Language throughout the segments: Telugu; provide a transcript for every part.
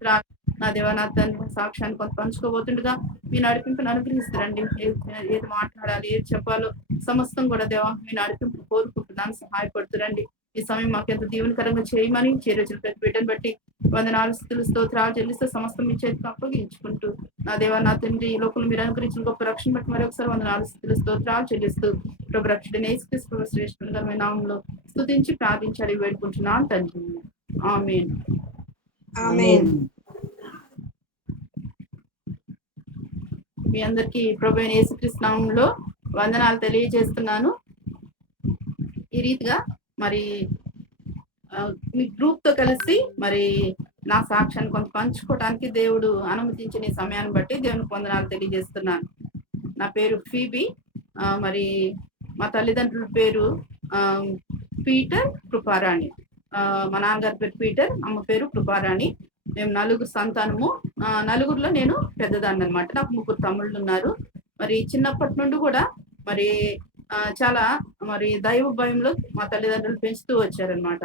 స్తోత్రాలు. నా దేవా నా తండ్రి సాక్ష్యాన్ని కొంత పంచుకోబోతుండగా మీ నడిపింపును అనుగ్రహిస్తారండి. ఏది మాట్లాడాలి, ఏది చెప్పాలో సమస్తం కూడా దేవా మీ నడిపింపు కోరుకుంటున్నాను. సహాయపడుతురండి. ఈ సమయం మాకెంత దీవెనకరంగా చేయమని చేరొచ్చిన ప్రతి బిడ్డను బట్టి వందనాలు, స్తుతులు, స్తోత్రాలు చెల్లిస్తూ సమస్తం మీ చేతికి అప్పగించుకుంటూ నా దేవా నా తండ్రి ఈ లోకంలో మీరు అనుగ్రహించిన గొప్ప రక్షణ బట్టి మరొకసారి వందనాలు, స్తుతులు, స్తోత్రాలు చెల్లిస్తూ ప్రభు రక్షకుడైన యేసుక్రీస్తు శ్రేష్ఠమైన నామములో స్తుతించి ప్రార్థించాలి వేడుకుంటున్నాను తండ్రి. ఆమేన్. ఆమేన్. మీ అందరికీ ప్రభు అయిన యేసుక్రీస్తు నామములో వందనాలు తెలియజేస్తున్నాను. ఈ రీతిగా మరి మీ గ్రూప్ తో కలిసి మరి నా సాక్ష్యాన్ని కొంత పంచుకోవడానికి దేవుడు అనుమతించిన ఈ సమయాన్ని బట్టి దేవునికి వందనాలు తెలియజేస్తున్నాను. నా పేరు ఫీబీ. మరి మా తల్లిదండ్రుల పేరు పీటర్, కృపారాణి. మా నాన్నగారి పేరు పీటర్, అమ్మ పేరు కృపారాణి. మేము నలుగురు సంతానము. నలుగురిలో నేను పెద్దదాన్ని అనమాట. నాకు ముగ్గురు తమ్ముళ్ళు ఉన్నారు. మరి చిన్నప్పటి నుండి కూడా మరి చాలా మరి దైవ భయంలో మా తల్లిదండ్రులు పెంచుతూ వచ్చారనమాట.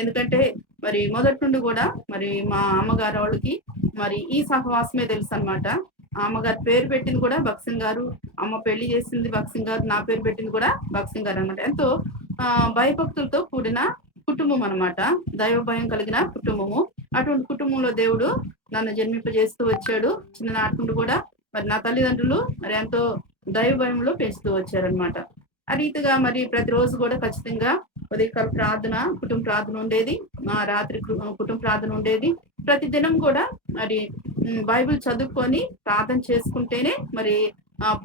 ఎందుకంటే మరి మొదటి నుండి కూడా మరి మా అమ్మగారు వాళ్ళకి మరి ఈ సహవాసమే తెలుసు అనమాట. అమ్మగారు పేరు పెట్టింది కూడా భక్సింగ్ గారు, అమ్మ పెళ్లి చేసింది భక్సింగ్ గారు, నా పేరు పెట్టింది కూడా భక్సింగ్ గారు అనమాట. ఎంతో భయభక్తులతో కూడిన కుటుంబం అనమాట. దైవ భయం కలిగిన కుటుంబము. అటువంటి కుటుంబంలో దేవుడు నన్ను జన్మింపజేస్తూ వచ్చాడు. చిన్ననాటి నుండి కూడా మరి నా తల్లిదండ్రులు మరి ఎంతో దైవ భయంలో పెంచుతూ వచ్చారనమాట. ఆ రీతిగా మరి ప్రతిరోజు కూడా ఖచ్చితంగా ఉదయకాల ప్రార్థన, కుటుంబ ప్రార్థన ఉండేది. రాత్రి కుటుంబ ప్రార్థన ఉండేది. ప్రతి దినం కూడా మరి బైబిల్ చదువుకొని ప్రార్థన చేసుకుంటేనే మరి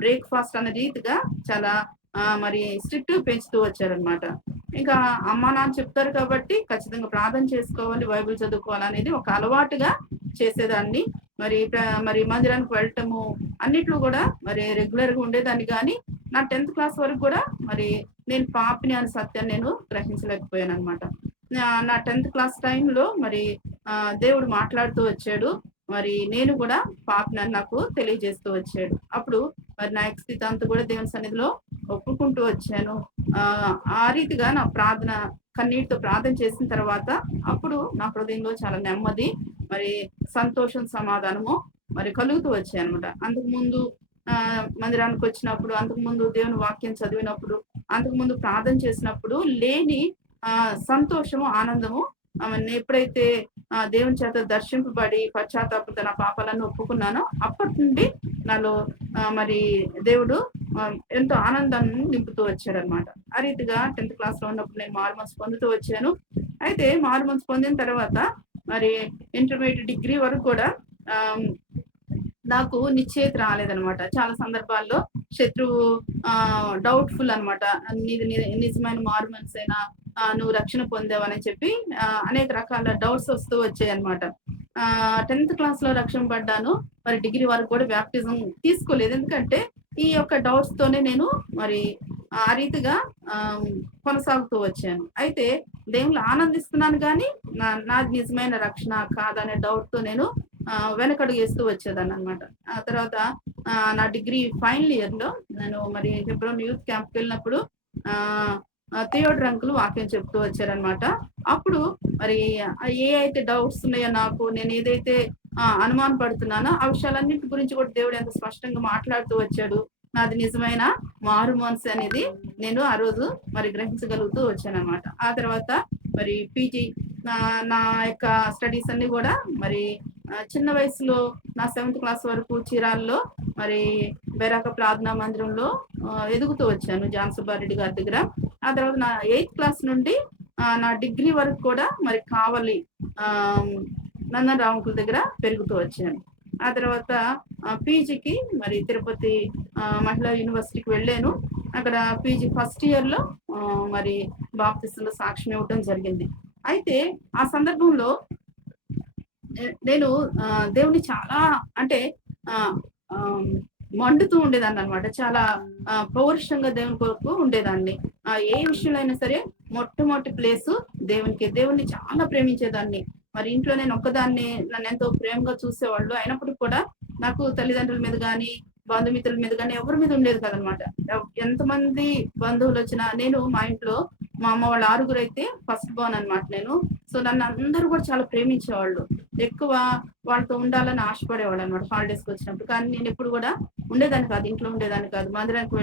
బ్రేక్ఫాస్ట్ అనే రీతిగా చాలా మరి స్ట్రిక్ట్ పెంచుతూ వచ్చారనమాట. ఇంకా అమ్మా నాన్న చెప్తారు కాబట్టి ఖచ్చితంగా ప్రార్థన చేసుకోవాలి, బైబిల్ చదువుకోవాలి అనేది ఒక అలవాటుగా చేసేదాన్ని. మరి మందిరానికి వెళ్ళటము అన్నిట్లో కూడా మరి రెగ్యులర్ గా ఉండేదాన్ని. కానీ నా 10th క్లాస్ వరకు కూడా మరి నేను పాపిని అనే సత్యాన్ని నేను గ్రహించలేకపోయాను అనమాట. నా 10th క్లాస్ టైంలో మరి దేవుడు మాట్లాడుతూ వచ్చాడు. మరి నేను కూడా పాపిని అని నాకు తెలియజేస్తూ వచ్చాడు. అప్పుడు మరి నా స్థితి అంతా కూడా దేవుని సన్నిధిలో ఒప్పుకుంటూ వచ్చాను. ఆ రీతిగా నా ప్రార్థన కన్నీటితో ప్రార్థన చేసిన తర్వాత అప్పుడు నా హృదయంలో చాలా నెమ్మది, మరి సంతోషం, సమాధానము మరి కలుగుతూ వచ్చాయి అనమాట. అంతకుముందు మందిరానికి వచ్చినప్పుడు, అంతకుముందు దేవుని వాక్యం చదివినప్పుడు, అంతకుముందు ప్రార్థన చేసినప్పుడు లేని సంతోషము, ఆనందము ఎప్పుడైతే దేవుని చేత దర్శింపబడి పశ్చాత్తాపంతో నా పాపాలను ఒప్పుకున్నానో అప్పటి నుండి నాలో మరి దేవుడు ఎంతో ఆనందాన్ని నింపుతూ వచ్చాడు అనమాట. ఆ రీతిగా 10th క్లాస్ లో ఉన్నప్పుడు నేను మారుమనసు పొందుతూ వచ్చాను. అయితే మారుమనసు పొందిన తర్వాత మరి ఇంటర్మీడియట్ డిగ్రీ వరకు కూడా నాకు నిశ్చయిత రాలేదనమాట. చాలా సందర్భాల్లో శత్రువు డౌట్ఫుల్ అనమాట. నీది నిజమైన మారు మనసైనా, నువ్వు రక్షణ పొందావని చెప్పి అనేక రకాల డౌట్స్ వస్తూ వచ్చాయి అనమాట. 10th క్లాస్ లో రక్షణ పడ్డాను. మరి డిగ్రీ వరకు కూడా బ్యాప్టిజం తీసుకోలేదు. ఎందుకంటే ఈ యొక్క డౌట్స్ తోనే నేను మరి ఆ రీతిగా కొనసాగుతూ వచ్చాను. అయితే దేవుళ్ళు ఆనందిస్తున్నాను కానీ నాది నిజమైన రక్షణ కాదనే డౌట్ తో నేను వెనకడుగు వేస్తూ వచ్చేదాన్ని అనమాట. ఆ తర్వాత నా డిగ్రీ ఫైనల్ ఇయర్ లో నేను మరి ఫిబ్రవరి యూత్ క్యాంప్కి వెళ్ళినప్పుడు థియోడర్ అంకుల్ వాక్యం చెప్తూ వచ్చారనమాట. అప్పుడు మరి ఏ అయితే డౌట్స్ ఉన్నాయో నాకు, నేను ఏదైతే అనుమాన పడుతున్నానో ఆ విషయాలన్నింటి గురించి కూడా దేవుడు ఎంత స్పష్టంగా మాట్లాడుతూ వచ్చాడు. నాది నిజమైన మారు మనసు అనేది నేను ఆ రోజు మరి గ్రహించగలుగుతూ వచ్చాను అనమాట. ఆ తర్వాత మరి పీజీ నా యొక్క స్టడీస్ అన్ని కూడా మరి చిన్న వయసులో నా 7th క్లాస్ వరకు చీరాల్లో మరి బెరాక ప్రార్థనా మందిరంలో ఎదుగుతూ వచ్చాను జాన్ సుబ్బారెడ్డి గారి దగ్గర. ఆ తర్వాత నా 8th క్లాస్ నుండి నా డిగ్రీ వరకు కూడా మరి కావలి నందన్ రావుకుల దగ్గర పెరుగుతూ వచ్చాను. ఆ తర్వాత పీజీకి మరి తిరుపతి మహిళా యూనివర్సిటీకి వెళ్ళాను. అక్కడ పీజీ ఫస్ట్ ఇయర్ లో మరి బాప్తిస్మలో సాక్ష్యం ఇవ్వడం జరిగింది. అయితే ఆ సందర్భంలో నేను దేవుని చాలా అంటే మండుతూ ఉండేదాన్ని అనమాట. చాలా పౌరుషంగా దేవుని కొరకు ఉండేదాన్ని. ఏ విషయంలో అయినా సరే మొట్టమొదటి ప్లేసు దేవునికి. దేవుణ్ణి చాలా ప్రేమించేదాన్ని. మరి ఇంట్లో నేను ఒక్కదాన్ని, నన్ను ఎంతో ప్రేమగా చూసేవాళ్ళు. అయినప్పటికీ కూడా నాకు తల్లిదండ్రుల మీద కానీ, బంధుమిత్రుల మీద కానీ ఎవరి మీద ఉండేది కదనమాట. ఎంతమంది బంధువులు వచ్చినా నేను మా ఇంట్లో మా అమ్మ వాళ్ళ 6 అయితే ఫస్ట్ బోర్న్ అనమాట నేను. సో నన్ను అందరూ కూడా చాలా ప్రేమించేవాళ్ళు. ఎక్కువ వాళ్ళతో ఉండాలని ఆశపడేవాళ్ళు అనమాట హాలిడేస్కి వచ్చినప్పుడు. కానీ నేను ఎప్పుడు కూడా ఉండేదాన్ని కాదు, ఇంట్లో ఉండేదాన్ని కాదు, మందిరానికి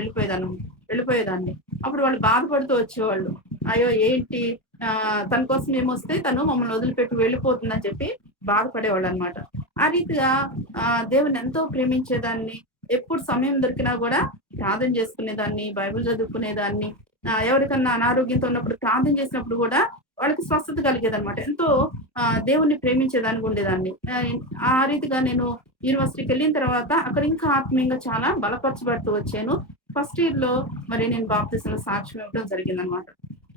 వెళ్ళిపోయేదాన్ని. అప్పుడు వాళ్ళు బాధపడుతూ వచ్చేవాళ్ళు, అయ్యో ఏంటి తన కోసం ఏమొస్తే తను మమ్మల్ని వదిలిపెట్టి వెళ్ళిపోతుందని చెప్పి బాధపడేవాళ్ళు అనమాట. ఆ రీతిగా దేవుని ఎంతో ప్రేమించేదాన్ని. ఎప్పుడు సమయం దొరికినా కూడా ప్రార్థన చేసుకునేదాన్ని, బైబిల్ చదువుకునేదాన్ని. ఎవరికన్నా అనారోగ్యంతో ఉన్నప్పుడు ప్రార్థన చేసినప్పుడు కూడా వాళ్ళకి స్వస్థత కలిగేదనమాట. ఎంతో దేవుణ్ణి ప్రేమించేదానికి ఉండేదాన్ని. ఆ రీతిగా నేను యూనివర్సిటీకి వెళ్ళిన తర్వాత అక్కడ ఇంకా ఆత్మీయంగా చాలా బలపరచబడుతూ వచ్చాను. ఫస్ట్ ఇయర్‌లో మరి నేను బాప్తిస్మలో సాక్ష్యం ఇవ్వడం జరిగిందనమాట.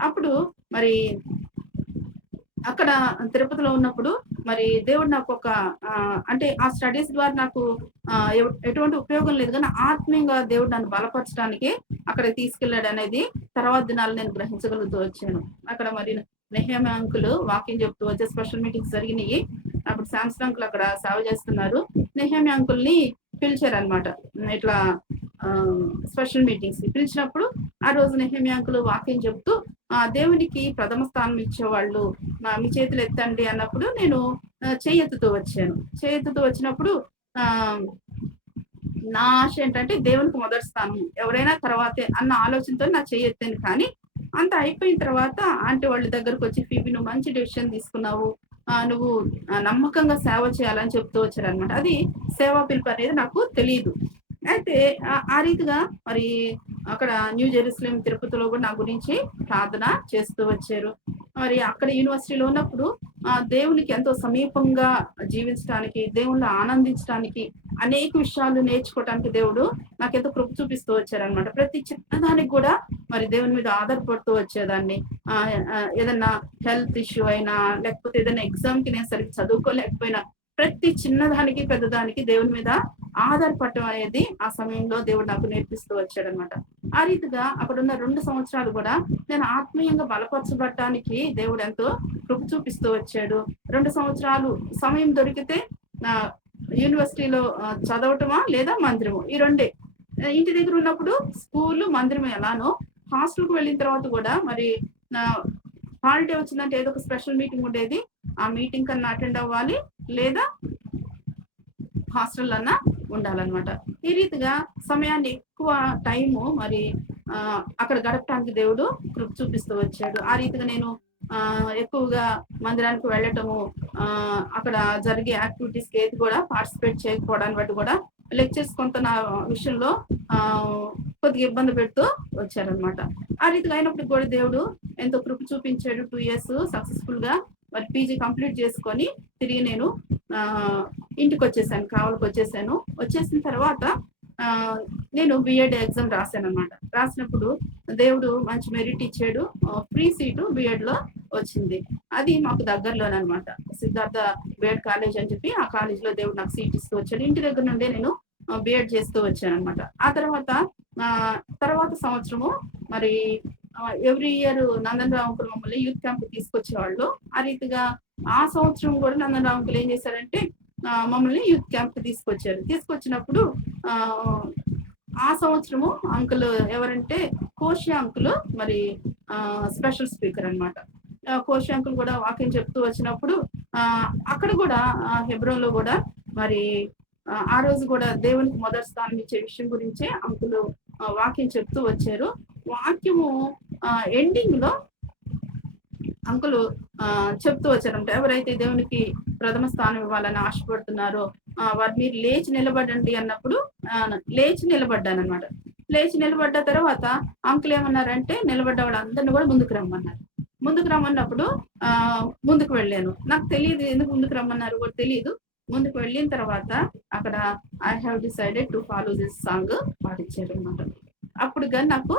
అప్పుడు మరి అక్కడ తిరుపతిలో ఉన్నప్పుడు మరి దేవుడు నాకు ఒక అంటే ఆ స్టడీస్ ద్వారా నాకు ఎటువంటి ఉపయోగం లేదు కానీ ఆత్మీయంగా దేవుడు నన్ను బలపరచడానికి అక్కడికి తీసుకెళ్ళాడు అనేది తర్వాత దినాలు నేను గ్రహించగలుగుతూ వచ్చాను. అక్కడ మరి నెహెమ్యా అంకుల్ వాకింగ్ చెప్తూ వచ్చే స్పెషల్ మీటింగ్స్ జరిగినాయి. అప్పుడు శాంసన్ అంకుల్ అక్కడ సేవ చేస్తున్నారు. నెహెమ్యా అంకుల్ని పిలిచారనమాట ఇట్లా స్పెషల్ మీటింగ్స్ పిలిచినప్పుడు ఆ రోజు నెహెమ్యా అంకుల్ వాకింగ్ చెప్తూ దేవునికి ప్రథమ స్థానం ఇచ్చేవాళ్ళు మీ చేతులు ఎత్తండి అన్నప్పుడు నేను చేయెత్తుతూ వచ్చాను. చేయెత్తుతూ వచ్చినప్పుడు నా ఆశ ఏంటంటే దేవునికి మొదటి స్థానం, ఎవరైనా తర్వాతే అన్న ఆలోచనతో నా చేయెత్తాను. కానీ అంత అయిపోయిన తర్వాత ఆంటీ వాళ్ళ దగ్గరకు వచ్చి, ఫీబీ నువ్వు మంచి డెసిషన్ తీసుకున్నావు, నువ్వు నమ్మకంగా సేవ చేయాలని చెప్తూ వచ్చారనమాట. అది సేవా పిలుపు అనేది నాకు తెలియదు. అయితే ఆ రీతిగా మరి అక్కడ న్యూ జెరూసలేం తిరుపతిలో కూడా నా గురించి ప్రార్థన చేస్తూ వచ్చారు. మరి అక్కడ యూనివర్సిటీలో ఉన్నప్పుడు దేవునికి ఎంతో సమీపంగా జీవించడానికి, దేవుణ్ణి ఆనందించడానికి, అనేక విషయాలు నేర్చుకోవడానికి దేవుడు నాకెంతో కృప చూపిస్తూ వచ్చారనమాట. ప్రతి చిన్నదానికి కూడా మరి దేవుని మీద ఆధారపడుతూ వచ్చేదాన్ని. ఏదన్నా హెల్త్ ఇష్యూ అయినా, లేకపోతే ఏదైనా ఎగ్జామ్‌కి నేను సరిగ్గా చదువుకోలేకపోయినా ప్రతి చిన్నదానికి, పెద్దదానికి దేవుని మీద ఆధారపడటం అనేది ఆ సమయంలో దేవుడు నాకు నేర్పిస్తూ వచ్చాడనమాట. ఆ రీతిగా అక్కడున్న 2 సంవత్సరాలు కూడా నేను ఆత్మీయంగా బలపరచబడటానికి దేవుడు ఎంతో కృప చూపిస్తూ వచ్చాడు. 2 సంవత్సరాలు సమయం దొరికితే యూనివర్సిటీలో చదవటమా లేదా మందిరము, ఈ రెండే. ఇంటి దగ్గర ఉన్నప్పుడు స్కూలు, మందిరం ఎలానో హాస్టల్‌కి వెళ్ళిన తర్వాత కూడా మరి హాలిడే వచ్చిందంటే ఏదో ఒక స్పెషల్ మీటింగ్ ఉండేది. ఆ మీటింగ్ కన్నా అటెండ్ అవ్వాలి, లేదా హాస్టల్ అన్నా ఉండాలన్నమాట. ఈ రీతిగా సమయాన్ని ఎక్కువ టైము మరి అక్కడ గడపడానికి దేవుడు కృప చూపిస్తూ వచ్చాడు. ఆ రీతిగా నేను ఎక్కువగా మందిరానికి వెళ్ళటము, అక్కడ జరిగే యాక్టివిటీస్‌కి ఏది కూడా పార్టిసిపేట్ చేయకపోవడాన్ని బట్టి కూడా లెక్చర్స్ కొంత నా విషయంలో కొద్దిగా ఇబ్బంది పెడుతూ వచ్చారనమాట. ఆ రీతిగా అయినప్పటికి కూడా దేవుడు ఎంతో కృప చూపించాడు. 2 ఇయర్స్ సక్సెస్‌ఫుల్‌గా మరి పీజీ కంప్లీట్ చేసుకొని తిరిగి నేను ఇంటికి వచ్చేసాను, కావలికి వచ్చేసాను. వచ్చేసిన తర్వాత నేను బిఎడ్ ఎగ్జామ్ రాశాననమాట. రాసినప్పుడు దేవుడు మంచి మెరిట్ ఇచ్చాడు. ఫ్రీ సీటు బిఎడ్‌లో వచ్చింది. అది మాకు దగ్గరలోననమాట. సిద్ధార్థ బిఎడ్ కాలేజ్ అని చెప్పి ఆ కాలేజ్‌లో దేవుడు నాకు సీట్ ఇస్తూ వచ్చాడు. ఇంటి దగ్గర నుండే నేను బిఎడ్ చేస్తూ వచ్చాననమాట. ఆ తర్వాత సంవత్సరము మరి ఎవ్రీ ఇయర్ నందనరావు అంకుల్ మమ్మల్ని యూత్ క్యాంప్‌కి తీసుకొచ్చేవాళ్ళు. ఆ రీతిగా ఆ సంవత్సరం కూడా నందనరావు అంకుల్ ఏం చేశారంటే మమ్మల్ని యూత్ క్యాంప్‌కి తీసుకొచ్చారు. తీసుకొచ్చినప్పుడు ఆ సంవత్సరము అంకుల్ ఎవరంటే కోశి అంకుల్ మరి స్పెషల్ స్పీకర్ అనమాట. కోశి అంకుల్ కూడా వాక్యం చెప్తూ వచ్చినప్పుడు అక్కడ కూడా హెబ్రోన్‌లో కూడా మరి ఆ రోజు కూడా దేవునికి మొదటి స్థానం ఇచ్చే విషయం గురించే అంకుల్ వాక్యం చెప్తూ వచ్చారు. వాక్యము ఎండింగ్‌లో అంకుల్ చెప్తూ వచ్చారంట, ఎవరైతే దేవునికి ప్రథమ స్థానం ఇవ్వాలని ఆశపడుతున్నారో వారు మీరు లేచి నిలబడండి అన్నప్పుడు లేచి నిలబడ్డానమాట. లేచి నిలబడ్డ తర్వాత అంకుల్ ఏమన్నారంటే నిలబడ్డ వాళ్ళందరినీ కూడా ముందుకు రమ్మన్నారు. ముందుకు రమ్మన్నప్పుడు ముందుకు వెళ్ళాను. నాకు తెలియదు ఎందుకు ముందుకు రమ్మన్నారు కూడా తెలియదు. ముందుకు వెళ్ళిన తర్వాత అక్కడ I have decided to follow this song పాడించారు అనమాట. అప్పుడు కానీ నాకు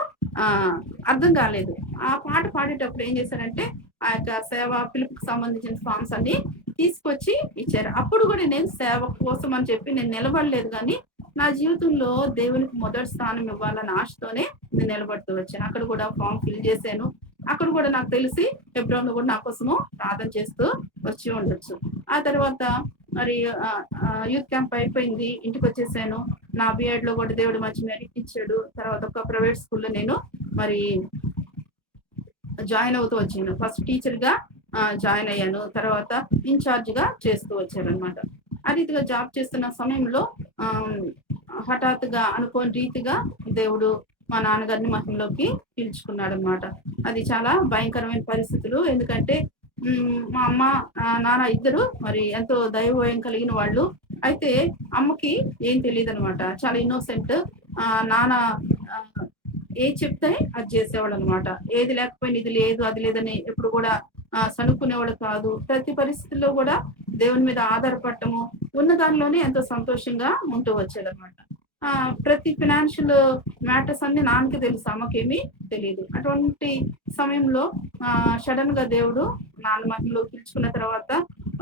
అర్థం కాలేదు. ఆ పాట పాడేటప్పుడు ఏం చేశారంటే ఆ యొక్క సేవ పిలుపుకి సంబంధించిన ఫామ్స్ అన్ని తీసుకొచ్చి ఇచ్చారు. అప్పుడు కూడా నేను సేవ కోసం అని చెప్పి నేను నిలబడలేదు, కానీ నా జీవితంలో దేవునికి మొదటి స్థానం ఇవ్వాలన్న ఆశతోనే నేను నిలబడుతూ వచ్చాను. అక్కడ కూడా ఫామ్ ఫిల్ చేశాను. అక్కడ కూడా నాకు తెలిసి హెబ్రోన్‌లో కూడా నా కోసము ప్రార్థన చేస్తూ వచ్చి ఉండొచ్చు. ఆ తర్వాత మరి యూత్ క్యాంప్ అయిపోయింది, ఇంటికి వచ్చేసాను. నా బిఎడ్‌లో కూడా దేవుడు మంచి మెరిట్ ఇచ్చాడు. తర్వాత ఒక ప్రైవేట్ స్కూల్‌లో నేను మరి జాయిన్ అవుతూ వచ్చాను. ఫస్ట్ టీచర్‌గా జాయిన్ అయ్యాను. తర్వాత ఇన్‌చార్జ్‌గా చేస్తూ వచ్చాననమాట. ఆ రీతిగా జాబ్ చేస్తున్న సమయంలో ఆహ్, హఠాత్తుగా అనుకోని రీతిగా దేవుడు మా నాన్నగారిని మహిమలోకి పిలుచుకున్నాడనమాట. అది చాలా భయంకరమైన పరిస్థితులు. ఎందుకంటే మా అమ్మ, నాన్న ఇద్దరు మరి ఎంతో దైవభయం కలిగిన వాళ్ళు. అయితే అమ్మకి ఏం తెలీదనమాట. చాలా ఇన్నోసెంట్. నాన్న ఆహ్, ఏది చెప్తే అది చేసేవాళ్ళనమాట. ఏది లేకపోయినా ఇది లేదు, అది లేదని ఎప్పుడు కూడా సణుక్కునేవాడు కాదు. ప్రతి పరిస్థితిలో గూడా దేవుని మీద ఆధారపడటము, ఉన్న దానిలోనే ఎంతో సంతోషంగా ఉంటూ వచ్చేదనమాట. ప్రతి ఫినాన్షియల్ మ్యాటర్స్ అన్నీ నాన్నకి తెలుసు. అమ్మకేమీ తెలీదు. అటువంటి సమయంలో సడెన్‌గా దేవుడు నాన్న మహిమలోకి పిలుచుకున్న తర్వాత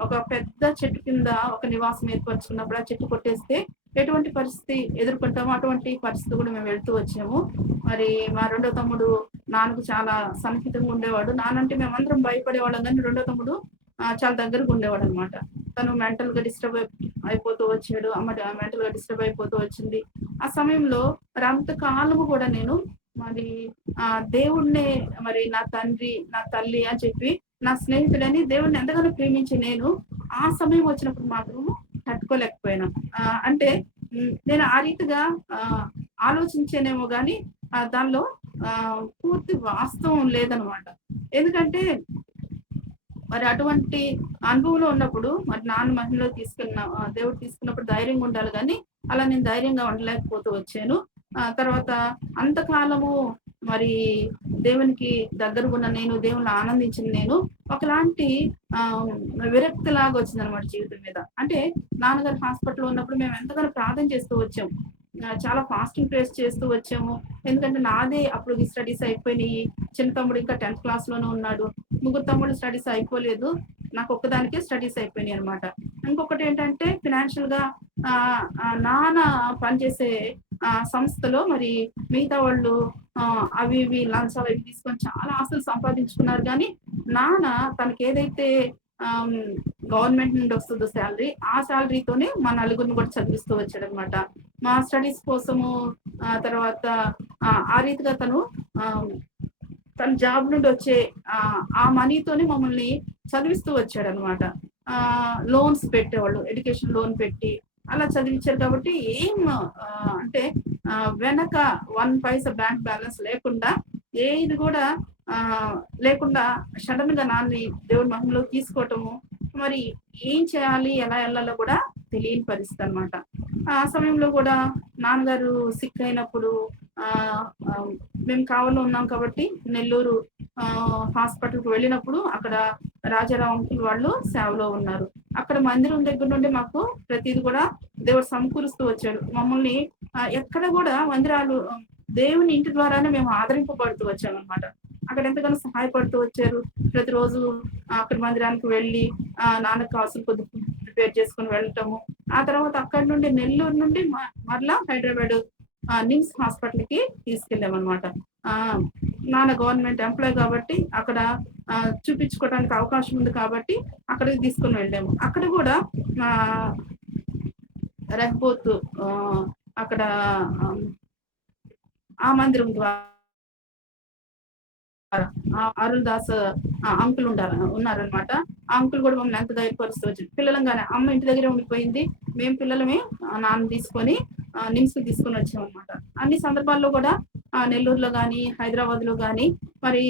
ఒక పెద్ద చెట్టు కింద ఒక నివాసం ఏర్పరచుకున్నప్పుడు, ఆ చెట్టు కొట్టేస్తే ఎటువంటి పరిస్థితి ఎదుర్కొంటామో అటువంటి పరిస్థితి కూడా మేము వెళ్తూ వచ్చాము. మరి మా రెండో తమ్ముడు నాన్నకు చాలా సన్నిహితంగా ఉండేవాడు. నాన్నంటే మేమందరం భయపడేవాళ్ళం గానీ, రెండో తమ్ముడు చాలా దగ్గరగా ఉండేవాడనమాట. తను మెంటల్‌గా డిస్టర్బ్ అయిపోతూ వచ్చాడు. అమ్మ మెంటల్‌గా డిస్టర్బ్ అయిపోతూ వచ్చింది. ఆ సమయంలో మరి అంతకాలము కూడా నేను మరి దేవుడినే మరి నా తండ్రి, నా తల్లి అని చెప్పి, నా స్నేహితులని దేవుడిని ఎంతగానో ప్రేమించి నేను, ఆ సమయం వచ్చినప్పుడు మాత్రం తట్టుకోలేకపోయాను. అంటే నేను ఆ రీతిగా ఆలోచించానేమో గానీ, దానిలో పూర్తి వాస్తవం లేదనమాట. ఎందుకంటే మరి అటువంటి అనుభవంలో ఉన్నప్పుడు మరి నాన్న మహిమలోకి దేవుడు తీసుకున్నప్పుడు ధైర్యంగా ఉండాలి గానీ, అలా నేను ధైర్యంగా ఉండలేకపోతూ వచ్చాను. తర్వాత అంతకాలము మరి దేవునికి దగ్గరగున్న నేను, దేవునిలో ఆనందించిన నేను ఒకలాంటి ఆహ్, విరక్తిలాగా వచ్చిందనమాట జీవితం మీద. అంటే నాన్నగారు హాస్పిటల్‌లో ఉన్నప్పుడు మేము ఎంతగానో ప్రార్థన చేస్తూ వచ్చాం. చాలా ఫాస్టింగ్ ప్రేయర్స్ చేస్తూ వచ్చాము. ఎందుకంటే నాదే అప్పుడు స్టడీస్ అయిపోయినియి. చిన్న తమ్ముడు ఇంకా 10థ్ క్లాస్‌లోనే ఉన్నాడు. ముగ్గురు తమ్ముళ్ళు స్టడీస్ అయిపోలేదు. నాకొక్కదానికే స్టడీస్ అయిపోయినాయనమాట. ఇంకొకటేంటంటే ఫినాన్షియల్‌గా నాన్న పనిచేసే సంస్థలో మరి మిగతా వాళ్ళు అవి ఇవి లంచాలు అవి తీసుకొని చాలా ఆస్తులు సంపాదించుకున్నారు గానీ, నాన్న తనకేదైతే ఆహ్, గవర్నమెంట్ నుండి వస్తదో సాలరీ, ఆ సాలరీతోనే మా నలుగురిని కూడా చదివిస్తూ వచ్చాడనమాట. మా స్టడీస్ కోసము తర్వాత ఆ రీతిగా ఆహ్, తన జాబ్ నుండి వచ్చే ఆ మనీతోనే మమ్మల్ని చదివిస్తూ వచ్చాడనమాట. లోన్స్ పెట్టేవాళ్ళు. ఎడ్యుకేషన్ లోన్ పెట్టి అలా చదివించారు కాబట్టి అంటే వెనక 1 పైసా బ్యాంక్ బ్యాలెన్స్ లేకుండా ఏది కూడా లేకుండా సడెన్‌గా నాన్నని దేవుడి మహిమలోకి తీసుకోవటము, మరి ఏం చేయాలి? ఎలా ఎళ్ళాలో కూడా తెలియని పరిస్థితనమాట. ఆ సమయంలో కూడా నాన్నగారు సిక్ అయినప్పుడు ఆహ్, ఆహ్, మేము కావలిలో ఉన్నాం కాబట్టి నెల్లూరు హాస్పిటల్‌కి వెళ్ళినప్పుడు అక్కడ రాజారావు అంకుల్ వాళ్ళు సేవలో ఉన్నారు. అక్కడ మందిరం దగ్గర నుండి మాకు ప్రతీది కూడా దేవుడు సమకూరుస్తూ వచ్చాడు. మమ్మల్ని ఎక్కడ కూడా దేవుని ఇంటి ద్వారానే మేము ఆదరింపబడుతూ వచ్చామనమాట. అక్కడ ఎంతగానో సహాయపడుతూ వచ్చారు. ప్రతిరోజు అక్కడ మందిరానికి వెళ్ళి నాన్నకు కావాల్సిన కొద్ది ఫుడ్ ప్రిపేర్ చేసుకొని వెళ్ళటము. ఆ తర్వాత అక్కడి నుండి నెల్లూరు నుండి మరలా హైదరాబాద్ నిమ్స్ హాస్పిటల్‌కి తీసుకెళ్ళామనమాట. ఆహ్, నాన్న గవర్నమెంట్ ఎంప్లాయీ కాబట్టి అక్కడ చూపించుకోవడానికి అవకాశం ఉంది కాబట్టి అక్కడికి తీసుకొని వెళ్ళాము. అక్కడ కూడా ఆహ్, రెహ్బోత్ అక్కడ ఆహ్, ఆ మందిరం ద్వారా అరుణ్ దాస్ అంకుల్ ఉన్నారనమాట. ఆ అంకుల్ కూడా మమ్మల్ని ఎంత ధైర్యపరుస్తూ వచ్చారు. పిల్లలంగానే అమ్మ ఇంటి దగ్గరే ఉండిపోయింది. మేము పిల్లలమే నాన్న తీసుకొని నిమ్స్‌కి తీసుకొని వచ్చామనమాట. అన్ని సందర్భాల్లో కూడా నెల్లూరులో గాని, హైదరాబాద్‌లో గాని మరి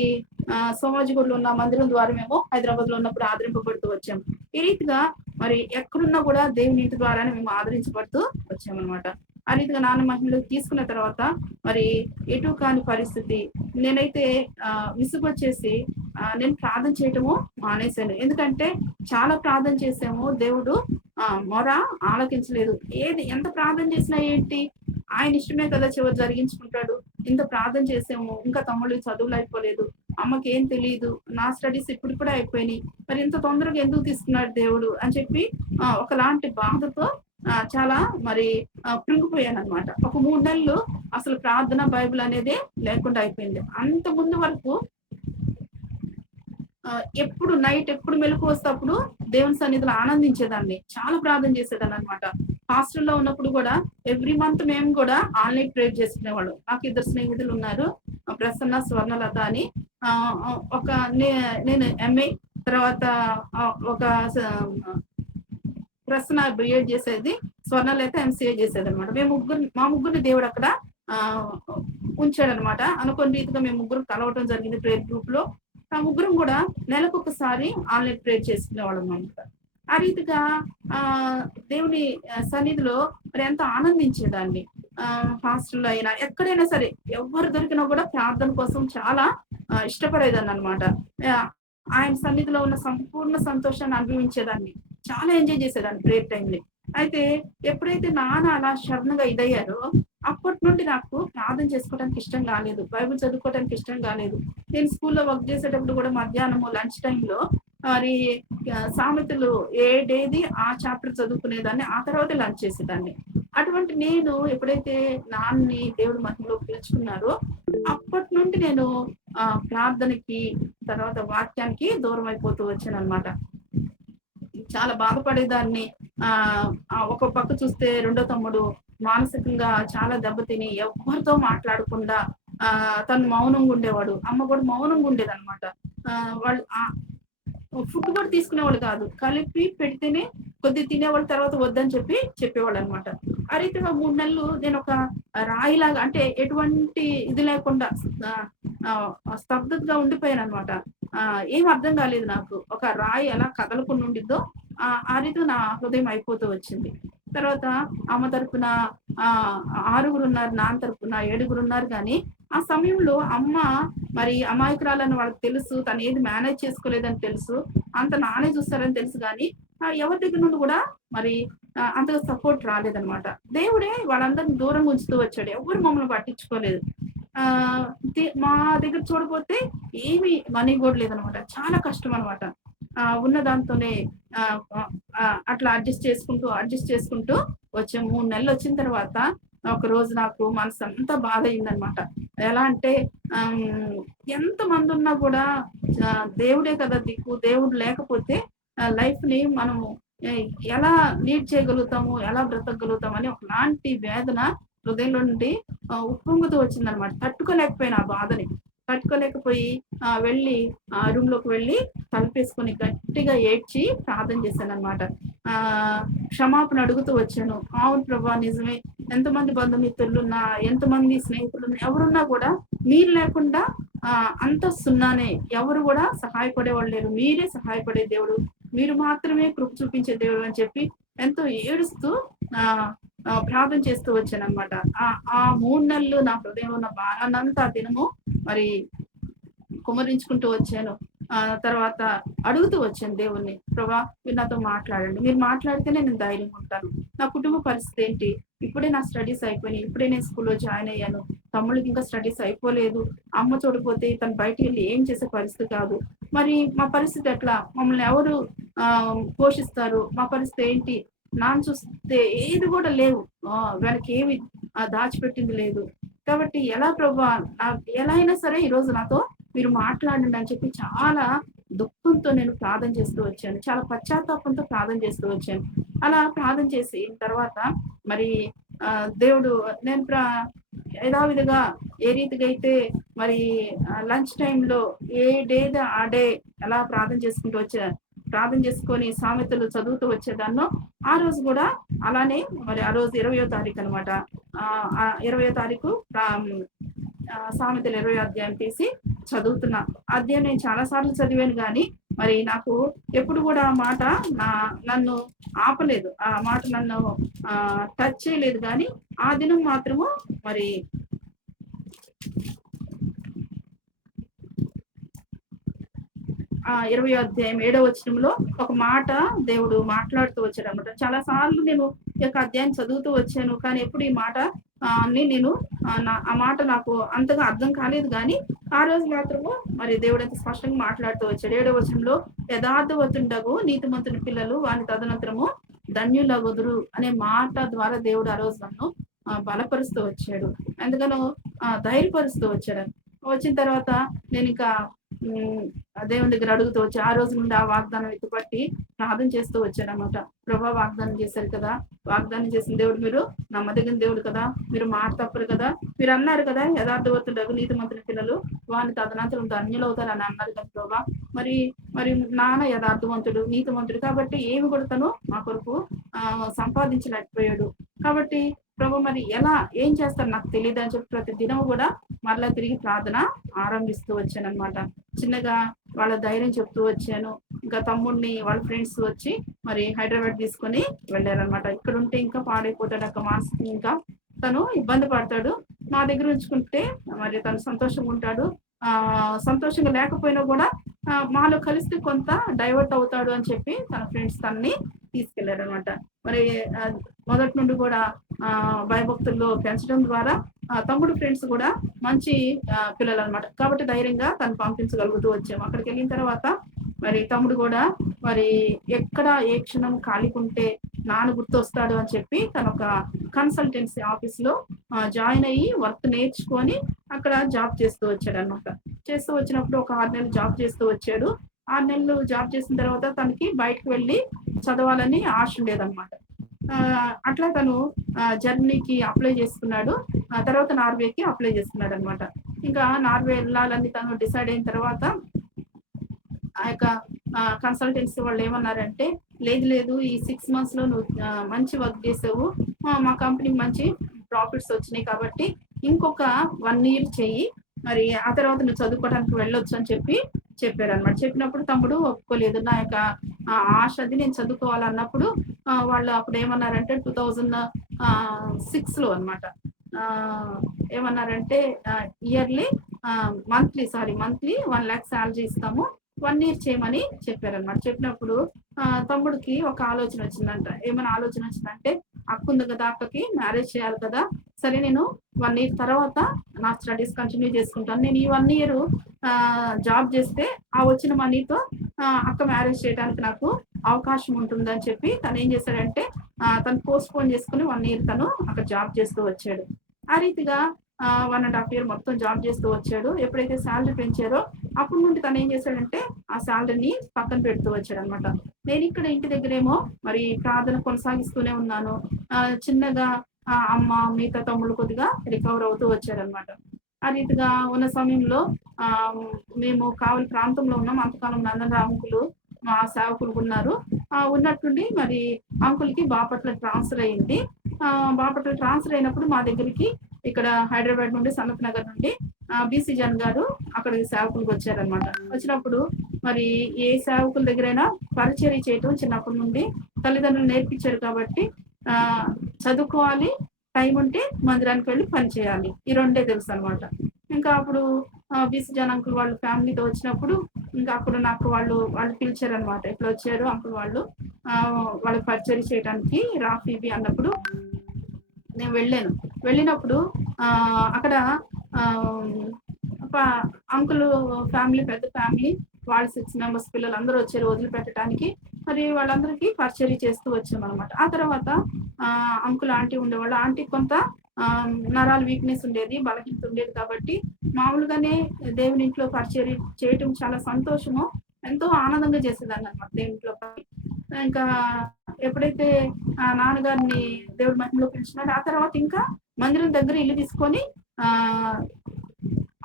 సోమాజిగూడలో ఉన్న మందిరం ద్వారా మేము హైదరాబాద్‌లో ఉన్నప్పుడు ఆదరింపబడుతూ వచ్చాము. ఈ రీతిగా మరి ఎక్కడున్నా కూడా దేవుని ఇంటి ద్వారానే మేము ఆదరించబడుతూ వచ్చామనమాట. ఆ రీతిగా నాన్న మహిమలోకి తీసుకున్న తర్వాత మరి ఎటు కాని పరిస్థితి. నేనైతే విసుగొచ్చేసి నేను ప్రార్థన చేయటము మానేశాను. ఎందుకంటే చాలా ప్రార్థన చేసాము. దేవుడు మొర ఆలకించలేదు. ఎంత ప్రార్థన చేసినా ఏంటి? ఆయన ఇష్టమే కదా చివరి జరిగించుకుంటాడు. ఇంత ప్రార్థన చేసాము. ఇంకా తమ్ముళ్ళకి చదువులు అయిపోలేదు. అమ్మకేం తెలీదు. నా స్టడీస్ ఇప్పటికి కూడా అయిపోయినాయి. మరి ఇంత తొందరగా ఎందుకు తీసుకున్నాడు దేవుడు అని చెప్పి ఒకలాంటి బాధతో చాలా మరి కృంగిపోయాననమాట. ఒక 3 నెలలు అసలు ప్రార్థన, బైబిల్ అనేదే లేకుండా అయిపోయింది. అంత ముందు వరకు ఎప్పుడు నైట్ ఎప్పుడు మెలుకువ వస్తే అప్పుడు దేవుని సన్నిధిలో ఆనందించేదాన్ని. చాలా ప్రార్థన చేసేదాన్ననమాట. హాస్టల్‌లో ఉన్నప్పుడు కూడా ఎవ్రీ మంత్ మేము కూడా ఆల్ నైట్ ప్రేయర్ చేసుకునేవాళ్ళం. నాకు ఇద్దరు స్నేహితులున్నారు. ప్రసన్న, స్వర్ణలత అని. ఒక నేను ఎంఏ తర్వాత ఒక ప్రశ్న బిఎడ్ చేసేది, స్వర్ణలత ఎంసీఏ చేసేదనమాట. మా ముగ్గురిని దేవుడు అక్కడ ఉంచాడనమాట. అనుకోని రీతిగా మేము ముగ్గురు కలవటం జరిగింది ప్రేయర్ గ్రూప్ లో. ఆ ముగ్గురం కూడా నెలకొకసారి ఆన్లైన్ ప్రేయర్ చేసుకునేవాళ్ళం అనమాట. ఆ రీతిగా ఆ దేవుని సన్నిధిలో మరి ఎంతో ఆనందించేదాన్ని. హాస్టల్లో అయినా ఎక్కడైనా సరే ఎవరు దొరికినా కూడా ప్రార్థన కోసం చాలా ఇష్టపడేదాన్ని అనమాట. ఆయన సన్నిధిలో ఉన్న సంపూర్ణ సంతోషాన్ని అనుభవించేదాన్ని. చాలా ఎంజాయ్ చేసేదాన్ని ప్రేయర్ టైంని. అయితే ఎప్పుడైతే నాన్న అలా సడన్‌గా ఇదయ్యారో, అప్పటి నుండి నాకు ప్రార్థన చేసుకోవడానికి ఇష్టం కాలేదు. బైబిల్ చదువుకోవడానికి ఇష్టం కాలేదు. నేను స్కూల్‌లో వర్క్ చేసేటప్పుడు కూడా మధ్యాహ్నము లంచ్ టైంలో మరి సామెతలు ఏడేది ఆ చాప్టర్ చదువుకునేదాన్ని. ఆ తర్వాతే లంచ్ చేసేదాన్ని. అటువంటి నేను ఎప్పుడైతే నాన్నని దేవుడి మహిమలోకి పిలుచుకున్నారో, అప్పటి నుండి నేను ప్రార్థనకి, తర్వాత వాక్యానికి దూరం అయిపోతూ వచ్చాననమాట. చాలా బాధపడేదాన్ని. ఒక పక్క చూస్తే రెండో తమ్ముడు మానసికంగా చాలా దెబ్బతిని ఎవ్వరితో మాట్లాడకుండా తను మౌనంగా ఉండేవాడు. అమ్మ కూడా మౌనంగా ఉండేదన్నమాట. వాళ్ళు ఫుడ్ కూడా తీసుకునేవాళ్ళు కాదు. కలిపి పెడితేనే కొద్దిగా తినేవాళ్ళు, తర్వాత వద్దని చెప్పేవాళ్ళు అనమాట. ఆ రీతిగా 3 నెలలు నేను ఒక రాయిలాగా, అంటే ఎటువంటి ఇది లేకుండా స్తబ్దతగా ఉండిపోయాను అనమాట. ఏం అర్థం కాలేదు నాకు. ఒక రాయి ఎలా కదలకుండా ఉండిద్దో ఆ రీతిగా నా హృదయం అయిపోతూ వచ్చింది. తర్వాత అమ్మ తరపున 6 ఉన్నారు, నాన్న తరపున 7 ఉన్నారు. కానీ ఆ సమయంలో అమ్మ మరి అమాయకురాలని వాళ్ళకి తెలుసు. తను ఏది మేనేజ్ చేసుకోలేదని తెలుసు. అంత నానే చూస్తారని తెలుసు. కానీ ఎవరి దగ్గర నుండి కూడా మరి అంతగా సపోర్ట్ రాలేదనమాట. దేవుడే వాళ్ళందరిని దూరంగా ఉంచుతూ వచ్చాడు. ఎవరు మమ్మల్ని పట్టించుకోలేదు. మా దగ్గర చూడపోతే ఏమి మనీ కూడా లేదనమాట. చాలా కష్టం అనమాట. ఉన్న దాంతోనే అట్లా అడ్జస్ట్ చేసుకుంటూ వచ్చాం. 3 నెలలు వచ్చిన తర్వాత ఒక రోజు నాకు మనసు అంతా బాధ అయిందనమాట. ఎలా అంటే ఎంత మంది ఉన్నా కూడా దేవుడే కదా దిక్కు. దేవుడు లేకపోతే లైఫ్ ని మనము ఎలా లీడ్ చేయగలుగుతాము, ఎలా బ్రతకగలుగుతాం అని ఒకలాంటి వేదన హృదయంలో నుండి ఉప్పొంగుతూ వచ్చిందనమాట. తట్టుకోలేకపోయినా ఆ బాధని. తట్టుకోలేకపోయి వెళ్ళి రూమ్ లోకి వెళ్ళి తలుపేసుకొని గట్టిగా ఏడ్చి ప్రార్థన చేశాననమాట. క్షమాపణ అడుగుతూ వచ్చాను. అవును ప్రభా, నిజమే. ఎంతమంది బంధుమిత్రులున్నా, ఎంతమంది స్నేహితులున్నా, ఎవరున్నా కూడా మీరు లేకుండా అంత సున్నానే. ఎవరు కూడా సహాయపడేవాళ్ళు లేరు. మీరే సహాయపడే దేవుడు, మీరు మాత్రమే కృప చూపించే దేవుడు అని చెప్పి ఎంతో ఏడుస్తూ ప్రార్థన చేస్తూ వచ్చాననమాట. ఆ 3 నెలలు నా హృదయంలో ఉన్న భారాన్నంతా దినము మరి కుమ్మరించుకుంటూ వచ్చాను. తర్వాత అడుగుతూ వచ్చాను దేవుణ్ణి, ప్రభా మీరు నాతో మాట్లాడండి. మీరు మాట్లాడితేనే నేను ధైర్యంగా ఉంటాను. నా కుటుంబ పరిస్థితి ఏంటి? ఇప్పుడే నా స్టడీస్ అయిపోయినాయి. ఇప్పుడే నేను స్కూల్లో జాయిన్ అయ్యాను. తమ్ముడికి ఇంకా స్టడీస్ అయిపోలేదు. అమ్మ చూడపోతే తను బయటికి వెళ్ళి ఏం చేసే పరిస్థితి కాదు. మరి మా పరిస్థితి ఎట్లా? మమ్మల్ని ఎవరు పోషిస్తారు? మా పరిస్థితి ఏంటి? నాన్న చూస్తే ఏది కూడా లేవు. వెనక ఏమి దాచిపెట్టింది లేదు. కాబట్టి ఎలా ప్రభా, ఎలా అయినా సరే ఈరోజు నాతో మీరు మాట్లాడండి అని చెప్పి చాలా దుఃఖంతో నేను ప్రార్థన చేస్తూ వచ్చాను. చాలా పశ్చాత్తాపంతో ప్రార్థన చేస్తూ వచ్చాను. అలా ప్రార్థన చేసి తర్వాత మరి దేవుడు నేను యథావిధిగా ఏ రీతిగా అయితే మరి లంచ్ టైంలో ఏ డే ఆ డే ఎలా ప్రార్థన చేసుకొని సామెతలు చదువుతూ వచ్చేదాన్నో, ఆ రోజు కూడా అలానే మరి ఆ రోజు 20వ తారీఖు అనమాట. 20వ తారీఖు సామెతలు 20వ అధ్యాయం తీసి చదువుతున్నా. అధ్యాయం నేను చాలా సార్లు చదివాను, కానీ మరి నాకు ఎప్పుడు కూడా ఆ మాట నన్ను ఆపలేదు. ఆ మాట నన్ను టచ్ చేయలేదు. కానీ ఆ దినం మాత్రము మరి 20వ అధ్యాయం 7వ వచనంలో ఒక మాట దేవుడు మాట్లాడుతూ వచ్చాడు అనమాట. చాలా సార్లు నేను ఈ యొక్క అధ్యాయం చదువుతూ వచ్చాను, కానీ ఎప్పుడు ఈ మాట నేను ఆ మాట నాకు అంతగా అర్థం కాలేదు. కానీ ఆ రోజు మాత్రము మరి దేవుడు ఎంత స్పష్టంగా మాట్లాడుతూ వచ్చాడు. 7వ వచనంలో యథార్థవంతుడగు నీతిమంతుని పిల్లలు వాని తదనంతరము ధన్యులగుదురు అనే మాట ద్వారా దేవుడు ఆ రోజు నన్ను బలపరుస్తూ వచ్చాడు. ఎందుకనో ధైర్యపరుస్తూ వచ్చాడు. వచ్చిన తర్వాత నేను ఇంకా దేవుని దగ్గర అడుగుతూ వచ్చి ఆ రోజు నుండి ఆ వాగ్దానం ఎత్తుపట్టి ప్రార్థన చేస్తూ వచ్చానన్నమాట. ప్రభా వాగ్దానం చేశారు కదా, వాగ్దానం చేసిన దేవుడు మీరు నమ్మదగిన దేవుడు కదా, మీరు మాట తప్పరు కదా, మీరు అన్నారు కదా యథార్థవంతుడు నీతిమంతుని పిల్లలు వాని తదనంతరం ధన్యులవుతారు అని అన్నారు కదా ప్రభా. మరి మరి నాన్న యథార్థవంతుడు నీతిమంతుడు కాబట్టి ఏమి కూడా తను మా కొరకు సంపాదించలేకపోయాడు. కాబట్టి ప్రభు మరి ఎలా ఏం చేస్తారు నాకు తెలియదు అని చెప్పి ప్రతి దినం కూడా మరలా తిరిగి ప్రార్థన ఆరంభిస్తూ వచ్చానన్నమాట. చిన్నగా వాళ్ళ ధైర్యం చెప్తూ వచ్చాను. ఇంకా తమ్ముడిని వాళ్ళ ఫ్రెండ్స్ వచ్చి మరి హైదరాబాద్ తీసుకొని వెళ్ళారనమాట. ఇక్కడ ఉంటే ఇంకా పాడైపోతాడు అక్క మానసికంగా, ఇంకా తను ఇబ్బంది పడతాడు. మా దగ్గర ఉంచుకుంటే మరి తను సంతోషంగా ఉంటాడు. సంతోషంగా లేకపోయినా కూడా మాలో కలిస్తే కొంత డైవర్ట్ అవుతాడు అని చెప్పి తన ఫ్రెండ్స్ తనని తీసుకెళ్లారనమాట. మరి మొదటి నుండి కూడా భయభక్తుల్లో పెంచడం ద్వారా తమ్ముడు ఫ్రెండ్స్ కూడా మంచి పిల్లలు అనమాట. కాబట్టి ధైర్యంగా తను పంపించగలుగుతూ వచ్చాము. అక్కడికి వెళ్ళిన తర్వాత మరి తమ్ముడు కూడా మరి ఎక్కడ ఏ క్షణం ఖాళీకుంటే నాన్న గుర్తొస్తాడు అని చెప్పి తను ఒక కన్సల్టెన్సీ ఆఫీస్ లో జాయిన్ అయ్యి వర్క్ నేర్చుకొని అక్కడ జాబ్ చేస్తూ వచ్చాడు అనమాట. చేస్తూ వచ్చినప్పుడు ఒక 6 నెలలు జాబ్ చేస్తూ వచ్చాడు. 6 నెలలు జాబ్ చేసిన తర్వాత తనకి బయటకు వెళ్ళి చదవాలని ఆశ ఉండేదన్నమాట. అట్లా తను జర్మనీకి అప్లై చేసుకున్నాడు. తర్వాత నార్వేకి అప్లై చేసుకున్నాడు అనమాట. ఇంకా నార్వే వెళ్ళాలని తను డిసైడ్ అయిన తర్వాత ఆ యొక్క కన్సల్టెన్సీ వాళ్ళు ఏమన్నారంటే, లేదు ఈ 6 months లో నువ్వు మంచి వర్క్ చేసావు, మా కంపెనీకి మంచి ప్రాఫిట్స్ వచ్చినాయి కాబట్టి ఇంకొక 1 year చెయ్యి, మరి ఆ తర్వాత నువ్వు చదువుకోవడానికి వెళ్ళొచ్చు అని చెప్పారనమాట. చెప్పినప్పుడు తమ్ముడు ఒప్పుకోలేదు. నా యొక్క ఆశ అది నేను చదువుకోవాలన్నప్పుడు వాళ్ళు అప్పుడు ఏమన్నారంటే 2006 లో అనమాట ఏమన్నారంటే ఇయర్లీ మంత్లీ 1 lakh శాలరీ ఇస్తాము, 1 year చేయమని చెప్పారనమాట. చెప్పినప్పుడు తమ్ముడికి ఒక ఆలోచన వచ్చిందంట. ఏమైనా ఆలోచన వచ్చిందంటే, అక్క ఉంది కదా, అక్కకి మ్యారేజ్ చేయాలి కదా, సరే నేను 1 year తర్వాత నా స్టడీస్ కంటిన్యూ చేసుకుంటాను, నేను ఈ 1 year జాబ్ చేస్తే ఆ వచ్చిన మనీతో అక్క మ్యారేజ్ చేయడానికి నాకు అవకాశం ఉంటుందని చెప్పి తను ఏం చేశాడంటే తను పోస్ట్ పోన్ చేసుకుని 1 year తను అక్కడ జాబ్ చేస్తూ వచ్చాడు. ఆ రీతిగా 1.5 year మొత్తం జాబ్ చేస్తూ వచ్చాడు. ఎప్పుడైతే శాలరీ పెంచారో అప్పటి నుండి తను ఏం చేశాడంటే ఆ శాలరీని పక్కన పెడుతూ వచ్చాడు అనమాట. నేను ఇక్కడ ఇంటి దగ్గరేమో మరి ప్రార్థన కొనసాగిస్తూనే ఉన్నాను. చిన్నగా అమ్మ మిగతా తమ్ముళ్ళు కొద్దిగా రికవర్ అవుతూ వచ్చారనమాట. ఆ రీతిగా ఉన్న సమయంలో మేము కావలి ప్రాంతంలో ఉన్నాం. అంతకాలం నందన అంకులు మా సేవకులు ఉన్నారు. ఉన్నట్టుండి మరి అంకుల్కి బాపట్ల ట్రాన్స్ఫర్ అయింది. బాపట్ల ట్రాన్స్ఫర్ అయినప్పుడు మా దగ్గరికి ఇక్కడ హైదరాబాద్ నుండి సనత్ నగర్ నుండి బీసీ జన్ గారు అక్కడికి సేవకులకు వచ్చారనమాట. వచ్చినప్పుడు మరి ఏ సేవకుల దగ్గరైనా పరిచర్య చేయటం చిన్నప్పటి నుండి తల్లిదండ్రులు నేర్పించారు కాబట్టి చదువుకోవాలి, టైం ఉంటే మందిరానికి వెళ్ళి పని చేయాలి, ఈ 2 తెలుసు అనమాట. ఇంకా అప్పుడు బీసీ జన్ అంకుల్ వాళ్ళు ఫ్యామిలీతో వచ్చినప్పుడు ఇంకా అప్పుడు నాకు వాళ్ళు పిలిచారనమాట. ఎట్లా వచ్చారు అంకుల్ వాళ్ళు వాళ్ళకి పరిచర్య చేయడానికి రా ఫీబీ అన్నప్పుడు నేను వెళ్ళినప్పుడు అక్కడ అంకుల్ ఫ్యామిలీ పెద్ద ఫ్యామిలీ, వాళ్ళు 6 members పిల్లలు అందరూ వచ్చారు వదిలిపెట్టడానికి. మరి వాళ్ళందరికీ పరిచర్య చేస్తూ వచ్చామన్నమాట. ఆ తర్వాత అంకుల్ ఆంటీ ఉండేవాళ్ళు. ఆంటీ కొంత నరాల వీక్నెస్ ఉండేది, బలహీనత ఉండేది కాబట్టి మామూలుగానే దేవుని ఇంట్లో పరిచర్య చేయటం చాలా సంతోషము, ఎంతో ఆనందంగా చేసేదాన్ని అనమాట దేవుని ఇంట్లో. ఇంకా ఎప్పుడైతే నాన్నగారిని దేవుడి మహిమలో పిలిచినారో ఆ తర్వాత ఇంకా మందిరం దగ్గర ఇల్లు తీసుకొని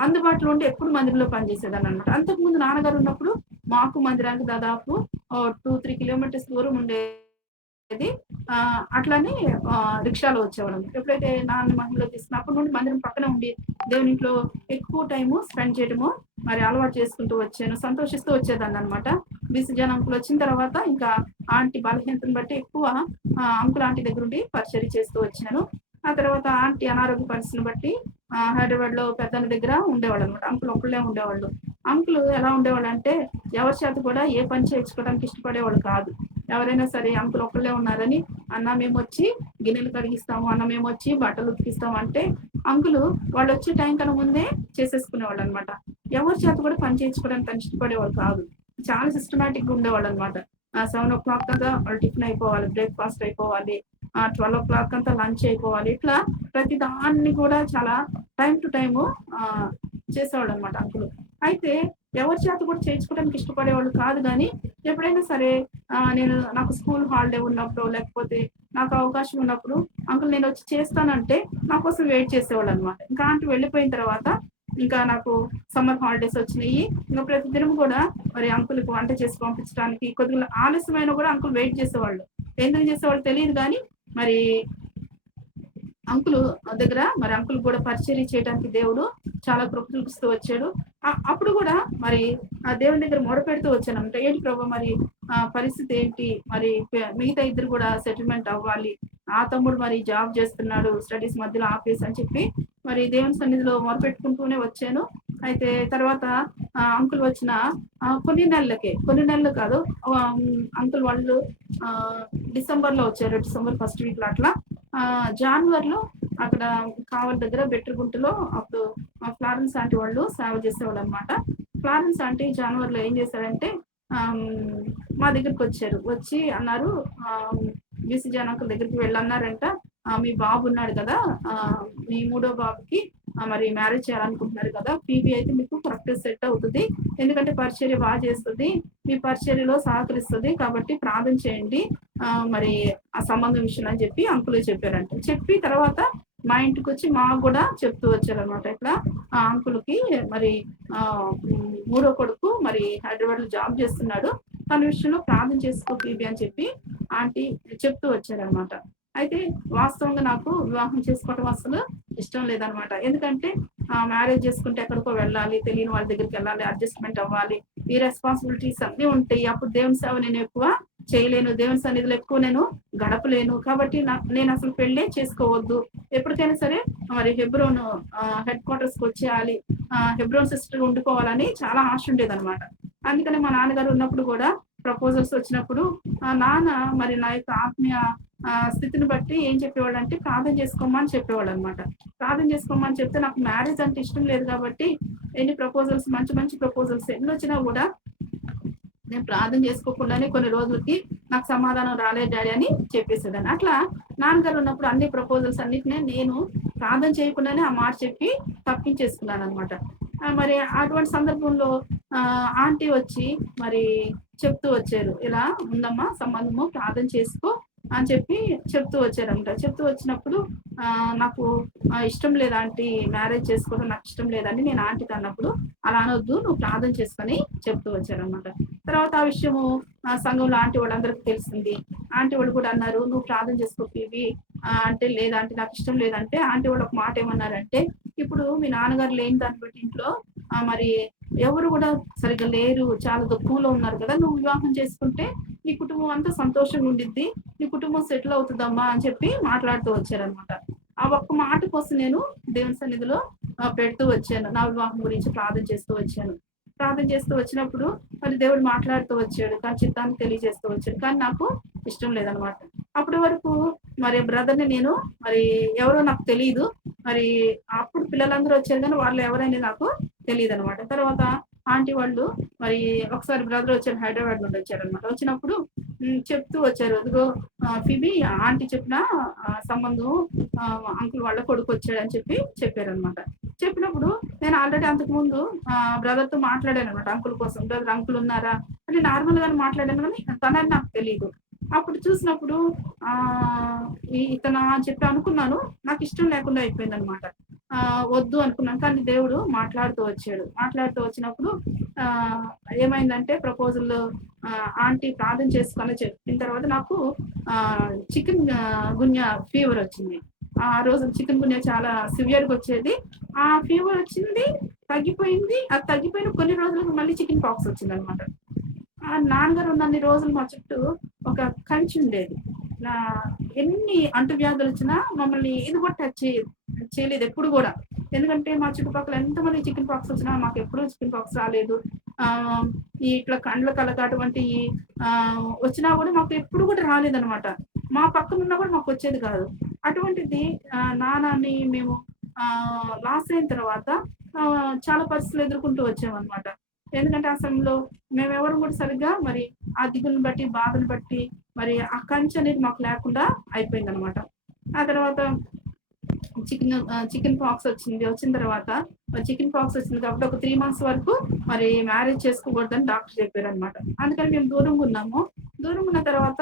అందుబాటులో ఉండి ఎప్పుడు మందిరంలో పనిచేసేదాన్ని అనమాట. అంతకుముందు నాన్నగారు ఉన్నప్పుడు మాకు మందిరానికి దాదాపు 2-3 kilometers దూరం ఉండేది. అట్లానే రిక్షాలో వచ్చేవాళ్ళం. ఎప్పుడైతే నాన్న మహిమలో తీసుకున్నప్పటి నుండి మందిరం పక్కన ఉండి దేవుని ఇంట్లో ఎక్కువ టైము స్పెండ్ చేయడము మరి అలవాటు చేసుకుంటూ వచ్చాను, సంతోషిస్తూ వచ్చేదాన్ని అనమాట. బీసీ జన్ అంకుల్ వచ్చిన తర్వాత ఇంకా ఆంటీ బలహీనతను బట్టి ఎక్కువ అంకుల్ ఆంటీ దగ్గర ఉండి పరిచర్య చేస్తూ వచ్చాను. ఆ తర్వాత ఆంటీ అనారోగ్య పరిస్థితిని బట్టి హైదరాబాద్ లో పెద్దన్న దగ్గర ఉండేవాళ్ళు అనమాట. అంకుల్ ఒక్కళ్ళే ఉండేవాళ్ళు. అంకుల్ ఎలా ఉండేవాళ్ళు అంటే ఎవరి చేత కూడా ఏ పని చేయించుకోవడానికి ఇష్టపడేవాళ్ళు కాదు. ఎవరైనా సరే అంకుల్ ఒక్కళ్ళే ఉన్నారని, అన్న మేము వచ్చి గిన్నెలు కడిగిస్తాము, అన్న మేము వచ్చి బట్టలు ఉతికిస్తాము అంటే అంకులు వాళ్ళు వచ్చే టైం కన్నా ముందే చేసేసుకునేవాళ్ళు అనమాట. ఎవరి చేత కూడా పని చేయించుకోవడానికి తను ఇష్టపడేవాళ్ళు కాదు. చాలా సిస్టమేటిక్ గా ఉండేవాళ్ళు అనమాట. 7 o'clock అంతా వాళ్ళు టిఫిన్ అయిపోవాలి, బ్రేక్ఫాస్ట్ అయిపోవాలి, 12 o'clock అంతా లంచ్ అయిపోవాలి. ఇట్లా ప్రతి దాన్ని కూడా చాలా టైం టు టైము చేసేవాళ్ళు అనమాట అంకులు. అయితే ఎవరి చేత కూడా చేయించుకోవడానికి ఇష్టపడేవాళ్ళు కాదు. గానీ ఎప్పుడైనా సరే నాకు స్కూల్ హాలిడే ఉన్నప్పుడు, లేకపోతే నాకు అవకాశం ఉన్నప్పుడు, అంకుల్ నేనొచ్చి చేస్తానంటే నా కోసం వెయిట్ చేసేవాళ్ళనమాట. ఇంకా ఆంటీ వెళ్ళిపోయిన తర్వాత ఇంకా నాకు సమ్మర్ హాలిడేస్ వచ్చినియి. ఇంక ప్రతిదినం కూడా మరి అంకుల్‌కి వంట చేసి పంపించడానికి కొద్దిగా ఆలస్యమైనా కూడా అంకుల్ వెయిట్ చేసేవాళ్ళు. ఎందుకు చేసేవాళ్ళో తెలీదు గానీ మరి అంకుల్ దగ్గర మరి అంకుల్ కూడా పరిచర్య చేయడానికి దేవుడు చాలా కృప చూపిస్తూ వచ్చాడు. అప్పుడు కూడా మరి దేవుని దగ్గర మొరపెడుతూ వచ్చానన్నమాట. ఏంటి ప్రభు మరి పరిస్థితి ఏంటి? మరి మిగతా ఇద్దరు కూడా సెటిల్మెంట్ అవ్వాలి. ఆ తమ్ముడు మరి జాబ్ చేస్తున్నాడు. స్టడీస్ మధ్యలో ఆపేసి అని చెప్పి మరి దేవుని సన్నిధిలో మొరపెట్టుకుంటూనే వచ్చాను. అయితే తర్వాత అంకుల్ వచ్చిన కొన్ని నెలలు కాదు, అంకుల్ వాళ్ళు డిసెంబర్‌లో వచ్చారు. డిసెంబర్ ఫస్ట్ వీక్‌లో అట్లా. జాన్వరిలో అక్కడ కావలి దగ్గర బెట్రగుంటలో అప్పుడు ఫ్లారెన్స్ ఆంటీ వాళ్ళు సేవ చేసేవాళ్ళనమాట. ఫ్లారెన్స్ ఆంటీ జాన్వరిలో ఏం చేశారంటే మా దగ్గరకొచ్చారు. వచ్చి అన్నారు, బీసీ జాన్ అంకుల్ దగ్గరికి వెళ్ళన్నారంట. మీ బాబు ఉన్నాడు కదా! మీ మూడో బాబుకి మరి మ్యారేజ్ చేయాలనుకుంటున్నారు కదా! ఫీబీ అయితే మీకు కరెక్ట్‌గా సెట్ అవుతది. ఎందుకంటే పరిచర్య చేస్తది. మీ పరిచర్యలో సహకరిస్తది. కాబట్టి ప్రార్థన చేయండి. మరి ఆ సంబంధం విషయంలో అని చెప్పి అంకుల్‌కి చెప్పారంట. చెప్పి తర్వాత మా ఇంటికొచ్చి మాకు గూడా చెప్తూ వచ్చారనమాట. ఇట్లా అంకుల్‌కి మరి మూడో కొడుకు మరి హైదరాబాద్‌లో జాబ్ చేస్తున్నాడు. తన విషయంలో ప్రార్థన చేసుకో ఫీబీ అని చెప్పి ఆంటీ చెప్తూ వచ్చారనమాట. అయితే వాస్తవంగా నాకు వివాహం చేసుకోవటం అస్సలు ఇష్టం లేదనమాట. ఎందుకంటే మ్యారేజ్ చేసుకుంటే ఎక్కడికో వెళ్ళాలి, తెలియని వాళ్ళ దగ్గరికెళ్ళాలి, అడ్జస్ట్‌మెంట్ అవ్వాలి. ఈ రెస్పాన్సిబిలిటీస్ అన్నీ ఉంటాయి. అప్పుడు దేవుని సేవ నేను ఎక్కువ చేయలేను. దేవుని సన్నిధిలో ఎక్కువ నేను గడపలేను. కాబట్టి నేనసలు పెళ్ళే చేసుకోవద్దు. ఎప్పటికైనా సరే మరి హెబ్రోను హెడ్ క్వార్టర్స్‌కి వచ్చేయాలి. హెబ్రోన్ సిస్టర్ ఉండిపోవాలని చాలా ఆశ ఉండేదనమాట. అందుకని మా నాన్నగారు ఉన్నప్పుడు కూడా ప్రపోజల్స్ వచ్చినప్పుడు నాన్న మరి నా యొక్క ఆత్మీయ స్థితిని బట్టి ఏం చెప్పేవాడంటే ప్రార్థన చేసుకోమని చెప్పేవాడనమాట. ప్రార్థన చేసుకోమని చెప్తే నాకు మ్యారేజ్ అంటే ఇష్టం లేదు కాబట్టి ఎన్ని ప్రపోజల్స్ మంచి మంచి ప్రపోజల్స్ ఎన్నొచ్చినా కూడా నేను ప్రార్థన చేసుకోకుండానే కొన్ని రోజులకి నాకు సమాధానం రాలేదు డాడీ అని చెప్పేసేదాన్ని. అట్లా నాన్నగారు ఉన్నప్పుడు అన్ని ప్రపోజల్స్ అన్నిటిని నేను ప్రార్థన చేయకుండానే ఆ మాట చెప్పి తప్పించేసుకున్నాననమాట. మరి అటువంటి సందర్భంలో ఆంటీ వచ్చి మరి చెప్తూ వచ్చారు. ఇలా ఉందమ్మా సంబంధము, ప్రార్థన చేసుకో అని చెప్పి చెప్తూ వచ్చారనమాట. చెప్తూ వచ్చినప్పుడు నాకు ఇష్టం లేదు ఆంటీ, మ్యారేజ్ చేసుకోవడం నాకు ఇష్టం లేదని నేను ఆంటీకి అన్నప్పుడు, అలా అనొద్దు నువ్వు ప్రార్థన చేసుకొని చెప్తూ వచ్చారనమాట. తర్వాత ఆ విషయము సంఘంలో ఆంటీ వాళ్ళందరికీ తెలిసింది. ఆంటీ వాళ్ళు కూడా అన్నారు, నువ్వు ప్రార్థన చేసుకో ఫీబీ అంటే, లేదాంటీ నాకు ఇష్టం లేదంటే, ఆంటీ వాళ్ళు ఒక మాట ఏమన్నారంటే, ఇప్పుడు మీ నాన్నగారు లేని దాన్ని బట్టి ఇంట్లో మరి ఎవరు కూడా సరిగ్గా లేరు, చాలా దుఃఖంలో ఉన్నారు కదా! నువ్వు వివాహం చేసుకుంటే నీ కుటుంబం అంతా సంతోషంగా ఉండిద్ది. నీ కుటుంబం సెటిల్ అవుతదమ్మా అని చెప్పి మాట్లాడుతూ వచ్చారనమాట. ఆ ఒక్క మాట కోసం నేను దేవుని సన్నిధిలో పెడుతూ వచ్చాను. నా వివాహం గురించి ప్రార్థన చేస్తూ వచ్చాను. ప్రార్థన చేస్తూ వచ్చినప్పుడు మరి దేవుడు మాట్లాడుతూ వచ్చాడు. తన చిత్తాన్ని తెలియజేస్తూ వచ్చాడు. కానీ నాకు ఇష్టం లేదనమాట. అప్పటి వరకు మరి బ్రదర్‌ని నేను మరి ఎవరో నాకు తెలీదు. మరి అప్పుడు పిల్లలందరూ వచ్చారు గానీ వాళ్ళు ఎవరనేది నాకు తెలీదనమాట. తర్వాత ఆంటీ వాళ్ళు మరి ఒకసారి బ్రదర్ వచ్చారు, హైదరాబాద్ నుండి వచ్చారనమాట. వచ్చినప్పుడు చెప్తూ వచ్చారు. అదిగో ఫిబి ఆంటీ చెప్పిన సంబంధం అంకుల్ వాళ్ళ కొడుకొచ్చాడని చెప్పి చెప్పారనమాట. చెప్పినప్పుడు నేను ఆల్రెడీ అంతకుముందు బ్రదర్‌తో మాట్లాడాననమాట అంకుల్ కోసం. బ్రదర్ అంకుల్ ఉన్నారా? అంటే నార్మల్‌గానే మాట్లాడాను గానీ తనని నాకు తెలీదు. అప్పుడు చూసినప్పుడు ఇతనా అని చెప్పి అనుకున్నాను. నాకిష్టం లేకుండా అయిపోయిందనమాట. వద్దు అనుకున్నాను. కానీ దేవుడు మాట్లాడుతూ వచ్చాడు. మాట్లాడుతూ వచ్చినప్పుడు ఏమైందంటే ప్రపోజల్ ఆంటీ ప్రార్థన చేసుకొని చెప్పిన తర్వాత నాకు చికెన్ గున్యా ఫీవర్ వచ్చింది. ఆ రోజు చికెన్ గున్యా చాలా సివియర్‌గా వచ్చేది. ఆ ఫీవర్ వచ్చింది, తగ్గిపోయింది. అది తగ్గిపోయిన కొన్ని రోజులకు మళ్ళీ చికెన్ పాక్స్ వచ్చిందనమాట. నాన్నగారు ఉన్నన్ని రోజులు మా చుట్టూ ఒక కంచె ఉండేది. ఎన్ని అంటువ్యాధులు వచ్చినా మమ్మల్ని ఏది కూడా టచ్ చేయలేదు ఎప్పుడు కూడా. ఎందుకంటే మా చుట్టుపక్కల ఎంతమంది చికెన్ పాక్స్ వచ్చినా మాకెప్పుడూ చికెన్ పాక్స్ రాలేదు. ఇట్లా కండ్లకు అటువంటి వచ్చినా కూడా మాకు ఎప్పుడు కూడా రాలేదనమాట. మా పక్కన ఉన్నా కూడా మాకొచ్చేది కాదు. అటువంటిది నాన్నని మేము లాస్ అయిన తర్వాత చాలా పరిస్థితులు ఎదుర్కొంటూ వచ్చామనమాట. ఎందుకంటే ఆ సమయంలో మేమెవరం కూడా సరిగ్గా మరి ఆ దిగులుని బట్టి, బాధను బట్టి మరి ఆ కంచె అనేది మాకు లేకుండా అయిపోయిందనమాట. ఆ తర్వాత చికెన్ పాక్స్ వచ్చింది. వచ్చిన తర్వాత చికెన్ పాక్స్ వచ్చింది కాబట్టి ఒక 3 మంత్స్ వరకు మరి మ్యారేజ్ చేసుకోకూడదని డాక్టర్ చెప్పారనమాట. అందుకని మేము దూరంగా ఉన్నాము. దూరంగా ఉన్న తర్వాత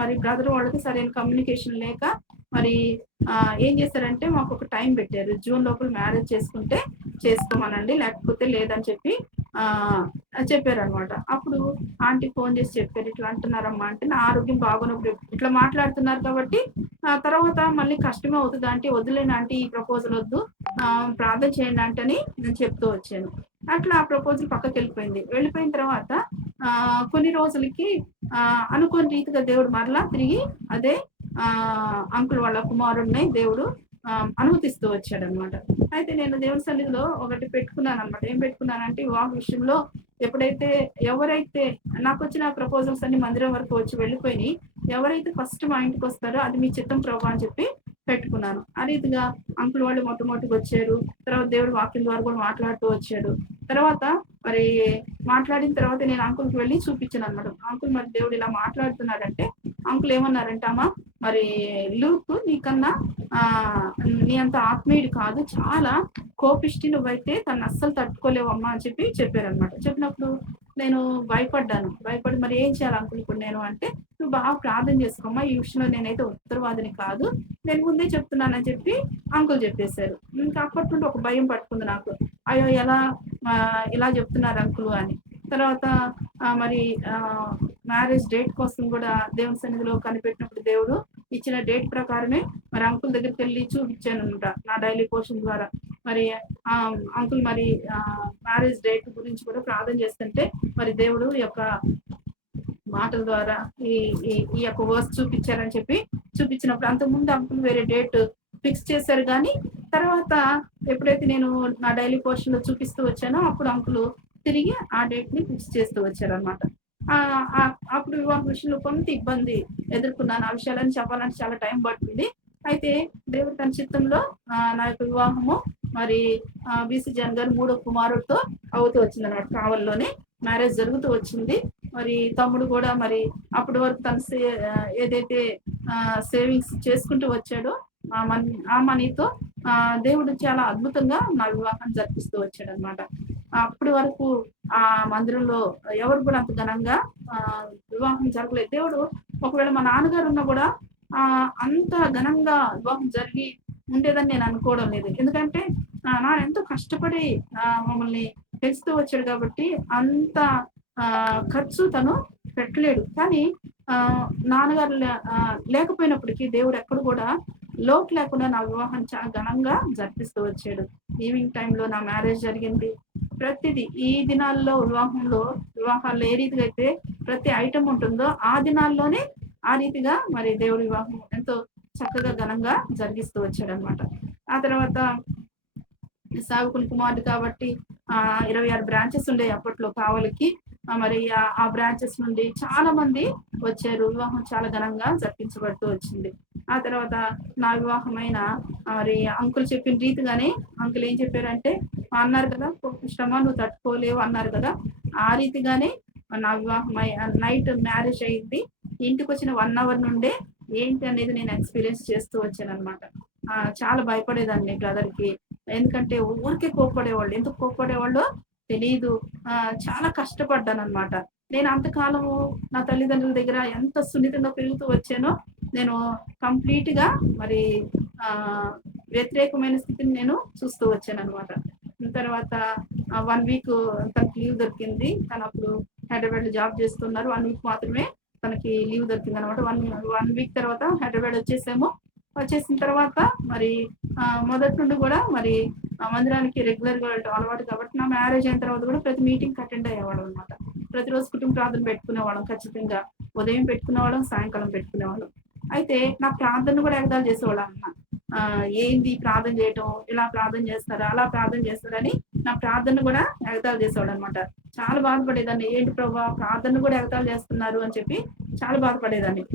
మరి బ్రదర్ వాళ్ళకి సరైన కమ్యూనికేషన్ లేక మరి ఏం చేశారంటే మాకు ఒక టైం పెట్టారు. జూన్ లోపల మ్యారేజ్ చేసుకుంటే చేసుకోమనండి, లేకపోతే లేదని చెప్పి చెప్పారనమాట. అప్పుడు ఆంటీ ఫోన్ చేసి చెప్పారు, ఇట్లా అంటున్నారమ్మా అంటే నా ఆరోగ్యం బాగోనప్పుడు ఇట్లా మాట్లాడుతున్నారు కాబట్టి తర్వాత మళ్ళీ కష్టమే అవుతుంది ఆంటీ, వదిలేండి ఆంటీ, ఈ ప్రపోజల్ వద్దు, ప్రార్థన చేయండి ఆంటీ అని నేను చెప్తూ వచ్చాను. అట్లా ఆ ప్రపోజల్ పక్కకి వెళ్ళిపోయింది. వెళ్ళిపోయిన తర్వాత కొన్ని రోజులకి అనుకోని రీతిగా దేవుడు మరలా తిరిగి అదే అంకుల్ వాళ్ళ కుమారుడిని దేవుడు అనుమతిస్తూ వచ్చాడనమాట. అయితే నేను దేవుని సన్నిధిలో ఒకటి పెట్టుకున్నాను అనమాట. ఏం పెట్టుకున్నానంటే వివాహ విషయంలో ఎప్పుడైతే ఎవరైతే నాకు వచ్చిన ప్రపోజల్స్ అన్ని మందిరం వరకు వచ్చి వెళ్ళిపోయి, ఎవరైతే ఫస్ట్ మా ఇంటికి వస్తారో అది మీ చిత్తం ప్రభు అని చెప్పి పెట్టుకున్నాను. ఆ రీతిగా అంకుల్ వాళ్ళు మొట్టమొదటికి వచ్చారు. తర్వాత దేవుడు వాక్యం ద్వారా కూడా మాట్లాడుతూ వచ్చాడు. తర్వాత మరి మాట్లాడిన తర్వాత నేను అంకుల్కి వెళ్ళి చూపించాను అనమాట. అంకుల్ మరి దేవుడు ఇలా మాట్లాడుతున్నాడంటే అంకుల్ ఏమన్నారంటే, అమ్మా మరి లూక్ నీకన్నా నీ అంత ఆత్మీయుడు కాదు, చాలా కోపిష్టి, నువ్వైతే తను అస్సలు తట్టుకోలేవమ్మా అని చెప్పి చెప్పారనమాట. చెప్పినప్పుడు నేను భయపడి మరి ఏం చేయాలి అంకుల్ ఇప్పుడు నేను అంటే, నువ్వు బాగా ప్రార్థన చేసుకోమ్మా, ఈ విషయంలో నేనైతే ఉత్తరవాదిని కాదు, నేను ముందే చెప్తున్నానని చెప్పి అంకుల్ చెప్పేశారు. ఇంకా అప్పటి నుండి ఒక భయం పట్టుకుంది నాకు. అయ్యో ఎలా ఇలా చెప్తున్నారు అంకుల్ అని. తర్వాత మరి మ్యారేజ్ డేట్ కోసం కూడా దేవుని సన్నిధిలో కనిపెట్టినప్పుడు దేవుడు ఇచ్చిన డేట్ ప్రకారమే మరి అంకుల్ దగ్గరికి వెళ్ళి చూపించాను అనమాట నా డైలీ పోషన్ ద్వారా. మరి అంకుల్ మరి మ్యారేజ్ డేట్ గురించి కూడా ప్రార్థన చేస్తుంటే మరి దేవుడు యొక్క మాటల ద్వారా ఈ యొక్క వర్స్ చూపించారని చెప్పి చూపించినప్పుడు, అంతకుముందు అంకుల్ వేరే డేట్ ఫిక్స్ చేశారు కానీ తర్వాత ఎప్పుడైతే నేను నా డైలీ పోర్షన్ లో చూపిస్తూ వచ్చానో అప్పుడు అంకుల్ తిరిగి ఆ డేట్ ని ఫిక్స్ చేస్తూ వచ్చారనమాట. అప్పుడు వివాహ విషయంలో కొంత ఇబ్బంది ఎదుర్కొన్నాను. ఆ విషయాలని చెప్పాలంటే చాలా టైం పడుతుంది. అయితే దేవుడి తన చిత్తంలో నా యొక్క వివాహము మరి బీసీ జన్ గారు 3వ కుమారుడితో అవుతూ వచ్చింది అన్నమాట. కావల్లోనే మ్యారేజ్ జరుగుతూ వచ్చింది. మరి తమ్ముడు కూడా మరి అప్పటి వరకు తను ఏదైతే సేవింగ్స్ చేసుకుంటూ వచ్చాడో ఆ మనీతో దేవుడు చాలా అద్భుతంగా నా వివాహాన్ని జరిపిస్తూ వచ్చాడు అనమాట. అప్పటి వరకు ఆ మందిరంలో ఎవరు కూడా అంత ఘనంగా వివాహం జరగలేదు. దేవుడు ఒకవేళ మా నాన్నగారు ఉన్నా కూడా అంత ఘనంగా వివాహం జరిగి ఉండేదని నేను అనుకోవడం లేదు. ఎందుకంటే నాన్న ఎంతో కష్టపడి మమ్మల్ని పెంచుతూ వచ్చాడు కాబట్టి అంత ఖర్చు తను పెట్టలేడు. కానీ నాన్నగారు లేకపోయినప్పటికీ దేవుడు ఎక్కడ కూడా లోటు లేకుండా నా వివాహాన్ని చాలా ఘనంగా జరిపిస్తూ వచ్చాడు. ఈవినింగ్ టైంలో నా మ్యారేజ్ జరిగింది. ప్రతిదీ ఈ దినాల్లో వివాహాల్లో ఏ రీతిగా అయితే ప్రతి ఐటమ్ ఉంటుందో ఆ దినాల్లోనే ఆ రీతిగా మరి దేవుడి వివాహం ఎంతో చక్కగా ఘనంగా జరిగిస్తూ వచ్చాడనమాట. ఆ తర్వాత సాగుకుని కుమారుడు కాబట్టి 26 బ్రాంచెస్ ఉండే అప్పట్లో కావలికి. మరి ఆ బ్రాంచెస్ నుండి చాలా మంది వచ్చారు. వివాహం చాలా ఘనంగా జరిపించబడుతూ వచ్చింది. ఆ తర్వాత నా వివాహమైన మరి అంకుల్ చెప్పిన రీతిగానే అంకుల్ ఏం చెప్పారంటే, అన్నారు కదా శ్రమ నువ్వు తట్టుకోలేవు అన్నారు కదా, ఆ రీతిగానే నా వివాహం నైట్ మ్యారేజ్ అయింది. ఇంటికి వచ్చిన 1 అవర్ నుండే ఏంటి అనేది నేను ఎక్స్పీరియన్స్ చేస్తూ వచ్చాను అనమాట. చాలా భయపడేదాన్ని బ్రదర్కి. ఎందుకంటే ఊరికే కోప్పడేవాళ్ళు. ఎందుకు కోప్పడేవాళ్ళో తెలీదు. చాలా కష్టపడ్డాను అనమాట. నేను అంతకాలము నా తల్లిదండ్రుల దగ్గర ఎంత సున్నితంగా పెరుగుతూ వచ్చానో నేను కంప్లీట్ గా మరి వ్యతిరేకమైన స్థితిని నేను చూస్తూ వచ్చాను అనమాట. తర్వాత 1 వీక్ తనకి లీవ్ దొరికింది. తను అప్పుడు హైదరాబాద్ లో జాబ్ చేస్తున్నారు. 1 వీక్ మాత్రమే తనకి లీవ్ దొరికింది అనమాట. 1 వీక్ తర్వాత హైదరాబాద్ వచ్చేసాము. వచ్చేసిన తర్వాత మరి మొదటి నుండి కూడా మరి మందిరానికి రెగ్యులర్ గా వెళ్ళడం అలవాటు కాబట్టి నా మ్యారేజ్ అయిన తర్వాత కూడా ప్రతి మీటింగ్ అటెండ్ అయ్యేవాళ్ళం అనమాట. ప్రతిరోజు కుటుంబ ప్రార్థన పెట్టుకునేవాళ్ళం. ఖచ్చితంగా ఉదయం పెట్టుకునేవాళ్ళం, సాయంకాలం పెట్టుకునేవాళ్ళం. అయితే నా ప్రార్థన కూడా ఎగతాళి చేసేవాళ్ళం అన్న. ఏంది ప్రార్థన చేయటం, ఇలా ప్రార్థన చేస్తారా, అలా ప్రార్థన చేస్తారని నా ప్రార్థన కూడా ఎగతాళి చేసేవాడు అనమాట. చాలా బాధపడేదాన్ని. ఏంటి ప్రభా ప్రార్థన కూడా ఎగతాళి చేస్తున్నారు అని చెప్పి చాలా బాధపడేదాన్ని.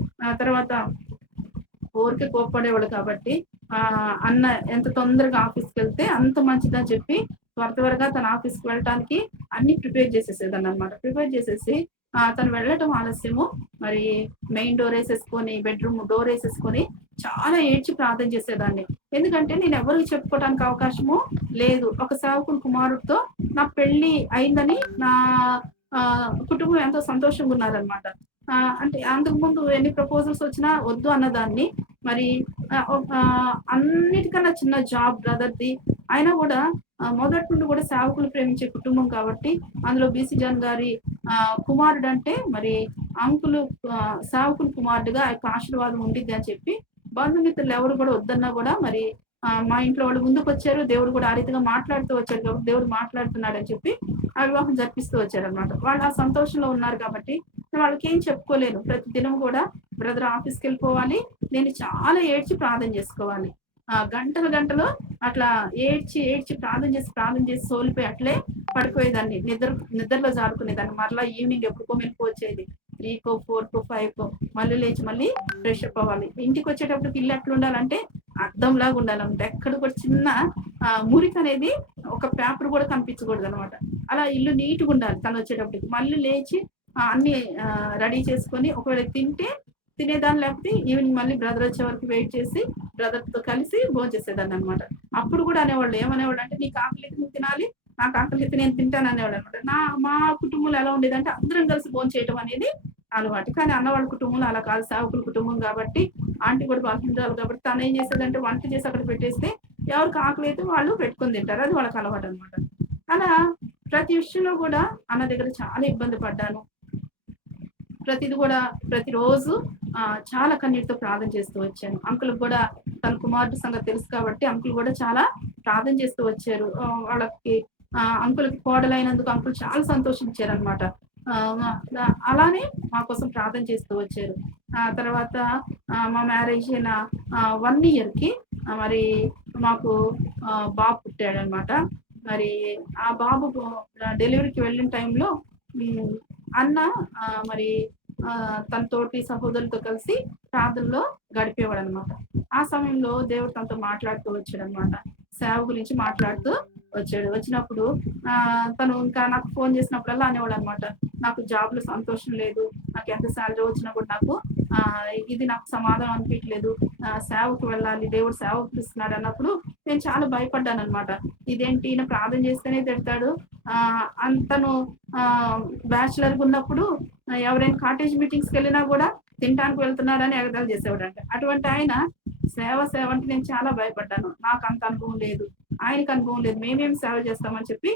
తర్వాత ఊరికే కోప్పడేవాడు కాబట్టి అన్న ఎంత తొందరగా ఆఫీస్కి వెళ్తే అంత మంచిదని చెప్పి త్వరగా తన ఆఫీస్కి వెళ్ళటానికి అన్ని ప్రిపేర్ చేసేసేదాన్ని అనమాట. ప్రిపేర్ చేసేసి తను వెళ్ళటం ఆలస్యము మరి మెయిన్ డోర్ వేసేసుకొని బెడ్రూమ్ డోర్ వేసేసుకొని చాలా ఏడ్చి ప్రార్థన చేసేదాన్ని. ఎందుకంటే నేను ఎవరికి చెప్పుకోవడానికి అవకాశము లేదు. ఒక సేవకుని కుమారుడితో నా పెళ్లి అయిందని నా కుటుంబం ఎంతో సంతోషంగా ఉన్నారనమాట. అంటే అంతకుముందు ఎన్ని ప్రపోజల్స్ వచ్చినా వద్దు అన్నదాన్ని. మరి అన్నిటికన్నా చిన్న జాబ్ బ్రదర్‌ది. అయినా కూడా మొదటి నుండి కూడా సేవకులు ప్రేమించే కుటుంబం కాబట్టి అందులో బీసీ జాన్ గారి కుమారుడంటే మరి అంకులు సేవకుని కుమారుడుగా ఆ యొక్క ఆశీర్వాదం ఉండిద్ది అని చెప్పి బంధుమిత్రులు ఎవరు కూడా వద్దన్నా కూడా మరి మా ఇంట్లో వాళ్ళు ముందుకొచ్చారు. దేవుడు కూడా ఆ రీతిగా మాట్లాడుతూ వచ్చారు కాబట్టి దేవుడు మాట్లాడుతున్నాడని చెప్పి ఆ వివాహం జరిపిస్తూ వచ్చారనమాట. వాళ్ళు ఆ సంతోషంలో ఉన్నారు కాబట్టి నేను వాళ్ళకేం చెప్పుకోలేను. ప్రతి దినం కూడా బ్రదర్ ఆఫీస్‌కెళ్ళిపోవాలి. నేను చాలా ఏడ్చి ప్రార్థన చేసుకోవాలి. గంటలు గంటలు అట్లా ఏడ్చి ప్రార్థన చేసి సోలిపోయి అట్లే పడిపోయేదాన్ని. నిద్రలో జారుకునేదాన్ని. మరలా ఈవినింగ్ ఎప్పుడుకో మెలుకువ వచ్చేది. 3కో, 4కో, 5కో మళ్ళీ లేచి మళ్ళీ ఫ్రెష్ అప్ అవ్వాలి. ఇంటికొచ్చేటప్పటికి ఇల్లు ఎట్లుండాలంటే అద్దంలాగా ఉండాలన్నమాట. ఎక్కడ కూడా చిన్న మురికనేది ఒక పేపర్ కూడా కనిపించకూడదనమాట. అలా ఇల్లు నీట్‌గా ఉండాలి తనొచ్చేటప్పటికి. మళ్ళీ లేచి అన్నీ రెడీ చేసుకొని ఒకవేళ తినేదాన్ని, లేకపోతే ఈవినింగ్ మళ్ళీ బ్రదర్ వచ్చే వరకు వెయిట్ చేసి బ్రదర్‌తో కలిసి భోంచేసేదాన్ననమాట. అప్పుడు కూడా అనేవాళ్ళు. ఏమనేవాళ్ళంటే, "నీకు ఆకలైతే నువ్వు తినాలి. నాకు ఆకలైతే నేను తింటాను" అనేవాళ్ళనమాట. మా కుటుంబంలో ఎలా ఉండేదంటే అందరం కలిసి భోంచేయటం అనేది అలవాటు. కానీ అన్న వాళ్ళ కుటుంబంలో అలా కాదు. సేవకుల కుటుంబం కాబట్టి ఆంటీ కూడా బలహీనరాలు కాబట్టి తనేం చేసేదంటే వంట చేసి అక్కడ పెట్టేస్తే ఎవరికి ఆకలైతే వాళ్ళు పెట్టుకొని తింటారు. అది వాళ్ళకి అలవాటనమాట. అలా ప్రతి విషయంలో కూడా అన్న దగ్గర చాలా ఇబ్బంది పడ్డాను. ప్రతిది కూడా ప్రతిరోజు చాలా కన్నీటితో ప్రార్థన చేస్తూ వచ్చాను. అంకుల్‌కి కూడా తన కుమారుడు సంగతి తెలుసు కాబట్టి అంకుల్ కూడా చాలా ప్రార్థన చేస్తూ వచ్చారు. వాళ్ళకి అంకుల్‌కి కోడలైనందుకు అంకుల్ చాలా సంతోషించారనమాట. అలానే మా కోసం ప్రార్థన చేస్తూ వచ్చారు. తర్వాత మా మ్యారేజ్ అయిన 1 ఇయర్‌కి మరి మాకు బాబు పుట్టాడనమాట. మరి ఆ బాబు డెలివరీకి వెళ్ళిన టైంలో అన్న మరి తన తోటి సహోదరులతో కలిసి ప్రార్థనలో గడిపేవాడనమాట. ఆ సమయంలో దేవుడు తనతో మాట్లాడుతూ వచ్చాడనమాట. సేవ గురించి మాట్లాడుతూ వచ్చాడు. వచ్చినప్పుడు తను ఇంకా నాకు ఫోన్ చేసినప్పుడల్లా అనేవాడనమాట. నాకు జాబ్‌లో సంతోషం లేదు. నాకు ఎంత సాలరీ వచ్చినా కూడా ఇది నాకు సమాధానం అనిపియట్లేదు. సేవకు వెళ్ళాలి. దేవుడు సేవకు పిలుస్తున్నాడు అన్నప్పుడు నేను చాలా భయపడ్డాననమాట. ఇదేంటి ఈయన ప్రార్థన చేస్తేనే తిడతాడు. తను బ్యాచిలర్‌గా ఉన్నప్పుడు ఎవరైనా కాటేజ్ మీటింగ్స్‌కెళ్ళినా కూడా తినటానికి వెళ్తున్నారని ఎగతాళి చేసేవాడంట. అటువంటి ఆయన సేవ అంటే నేను చాలా భయపడ్డాను. నాకు అంత అనుభవం లేదు. ఆయనకి అనుభవం లేదు. మేమేం సేవ చేస్తామని చెప్పి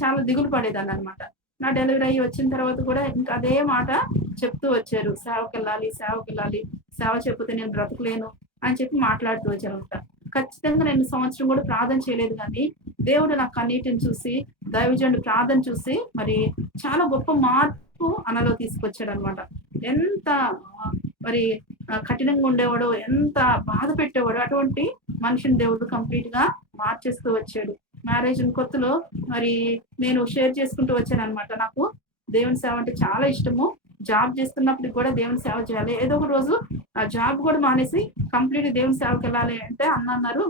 చాలా దిగులు పడేదాన్ననమాట. నా డెలివరీ అయ్యి వచ్చిన తర్వాత కూడా ఇంకా అదే మాట చెప్తూ వచ్చారు. సేవకెళ్ళాలి. సేవ చేయకపోతే నేను బ్రతకలేను అని చెప్పి మాట్లాడుతూ వచ్చారనమాట. ఖచ్చితంగా నేను సంవత్సరం కూడా ప్రార్థన చేయలేదు గానీ, దేవుడు నా కన్నీటిని చూసి, దైవజనుడి ప్రార్థన చూసి మరి చాలా గొప్ప మార్పు అన్నలో తీసుకొచ్చాడనమాట. ఎంత మరి కఠినంగా ఉండేవాడో, ఎంత బాధ పెట్టేవాడో అటువంటి మనిషిని దేవుడు కంప్లీట్‌గా మార్చేస్తూ వచ్చాడు. మ్యారేజ్ కొత్తలో మరి నేను షేర్ చేసుకుంటూ వచ్చాననమాట. నాకు దేవుని సేవ అంటే చాలా ఇష్టము. జాబ్ చేస్తున్నప్పటికి కూడా దేవుని సేవ చేయాలి. ఏదో ఒక రోజు ఆ జాబ్ కూడా మానేసి కంప్లీట్‌గా దేవుని సేవకెళ్ళాలి అంటే అన్నారు,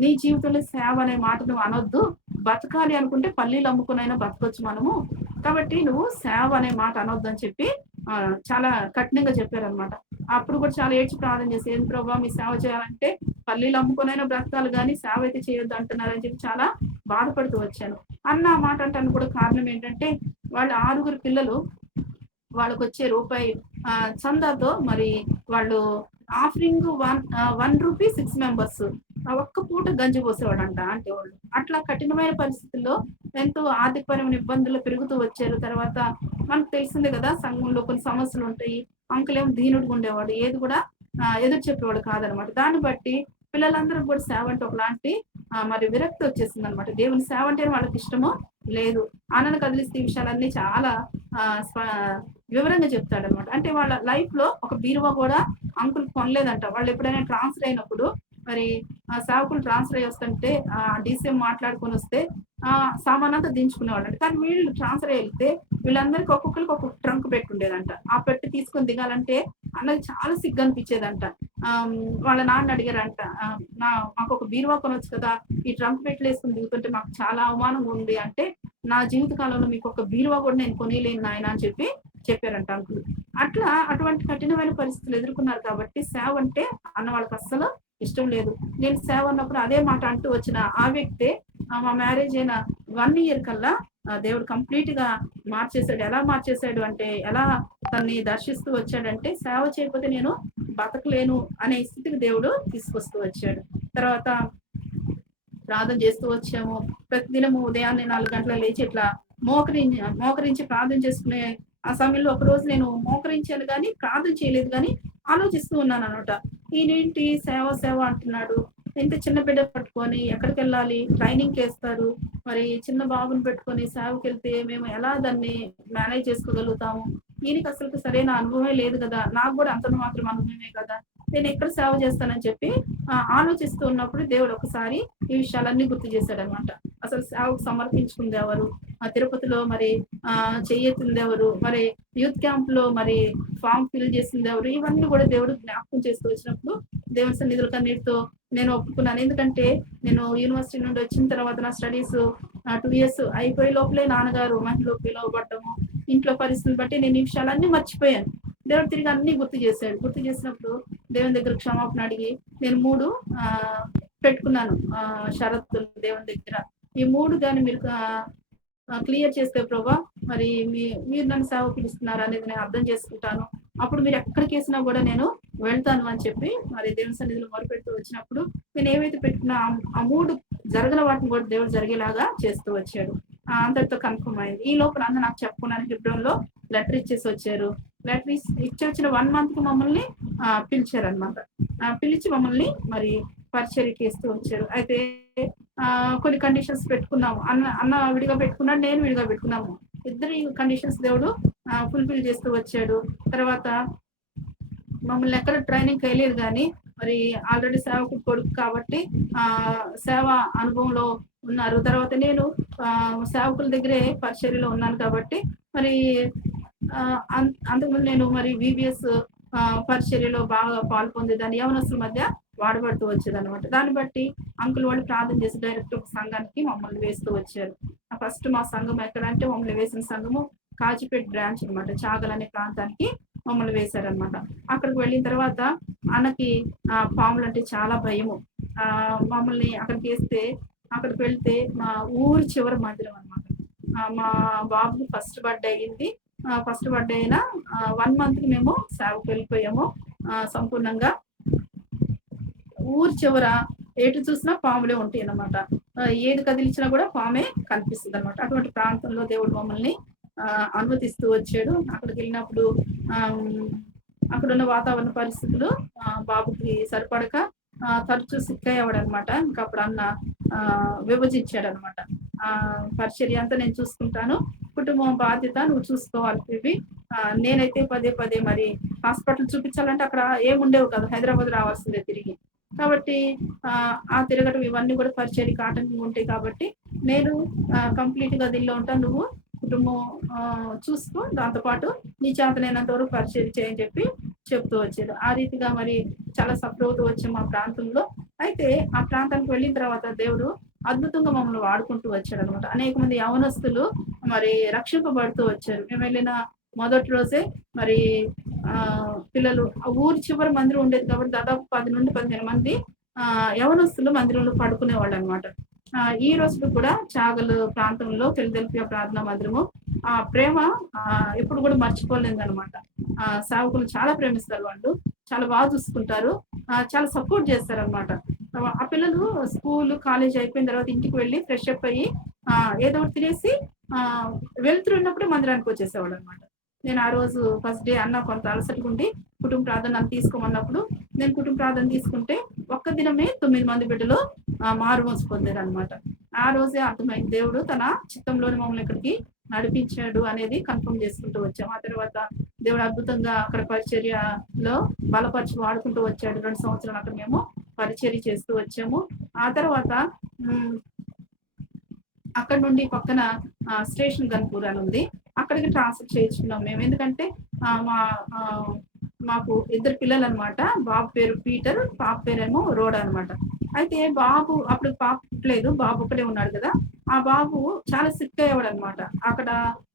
"నీ జీవితంలో సేవ అనే మాట నువ్వు అనొద్దు. బతకాలి అనుకుంటే పల్లీలు అమ్ముకునైనా బతకొచ్చు మనము. కాబట్టి నువ్వు సేవ అనే మాట అనొద్దు" అని చెప్పి చాలా కఠినంగా చెప్పారనమాట. అప్పుడు కూడా చాలా ఏడ్చి ప్రార్థన చేసి, "ఏంది ప్రభువా మీ సేవ చేయాలంటే పల్లీలు అమ్ముకునైనా బ్రతకాలి గానీ సేవ అయితే చేయొద్దు అంటున్నారని" చెప్పి చాలా బాధపడుతూ వచ్చాను. అన్న ఆ మాట అంటానికి కూడా కారణం ఏంటంటే, వాళ్ళ 6 పిల్లలు వాళ్ళకొచ్చే రూపాయి చందాతో మరి వాళ్ళు ఆఫరింగ్ రూ. 1 6 మెంబర్స్. ఒక్క పూట గంజి పోసేవాడంట ఆంటీ వాళ్ళు. అట్లా కఠినమైన పరిస్థితుల్లో ఎంతో ఆర్థికపరమైన ఇబ్బందులు పెరుగుతూ వచ్చారు. తర్వాత మనకు తెలిసిందే కదా! సంఘంలో కొన్ని సమస్యలుంటాయి. అంకుల్ ఏమో దీనుడుగా ఉండేవాడు. ఏది కూడా ఎదురు చెప్పేవాడు కాదనమాట. దాన్ని బట్టి పిల్లలందరూ కూడా సేవ అంటే ఒకలాంటి మరి విరక్తి వచ్చేసిందనమాట. దేవుని సేవ అంటే వాళ్ళకిష్టమో లేదు. అన్నను కదిలిస్తే ఈ విషయాలన్నీ చాలా వివరంగా చెప్తాడనమాట. అంటే వాళ్ళ లైఫ్‌లో ఒక బీరువా కూడా అంకుల్ కొనలేదంట. వాళ్ళెప్పుడైనా ట్రాన్స్‌ఫర్ అయినప్పుడు మరి సేవకులు ట్రాన్స్‌ఫర్ అయ్యి వస్తుంటే డీసీఎం మాట్లాడుకొనొస్తే సామానంతా దించుకునేవాళ్ళంట. కానీ వీళ్ళు ట్రాన్స్‌ఫర్ అయ్యి ఎళ్తే వీళ్ళందరికి ఒక్కొక్కళ్ళకి ఒక్కొక్క ట్రంక్ పెట్టుండేదంట. ఆ పెట్టి తీసుకొని దిగాలంటే అన్నకి చాలా సిగ్గనిపిచ్చేదంట. వాళ్ళ నాన్న అడిగారంట. మాకొక బీరువా కొనొచ్చు కదా! ఈ ట్రంక్ పెట్టెలేసుకొని దిగుతుంటే మాకు చాలా అవమానంగా ఉంది అంటే, "నా జీవిత కాలంలో మీకొక బీరువా కూడా నేను కొనీయలేను నాయనా" అని చెప్పారంట అంకుల్. అట్లా అటువంటి కఠినమైన పరిస్థితులు ఎదుర్కొన్నారు కాబట్టి సేవ అంటే అన్న వాళ్ళకి అస్సలు ఇష్టం లేదు. నేను సేవ అన్నప్పుడు అదే మాట అంటూ వచ్చిన ఆ వ్యక్తే మా మ్యారేజ్ అయిన 1 ఇయర్ కల్లా దేవుడు కంప్లీట్‌గా మార్చేసాడు. ఎలా మార్చేసాడు అంటే, ఎలా తనని దర్శిస్తూ వచ్చాడంటే, సేవ చేయకపోతే నేను బతకలేను అనే స్థితికి దేవుడు తీసుకొస్తూ వచ్చాడు. తర్వాత ప్రార్థన చేస్తూ వచ్చాము. ప్రతిదినము ఉదయాన్నే 4 గంటలకు లేచి ఇట్లా మోకరించి ప్రార్థన చేసుకునే ఆ సమయంలో ఒకరోజు నేను మోకరించాను గానీ, ప్రార్థన చేయలేదు గానీ, ఆలోచిస్తూ ఉన్నాననమాట. ఈయనేంటి సేవ సేవ అంటున్నాడు. ఇంత చిన్న బిడ్డ పట్టుకొని ఎక్కడికెళ్ళాలి? ట్రైనింగ్‌కేస్తారు. మరి చిన్న బాబుని పెట్టుకొని సేవకెళ్తే మేము ఎలా దాన్ని మేనేజ్ చేసుకోగలుగుతాము? ఈయనకి అసలుకి సరైన అనుభవమే లేదు గదా! నాకు గూడా అంతంత మాత్రం అనుభవమే కదా! నేనెక్కడ సేవ చేస్తానని చెప్పి ఆలోచిస్తూ ఉన్నప్పుడు దేవుడు ఒకసారి ఈ విషయాలన్నీ గుర్తు చేశాడనమాట. అసలు సేవకు సమర్పించుకుందెవరు? తిరుపతిలో మరి చెయ్యెత్తిందెవరు? మరి యూత్ క్యాంప్‌లో మరి ఫార్మ్ ఫిల్ చేసిందెవరు? ఇవన్నీ కూడా దేవుడు జ్ఞాపకం చేస్తూ వచ్చినప్పుడు దేవుని సన్నిధిలో కన్నీటితో నేను ఒప్పుకున్నాను. ఎందుకంటే నేను యూనివర్సిటీ నుండి వచ్చిన తర్వాత నా స్టడీస్ 2 ఇయర్స్ అయిపోయే లోపలే నాన్నగారు మహిళలోకి పిలువబడ్డము. ఇంట్లో పరిస్థితులు బట్టి నేను ఈ విషయాలన్నీ మర్చిపోయాను. దేవుడు తిరిగి అన్నీ గుర్తు చేశాడు. గుర్తు చేసినప్పుడు దేవుని దగ్గర క్షమాపణ అడిగి నేను 3 పెట్టుకున్నాను షరతులు దేవుని దగ్గర. ఈ 3 గాని మీరు క్లియర్ చేస్తే ప్రభా మరి మీరు నన్ను సేవకు పిలుస్తున్నారు అనేది నేను అర్థం చేసుకుంటాను. అప్పుడు మీరు ఎక్కడికేసినా కూడా నేను వెళ్తాను అని చెప్పి మరి దేవుని సన్నిధిలో మొరపెడుతూ వచ్చినప్పుడు నేను ఏవైతే పెట్టుకున్నా ఆ 3 జరగని వాటిని కూడా దేవుడు జరిగేలాగా చేస్తూ వచ్చాడు. అంతటితో కన్ఫర్మ్ అయింది. ఈ లోపల అన్న నాకు చెప్పకుండానే హెబ్రోన్‌లో లెటర్ ఇచ్చేసి వచ్చారు. లెటర్ ఇచ్చి వచ్చిన 1 మంత్‌కి మమ్మల్ని పిలిచారనమాట. పిలిచి మమ్మల్ని మరి పరిచర్యకి ఇస్తూ వచ్చారు. అయితే కొన్ని కండిషన్స్ పెట్టుకున్నాము. అన్న విడిగా పెట్టుకున్నాడు. నేను విడిగా పెట్టుకున్నాము. ఇద్దరి కండిషన్స్ దేవుడు ఫుల్‌ఫిల్ చేస్తూ వచ్చాడు. తర్వాత మమ్మల్ని ఎక్కడ ట్రైనింగ్‌కి ఎయలేదు గానీ, మరి ఆల్రెడీ సేవకుడు కొడుకు కాబట్టి సేవ అనుభవంలో ఉన్నారు. తర్వాత నేను సేవకుల దగ్గరే పరిచర్యలో ఉన్నాను కాబట్టి, మరి అంతకుముందు నేను మరి వీబీఎస్ పరిచర్యలో బాగా పాల్పొందేదాన్ని. యవనస్తుల మధ్య వాడబడుతూ వచ్చేదనమాట. దాన్ని బట్టి అంకుల్ వాళ్ళు ప్రార్థన చేసి డైరెక్ట్ ఒక సంఘానికి మమ్మల్ని వేస్తూ వచ్చారు. ఫస్ట్ మా సంఘం ఎక్కడంటే మమ్మల్ని వేసిన సంఘము కాజీపేట బ్రాంచ్ అనమాట. చాగల్ అనే ప్రాంతానికి మమ్మల్ని వేశారనమాట. అక్కడికి వెళ్ళిన తర్వాత అన్నకి పాములంటే చాలా భయము. మమ్మల్ని అక్కడికేస్తే అక్కడికి వెళ్తే మా ఊరి చివరి మందిరం అనమాట. మా బాబుకి ఫస్ట్ బర్త్‌డే అయింది. ఫస్ట్ బర్త్‌డే అయిన 1 మంత్‌కి మేము సేవకు వెళ్ళిపోయాము సంపూర్ణంగా. ఊరి చివర ఎటు చూసినా పాములే ఉంటాయన్నమాట. ఏది కదిలించినా కూడా పామే కనిపిస్తదనమాట. అటువంటి ప్రాంతంలో దేవుడు మమ్మల్ని అనుమతిస్తూ వచ్చాడు. అక్కడికెళ్ళినప్పుడు అక్కడున్న వాతావరణ పరిస్థితులు బాబుకి సరిపడక తరచూ సిక్ అయ్యేవాడనమాట. ఇంక అప్పుడు అన్న విభజించాడనమాట. పరిచర్య అంతా నేను చూసుకుంటాను. కుటుంబం బాధ్యత నువ్వు చూసుకోవాలి ఇవి. నేనైతే పదే పదే మరి హాస్పిటల్ చూపించాలంటే అక్కడ ఏముండేవి కాదు. హైదరాబాద్ రావాల్సిందే తిరిగి. కాబట్టి తిరగటం ఇవన్నీ కూడా పరిచర్యకి ఆటంకంగా ఉంటాయి కాబట్టి నేను కంప్లీట్‌గా దీనిలో ఉంటాను. నువ్వు కుటుంబం చూసుకో. దాంతో పాటు నీ చేతనైనంత వరకు పరిచర్య చేయని చెప్పి చెప్తూ వచ్చాడు. ఆ రీతిగా మరి చాలా సఫర్ అవుతూ వచ్చాం మా ప్రాంతంలో. అయితే ఆ ప్రాంతానికి వెళ్ళిన తర్వాత దేవుడు అద్భుతంగా మమ్మల్ని వాడుకుంటూ వచ్చాడనమాట. అనేక మంది యవనస్తులు మరి రక్షింపబడుతూ వచ్చారు. మేము వెళ్ళిన మొదటి రోజే మరి పిల్లలు ఊరి చివరి మందిరం ఉండేది కాబట్టి దాదాపు 10-15 మంది యవనస్తులు మందిరంలో పడుకునేవాళ్ళనమాట. ఈ రోజుకి కూడా చాగల్ ప్రాంతంలో ఫిలదెల్ఫియా ప్రార్థనా మందిరము ప్రేమ ఎప్పుడు కూడా మర్చిపోలేదనమాట. సేవకులు చాలా ప్రేమిస్తారు వాళ్ళు. చాలా బాగా చూసుకుంటారు. చాలా సపోర్ట్ చేస్తారనమాట. ఆ పిల్లలు స్కూల్, కాలేజ్ అయిపోయిన తర్వాత ఇంటికి వెళ్ళి ఫ్రెష్ అప్ అయ్యి ఏదో ఒకటి తినేసి వెళ్తున్నప్పుడే మందిరానికి వచ్చేసేవాళ్ళనమాట. నేను ఆ రోజు ఫస్ట్ డే అన్న కొంత అలసటగా ఉండి కుటుంబ ప్రార్థన నన్ను తీసుకోమన్నప్పుడు నేను కుటుంబ ప్రార్థన తీసుకుంటే ఒక్క దినమే 9 మంది బిడ్డలు మారుమనసు పొందారనమాట. ఆ రోజే అర్థమైంది దేవుడు తన చిత్తంలోని మమ్మల్ని ఇక్కడికి నడిపించాడు అనేది కన్ఫర్మ్ చేసుకుంటూ వచ్చాము. ఆ తర్వాత దేవుడు అద్భుతంగా అక్కడ పరిచర్యలో బలపరిచి వాడుకుంటూ వచ్చాడు. 2 సంవత్సరాలు అక్కడ మేము పరిచర్య చేస్తూ వచ్చాము. ఆ తర్వాత అక్కడ నుండి పక్కన స్టేషన్ గన్పూర్ అని ఉంది. అక్కడికి ట్రాన్స్‌ఫర్ చేయించుకున్నాం మేము. ఎందుకంటే మా మాకు ఇద్దరు పిల్లలు అనమాట. బాబు పేరు పీటర్, పాప పేరేమో రోడా అనమాట. అయితే బాబు అప్పుడు పాప పుట్టలేదు. బాబు ఒక్కడే ఉన్నాడు కదా! ఆ బాబు చాలా సిక్ అయ్యేవాడనమాట. అక్కడ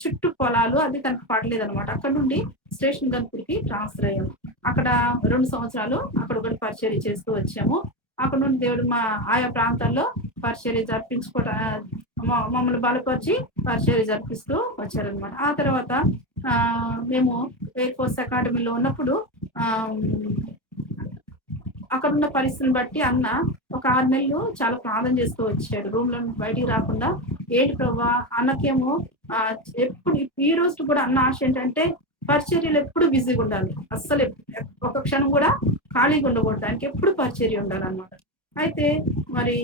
చుట్టూ పొలాలు అది తనకు పడలేదనమాట. అక్కడ నుండి స్టేషన్ గన్పూర్‌కి ట్రాన్స్‌ఫర్ అయ్యాము. అక్కడ 2 సంవత్సరాలు అక్కడ కూడా పరిచర్య చేస్తూ వచ్చాము. అక్కడ నుండి దేవుడు ఆయా ప్రాంతాల్లో పరిచర్య మమ్మల్ని బలపరిచి పరిచర్య జరిపిస్తూ వచ్చారనమాట. ఆ తర్వాత మేము ఎయిర్ ఫోర్స్ అకాడమీలో ఉన్నప్పుడు ఆహ్, అక్కడున్న పరిస్థితిని బట్టి అన్న ఒక 6 నెలలు చాలా ప్రార్థన చేస్తూ వచ్చాడు. రూమ్‌లో నుంచి బయటికి రాకుండా, "ఏంటి ప్రభా!" అన్నకేమో ఎప్పుడు ఈ రోజు కూడా అన్న ఆశ ఏంటంటే పరిచర్యలో ఎప్పుడు బిజీగా ఉండాలి. అస్సలు ఒక క్షణం కూడా ఖాళీగా ఉండకూడదు. ఆయనకెప్పుడు పరిచర్య ఉండాలన్నమాట. అయితే మరి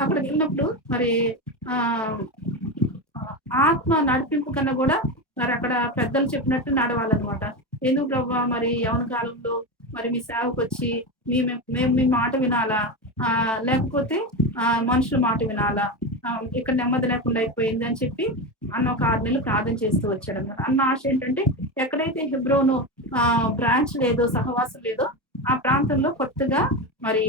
అక్కడికెళ్ళినప్పుడు మరి ఆహ్, ఆత్మ నడిపింపు కన్నా కూడా మరి అక్కడ పెద్దలు చెప్పినట్టు నడవాలన్నమాట. ఎందుకు ప్రభా! మరి యవ్వన కాలంలో మరి మీ సేవకొచ్చి మేము మీ మాట వినాలా? లేకపోతే మనుషుల మాట వినాలా? ఇక్కడ నెమ్మది లేకుండా అయిపోయింది అని చెప్పి అన్న ఒక 6 నెలలు ప్రార్థన చేస్తూ వచ్చాడన్నమాట. అన్న ఆశ ఏంటంటే ఎక్కడైతే హెబ్రోను బ్రాంచ్ లేదో, సహవాసం లేదో ఆ ప్రాంతంలో కొత్తగా మరి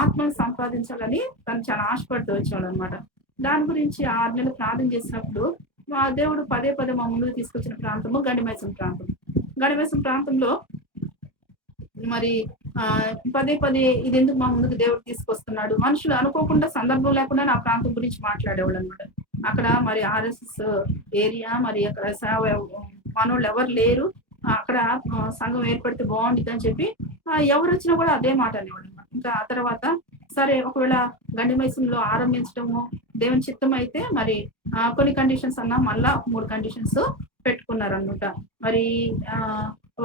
ఆత్మను సంపాదించాలని తను చాలా ఆశపడుతూ వచ్చేవాడనమాట. దాని గురించి 6 నెలలు ప్రార్థన చేసినప్పుడు మా దేవుడు పదే పదే మా ముందుకు తీసుకొచ్చిన ప్రాంతము గండిమైసమ్మ ప్రాంతం. గండిమైసమ్మ ప్రాంతంలో మరి పదే పదే ఇదెందుకు మా ముందుకు దేవుడు తీసుకొస్తున్నాడు. మనుషులు అనుకోకుండా సందర్భం లేకుండా ఆ ప్రాంతం గురించి మాట్లాడేవాళ్ళనమాట. అక్కడ మరి ఆర్ఎస్ఎస్ ఏరియా మరి అక్కడ మనోళ్ళు ఎవరు లేరు. అక్కడ సంఘం ఏర్పడితే బావుండిద్దని చెప్పి ఎవరొచ్చినా కూడా అదే మాట అనేవాళ్ళనమాట. ఇంకా ఆ తర్వాత సరే ఒకవేళ గండిమైసంలో ఆరంభించడము దేవుని చిత్తం అయితే మరి కొన్ని కండిషన్స్ అన్నా మళ్ళా 3 కండిషన్స్ పెట్టుకున్నారనమాట. మరి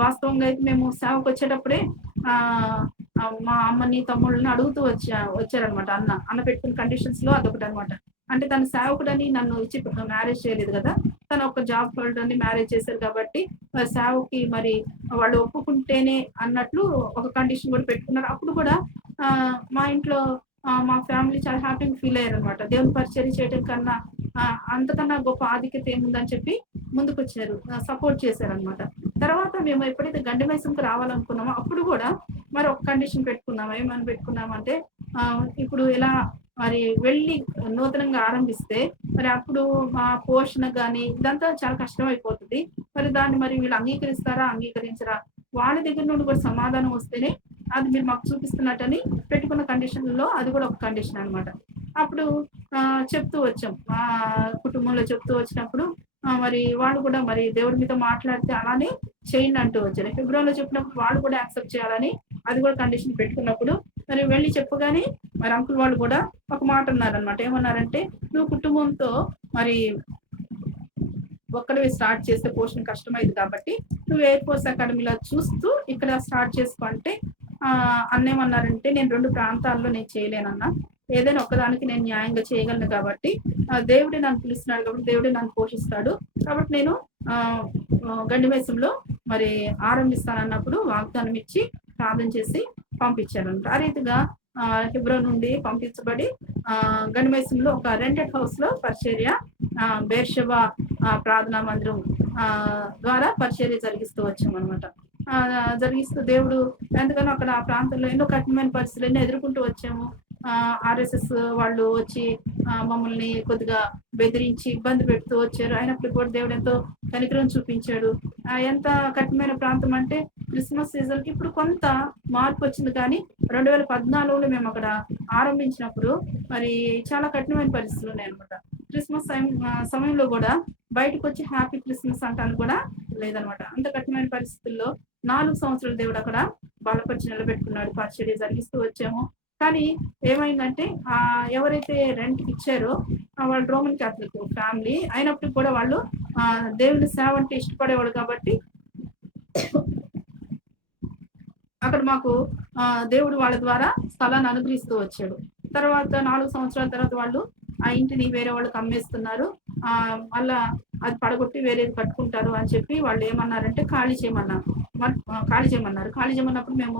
వాస్తవంగా అయితే మేము సేవకొచ్చేటప్పుడే మా అమ్మని, తమ్ముళ్ళని అడుగుతూ వచ్చారనమాట అన్న. అన్న పెట్టిన కండిషన్స్‌లో అదొకటనమాట. అంటే తను సేవకుడని నన్ను ఇచ్చి మ్యారేజ్ చేయలేదు గదా! తను ఒక జాబ్ హోల్డర్‌ని మ్యారేజ్ చేశారు కాబట్టి సేవకి మరి వాళ్ళు ఒప్పుకుంటేనే అన్నట్లు ఒక కండిషన్ కూడా పెట్టుకున్నారు. అప్పుడు కూడా మా ఇంట్లో మా ఫ్యామిలీ చాలా హ్యాపీగా ఫీల్ అయ్యారనమాట. దేవుని పరిచర్య చేయడం కన్నా అంతకన్నా గొప్ప ఆధిక్యత ఏముందని చెప్పి ముందుకొచ్చారు. సపోర్ట్ చేశారనమాట. తర్వాత మేము ఎప్పుడైతే గండిమైసంకి రావాలనుకున్నామో అప్పుడు కూడా మరి ఒక కండిషన్ పెట్టుకున్నాం. ఏమని పెట్టుకున్నామంటే ఇప్పుడు ఇలా మరి వెళ్ళి నూతనంగా ఆరంభిస్తే మరి అప్పుడు మా పోషణ గాని ఇదంతా చాలా కష్టమైపోతది. మరి దాన్ని మరి వీళ్ళు అంగీకరిస్తారా? అంగీకరించరా? వాళ్ళ దగ్గర నుండి కూడా సమాధానం వస్తేనే అది మీరు మాకు చూపిస్తున్నట్టని పెట్టుకున్న కండిషన్‌లో అది కూడా ఒక కండిషన్ అనమాట. అప్పుడు చెప్తూ వచ్చాం. మా కుటుంబంలో చెప్తూ వచ్చినప్పుడు మరి వాళ్ళు కూడా మరి దేవుడు మీతో మాట్లాడితే అలానే చేయండి అంటూ వచ్చారు. ఫిబ్రవరిలో చెప్పినప్పుడు వాళ్ళు కూడా యాక్సెప్ట్ చేయాలని అది కూడా కండిషన్ పెట్టుకున్నప్పుడు మరి వెళ్లి చెప్పగానే మరి అంకుల్ వాళ్ళు కూడా ఒక మాట అన్నారనమాట. ఏమన్నారంటే, "నువ్వు కుటుంబంతో మరి ఒక్కడివే స్టార్ట్ చేస్తే పోషణ కష్టమైంది కాబట్టి నువ్వు ఎయిర్ ఫోర్స్ అకాడమీలో చూస్తూ ఇక్కడ స్టార్ట్ చేసుకో" అంటే అన్నేమన్నారంటే, "నేను 2 ప్రాంతాల్లో నేను చేయలేనన్నా. ఏదైనా ఒక్కదానికి నేను న్యాయంగా చేయగలను కాబట్టి దేవుడే నన్ను పిలుస్తున్నాడు కాబట్టి దేవుడే నన్ను పోషిస్తాడు. కాబట్టి నేను గండిమైసంలో మరి ఆరంభిస్తానన్నప్పుడు వాగ్దానం ఇచ్చి ప్రార్థన చేసి పంపించారనమాట. ఆ రీతిగా ఫిబ్రవరి నుండి పంపించబడి గండిమైసంలో ఒక రెంటెడ్ హౌస్‌లో పరిచర్య బేర్షెబా ప్రార్థనా మందిరం ద్వారా పరిచర్య జరిగిస్తూ వచ్చామనమాట. జరిగిస్తూ దేవుడు ఎంతగానో అక్కడ ఆ ప్రాంతంలో ఎన్నో కఠినమైన పరిస్థితులన్నీ ఎదుర్కొంటూ వచ్చాము. ఆర్ఎస్ఎస్ వాళ్ళు వచ్చి మమ్మల్ని కొద్దిగా బెదిరించి ఇబ్బంది పెడుతూ వచ్చారు. అయినప్పటికి కూడా దేవుడు ఎంతో కనికరం చూపించాడు. ఎంత కఠినమైన ప్రాంతం అంటే క్రిస్మస్ సీజన్‌కి ఇప్పుడు కొంత మార్పు వచ్చింది కానీ 2014లో మేము అక్కడ ఆరంభించినప్పుడు మరి చాలా కఠినమైన పరిస్థితులు ఉన్నాయన్నమాట. క్రిస్మస్ సమయంలో కూడా బయటకొచ్చి హ్యాపీ క్రిస్మస్ అంటానికి కూడా లేదనమాట. అంత కఠినమైన పరిస్థితుల్లో 4 సంవత్సరాలు దేవుడు అక్కడ బలపరిచి నిలబెట్టుకున్నాడు. పరిచర్య జరిగిస్తూ వచ్చాము. కానీ ఏమైందంటే ఎవరైతే రెంట్‌కి ఇచ్చారో వాళ్ళు రోమన్ కాథలిక్ ఫ్యామిలీ. అయినప్పటికి కూడా వాళ్ళు దేవుని సేవ అంటే ఇష్టపడేవాళ్ళు కాబట్టి అక్కడ మాకు దేవుడు వాళ్ళ ద్వారా స్థలాన్ని అనుగ్రహిస్తూ వచ్చాడు. తర్వాత 4 సంవత్సరాల తర్వాత వాళ్ళు ఆ ఇంటిని వేరే వాళ్ళకి అమ్మేస్తున్నారు. మళ్ళా అది పడగొట్టి వేరేది కట్టుకుంటారు అని చెప్పి వాళ్ళు ఏమన్నారంటే ఖాళీ చేయమన్నారు. ఖాళీ చేయమన్నారు. ఖాళీ చేయమన్నప్పుడు మేము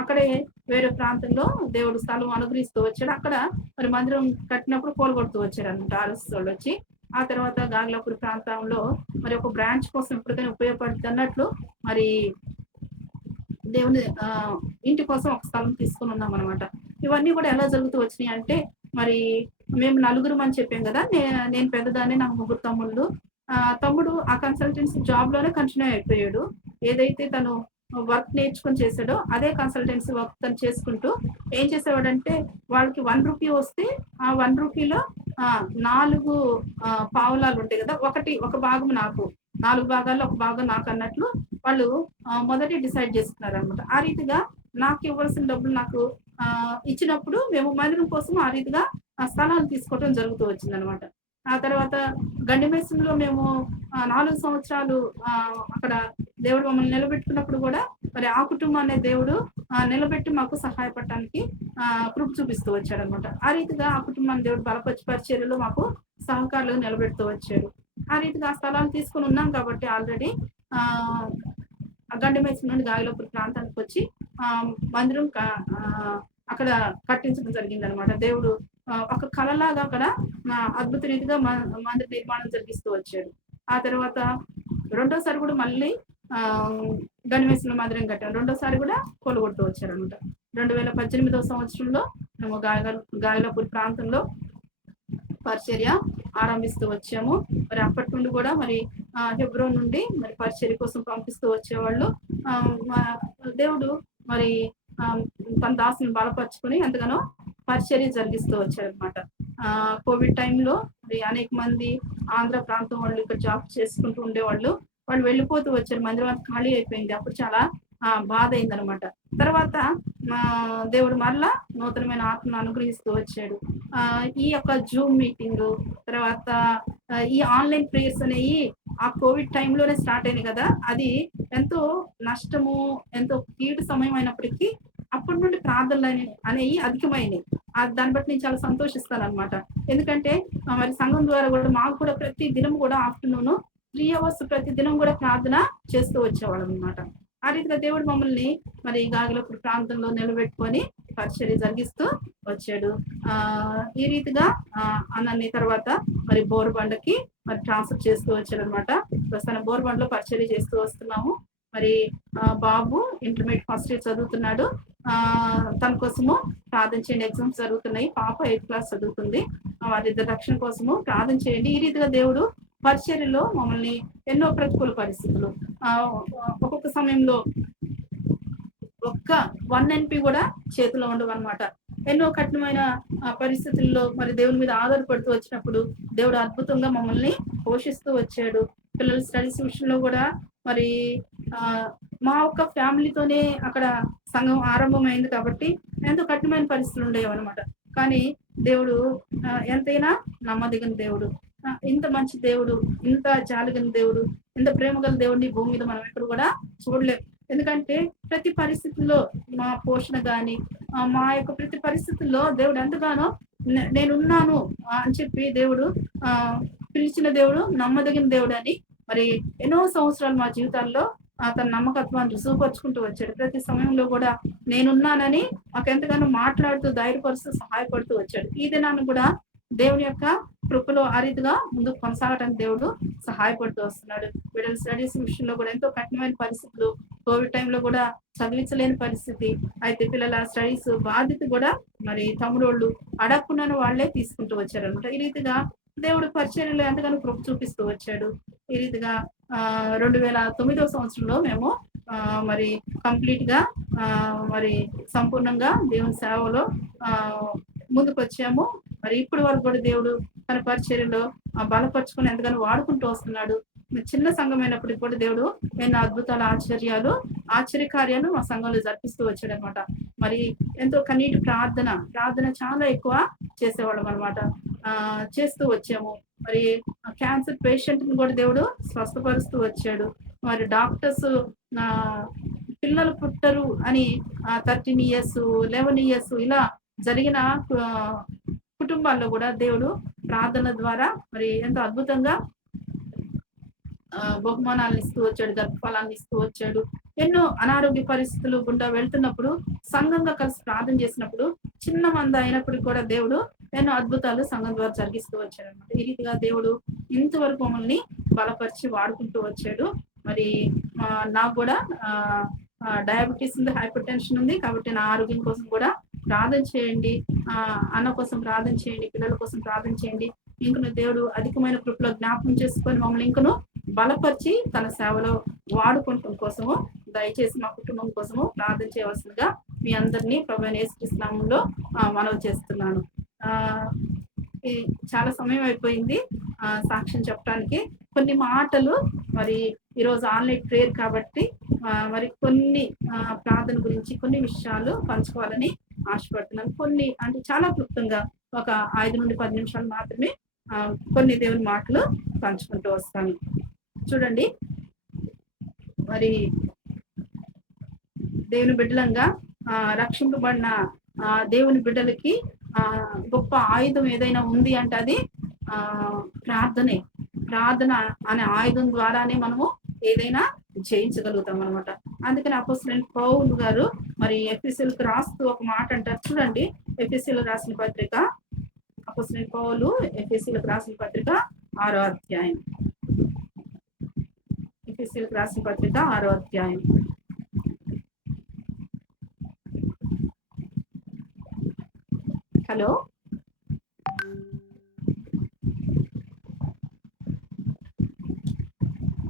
అక్కడే వేరే ప్రాంతంలో దేవుడు స్థలం అనుగ్రహిస్తూ వచ్చాడు. అక్కడ మరి మందిరం కట్టినప్పుడు కూలగొడుతూ వచ్చారన్నమాట ఆర్ఎస్ఎస్ వాళ్ళొచ్చి. ఆ తర్వాత గాగ్లాపూర్ ప్రాంతంలో మరి ఒక బ్రాంచ్ కోసం ఎప్పటికైనా ఉపయోగపడుతుంది అన్నట్లు మరి దేవుని ఇంటి కోసం ఒక స్థలం తీసుకొని ఉన్నాం అనమాట. ఇవన్నీ కూడా ఎలా జరుగుతూ వచ్చినాయి అంటే, మరి మేము నలుగురం అని చెప్పాం కదా. నేను పెద్దదాన్ని, నాకు ముగ్గురు తమ్ముళ్ళు. తమ్ముడు ఆ కన్సల్టెన్సీ జాబ్ లోనే కంటిన్యూ అయిపోయాడు. ఏదైతే తను వర్క్ నేర్చుకొని చేశాడో అదే కన్సల్టెన్సీ వర్క్ తను చేసుకుంటూ ఏం చేసేవాడంటే, వాళ్ళకి రూ. 1 వస్తే ఆ రూ. 1లో 4 పావులాలు ఉంటాయి కదా, ఒక భాగం నాకు, 4 భాగాల్లో ఒక భాగం నాకు అన్నట్లు వాళ్ళు మొదటి డిసైడ్ చేసుకున్నారనమాట. ఆ రీతిగా నాకు ఇవ్వాల్సిన డబ్బులు నాకు ఇచ్చినప్పుడు మేము మందిరం కోసం ఆ రీతిగా స్థలాలు తీసుకోవడం జరుగుతూ వచ్చిందనమాట. ఆ తర్వాత గండిమేసంలో మేము 4 సంవత్సరాలు అక్కడ దేవుడు మమ్మల్ని నిలబెట్టుకున్నప్పుడు కూడా మరి ఆ కుటుంబాన్ని దేవుడు నిలబెట్టి మాకు సహాయపడటానికి కృప చూపిస్తూ వచ్చాడనమాట. ఆ రీతిగా ఆ కుటుంబాన్ని దేవుడు బలపరిచి పరిచర్యలో మాకు సహకారులుగా నిలబెడుతూ వచ్చాడు. ఆ రీతిగా ఆ స్థలాలు తీసుకొని ఉన్నాం కాబట్టి ఆల్రెడీ గండిమేసం నుండి గాయలోపురి ప్రాంతానికి వచ్చి మందిరం అక్కడ కట్టించడం జరిగిందనమాట. దేవుడు ఒక కళలాగా అక్కడ అద్భుత రీతిగా మందిర నిర్మాణం జరిగిస్తూ వచ్చాడు. ఆ తర్వాత రెండోసారి కూడా మళ్ళీ గండిమేసంలో మందిరం కట్టాం. రెండోసారి కూడా కొలగొడుతూ వచ్చారనమాట. 2018 సంవత్సరంలో మేము గాయలోపురి ప్రాంతంలో పరిచర్య ఆరంభిస్తూ వచ్చాము. మరి అప్పటి నుండి కూడా మరి హెబ్రోన్ నుండి మరి పరిచర్య కోసం పంపిస్తూ వచ్చేవాళ్ళు. దేవుడు మరి తన దాసుని బలపరుచుకుని ఎంతగానో పరిచర్య జరిగిస్తూ వచ్చారనమాట. కోవిడ్ టైంలో మరి అనేక మంది ఆంధ్ర ప్రాంతం వాళ్ళు ఇక్కడ జాబ్ చేసుకుంటూ ఉండేవాళ్ళు. వాళ్ళు వెళ్ళిపోతూ వచ్చారు. మందిరం అంతా ఖాళీ అయిపోయింది. అప్పుడు చాలా బాధ అయిందనమాట. తర్వాత దేవుడు మరలా నూతనమైన ఆత్మను అనుగ్రహిస్తూ వచ్చాడు. ఈ యొక్క జూమ్ మీటింగ్ తర్వాత ఈ ఆన్లైన్ ప్రేయర్స్ అనేవి ఆ కోవిడ్ టైంలోనే స్టార్ట్ అయినాయి కదా. అది ఎంతో నష్టము, ఎంతో కీడు సమయం అయినప్పటికీ అప్పటి నుండి ప్రార్థనలు అనేవి అధికమైనవి. దాన్ని బట్టి నేను చాలా సంతోషిస్తాను అనమాట. ఎందుకంటే మరి సంఘం ద్వారా కూడా మాకు కూడా ప్రతి దినం కూడా ఆఫ్టర్నూన్ 3 hours ప్రతి దినం కూడా ప్రార్థన చేస్తూ వచ్చేవాళ్ళం అనమాట. ఆ రీతిగా దేవుడు మమ్మల్ని మరి గాగిలోపురి ప్రాంతంలో నిలబెట్టుకొని పరిచర్య జరిగిస్తూ వచ్చాడు. ఈ రీతిగా అన్ని తర్వాత మరి బోరుబండకి మరి ట్రాన్స్ఫర్ చేస్తూ వచ్చాడు అనమాట. ప్రస్తుతం బోరుబండలో పరిచర్య చేస్తూ వస్తున్నాము. మరి బాబు ఇంటర్మీడియట్ ఫస్ట్ ఇయర్ చదువుతున్నాడు. తన కోసము ప్రార్థన చేయండి. ఎగ్జామ్స్ జరుగుతున్నాయి. పాప 8th క్లాస్ చదువుతుంది. వారిద్దరి రక్షణ కోసము ప్రార్థన చేయండి. ఈ రీతిగా దేవుడు పరిచర్యలో మమ్మల్ని ఎన్నో ప్రతికూల పరిస్థితులు, ఒక్కొక్క సమయంలో ఒక్క 1 NP కూడా చేతిలో ఉండవు అనమాట. ఎన్నో కఠినమైన పరిస్థితుల్లో మరి దేవుని మీద ఆధారపడుతూ వచ్చినప్పుడు దేవుడు అద్భుతంగా మమ్మల్ని పోషిస్తూ వచ్చాడు. పిల్లల స్టడీస్ విషయంలో కూడా మరి మా ఒక్క ఫ్యామిలీతోనే అక్కడ సంఘం ఆరంభమైంది కాబట్టి ఎంతో కఠినమైన పరిస్థితులు ఉండేవి అనమాట. కానీ దేవుడు ఎంతైనా నమ్మదగిన దేవుడు, ఇంత మంచి దేవుడు, ఇంత జాలిగల దేవుడు, ఇంత ప్రేమగల దేవుడిని భూమి మీద మనం ఎక్కడ కూడా చూడలేము. ఎందుకంటే ప్రతి పరిస్థితుల్లో మా పోషణ గాని మా యొక్క ప్రతి పరిస్థితుల్లో దేవుడు ఎంతగానో నేనున్నాను అని చెప్పి దేవుడు పిలిచిన దేవుడు, నమ్మదగిన దేవుడు అని మరి ఎన్నో సంవత్సరాలు మా జీవితాల్లో తన నమ్మకత్వాన్ని రుజువుపరుచుకుంటూ వచ్చాడు. ప్రతి సమయంలో కూడా నేనున్నానని మాకు ఎంతగానో మాట్లాడుతూ ధైర్యపరుస్తూ సహాయపడుతూ వచ్చాడు. ఈ దినాన్ని కూడా దేవుని యొక్క కృపలో ఆ రీతిగా ముందుకు కొనసాగడానికి దేవుడు సహాయపడుతూ వస్తున్నాడు. వీళ్ళ స్టడీస్ విషయంలో కూడా ఎంతో కఠినమైన పరిస్థితులు, కోవిడ్ టైంలో కూడా చదివించలేని పరిస్థితి. అయితే పిల్లల స్టడీస్ బాధ్యత కూడా మరి తమ్ముడోళ్ళు అడగకుండానే వాళ్ళే తీసుకుంటూ వచ్చారనమాట. ఈ రీతిగా దేవుడు పరిచర్యలో ఎంతగానో కృప చూపిస్తూ వచ్చాడు. ఈ రీతిగా 2009 సంవత్సరంలో మేము మరి కంప్లీట్ గా మరి సంపూర్ణంగా దేవుని సేవలో ముందుకు వచ్చాము. మరి ఇప్పటి వరకు కూడా దేవుడు తన పరిచర్యలో బలపరుచుకుని ఎంతగానో వాడుకుంటూ వస్తున్నాడు. చిన్న సంఘం అయినప్పటికీ కూడా దేవుడు ఎన్నో అద్భుతాల ఆశ్చర్యకార్యాలు మా సంఘంలో జరిపిస్తూ వచ్చాడు అనమాట. మరి ఎంతో కన్నీటి ప్రార్థన చాలా ఎక్కువ చేసేవాళ్ళం అనమాట. చేస్తూ వచ్చాము. మరి క్యాన్సర్ పేషెంట్ ని కూడా దేవుడు స్వస్థపరుస్తూ వచ్చాడు. మరి డాక్టర్స్ పిల్లలు పుట్టరు అని 13 years 11 years ఇలా జరిగిన కుటుంబాల్లో కూడా దేవుడు ప్రార్థన ద్వారా మరి ఎంతో అద్భుతంగా బహుమానాలను ఇస్తూ వచ్చాడు, గర్భఫలాన్ని ఇస్తూ వచ్చాడు. ఎన్నో అనారోగ్య పరిస్థితులు గుండా వెళ్తున్నప్పుడు సంఘంగా కలిసి ప్రార్థన చేసినప్పుడు చిన్న మంద అయినప్పటికీ కూడా దేవుడు ఎన్నో అద్భుతాలు సంఘం ద్వారా జరిగిస్తూ వచ్చాడు అనమాట. ఈ రీతిగా దేవుడు ఇంతవరకు మమ్మల్ని బలపరిచి వాడుకుంటూ వచ్చాడు. మరి నాకు కూడా డయాబెటీస్ ఉంది, హైపర్ టెన్షన్ ఉంది. కాబట్టి నా ఆరోగ్యం కోసం కూడా ప్రార్థన చేయండి. అన్న కోసం ప్రార్థన చేయండి, పిల్లల కోసం ప్రార్థన చేయండి. ఇంకను దేవుడు అధికమైన కృపలో జ్ఞాపకం చేసుకొని మమ్మల్ని ఇంకను బలపరిచి తన సేవలో వాడుకోవటం కోసము దయచేసి మా కుటుంబం కోసము ప్రార్థన చేయవలసిందిగా మీ అందరినీ ప్రభువైన యేసుక్రీస్తు నామములో మనవి చేస్తున్నాను. చాలా సమయం అయిపోయింది సాక్ష్యం చెప్పడానికి. కొన్ని మాటలు మరి ఈరోజు ఆన్లైన్ ప్రేయర్ కాబట్టి మరి కొన్ని ప్రార్థన గురించి కొన్ని విషయాలు పంచుకోవాలని ఆశపడుతున్నాను. కొన్ని అంటే చాలా క్లుప్తంగా ఒక 5 నుండి 10 నిమిషాలు మాత్రమే కొన్ని దేవుని మాటలు పంచుకుంటూ వస్తాను. చూడండి, మరి దేవుని బిడ్డలంగా రక్షింపబడిన దేవుని బిడ్డలకి గొప్ప ఆయుధం ఏదైనా ఉంది అంటే అది ప్రార్థనే. ప్రార్థన అనే ఆయుధం ద్వారానే మనము ఏదైనా జయించగలుగుతాం అనమాట. అందుకని అపోస్తలుడైన పౌలు గారు మరి ఎఫెసీయులకు రాస్తూ ఒక మాట అంటారు. చూడండి, ఎఫెసీయులకు రాసిన పత్రిక, అపోస్తలుడైన పౌలు ఎఫెసీయులకు రాసిన పత్రిక 6వ అధ్యాయం. ఎఫెసీయులకు రాసిన పత్రిక 6వ అధ్యాయం. హలో,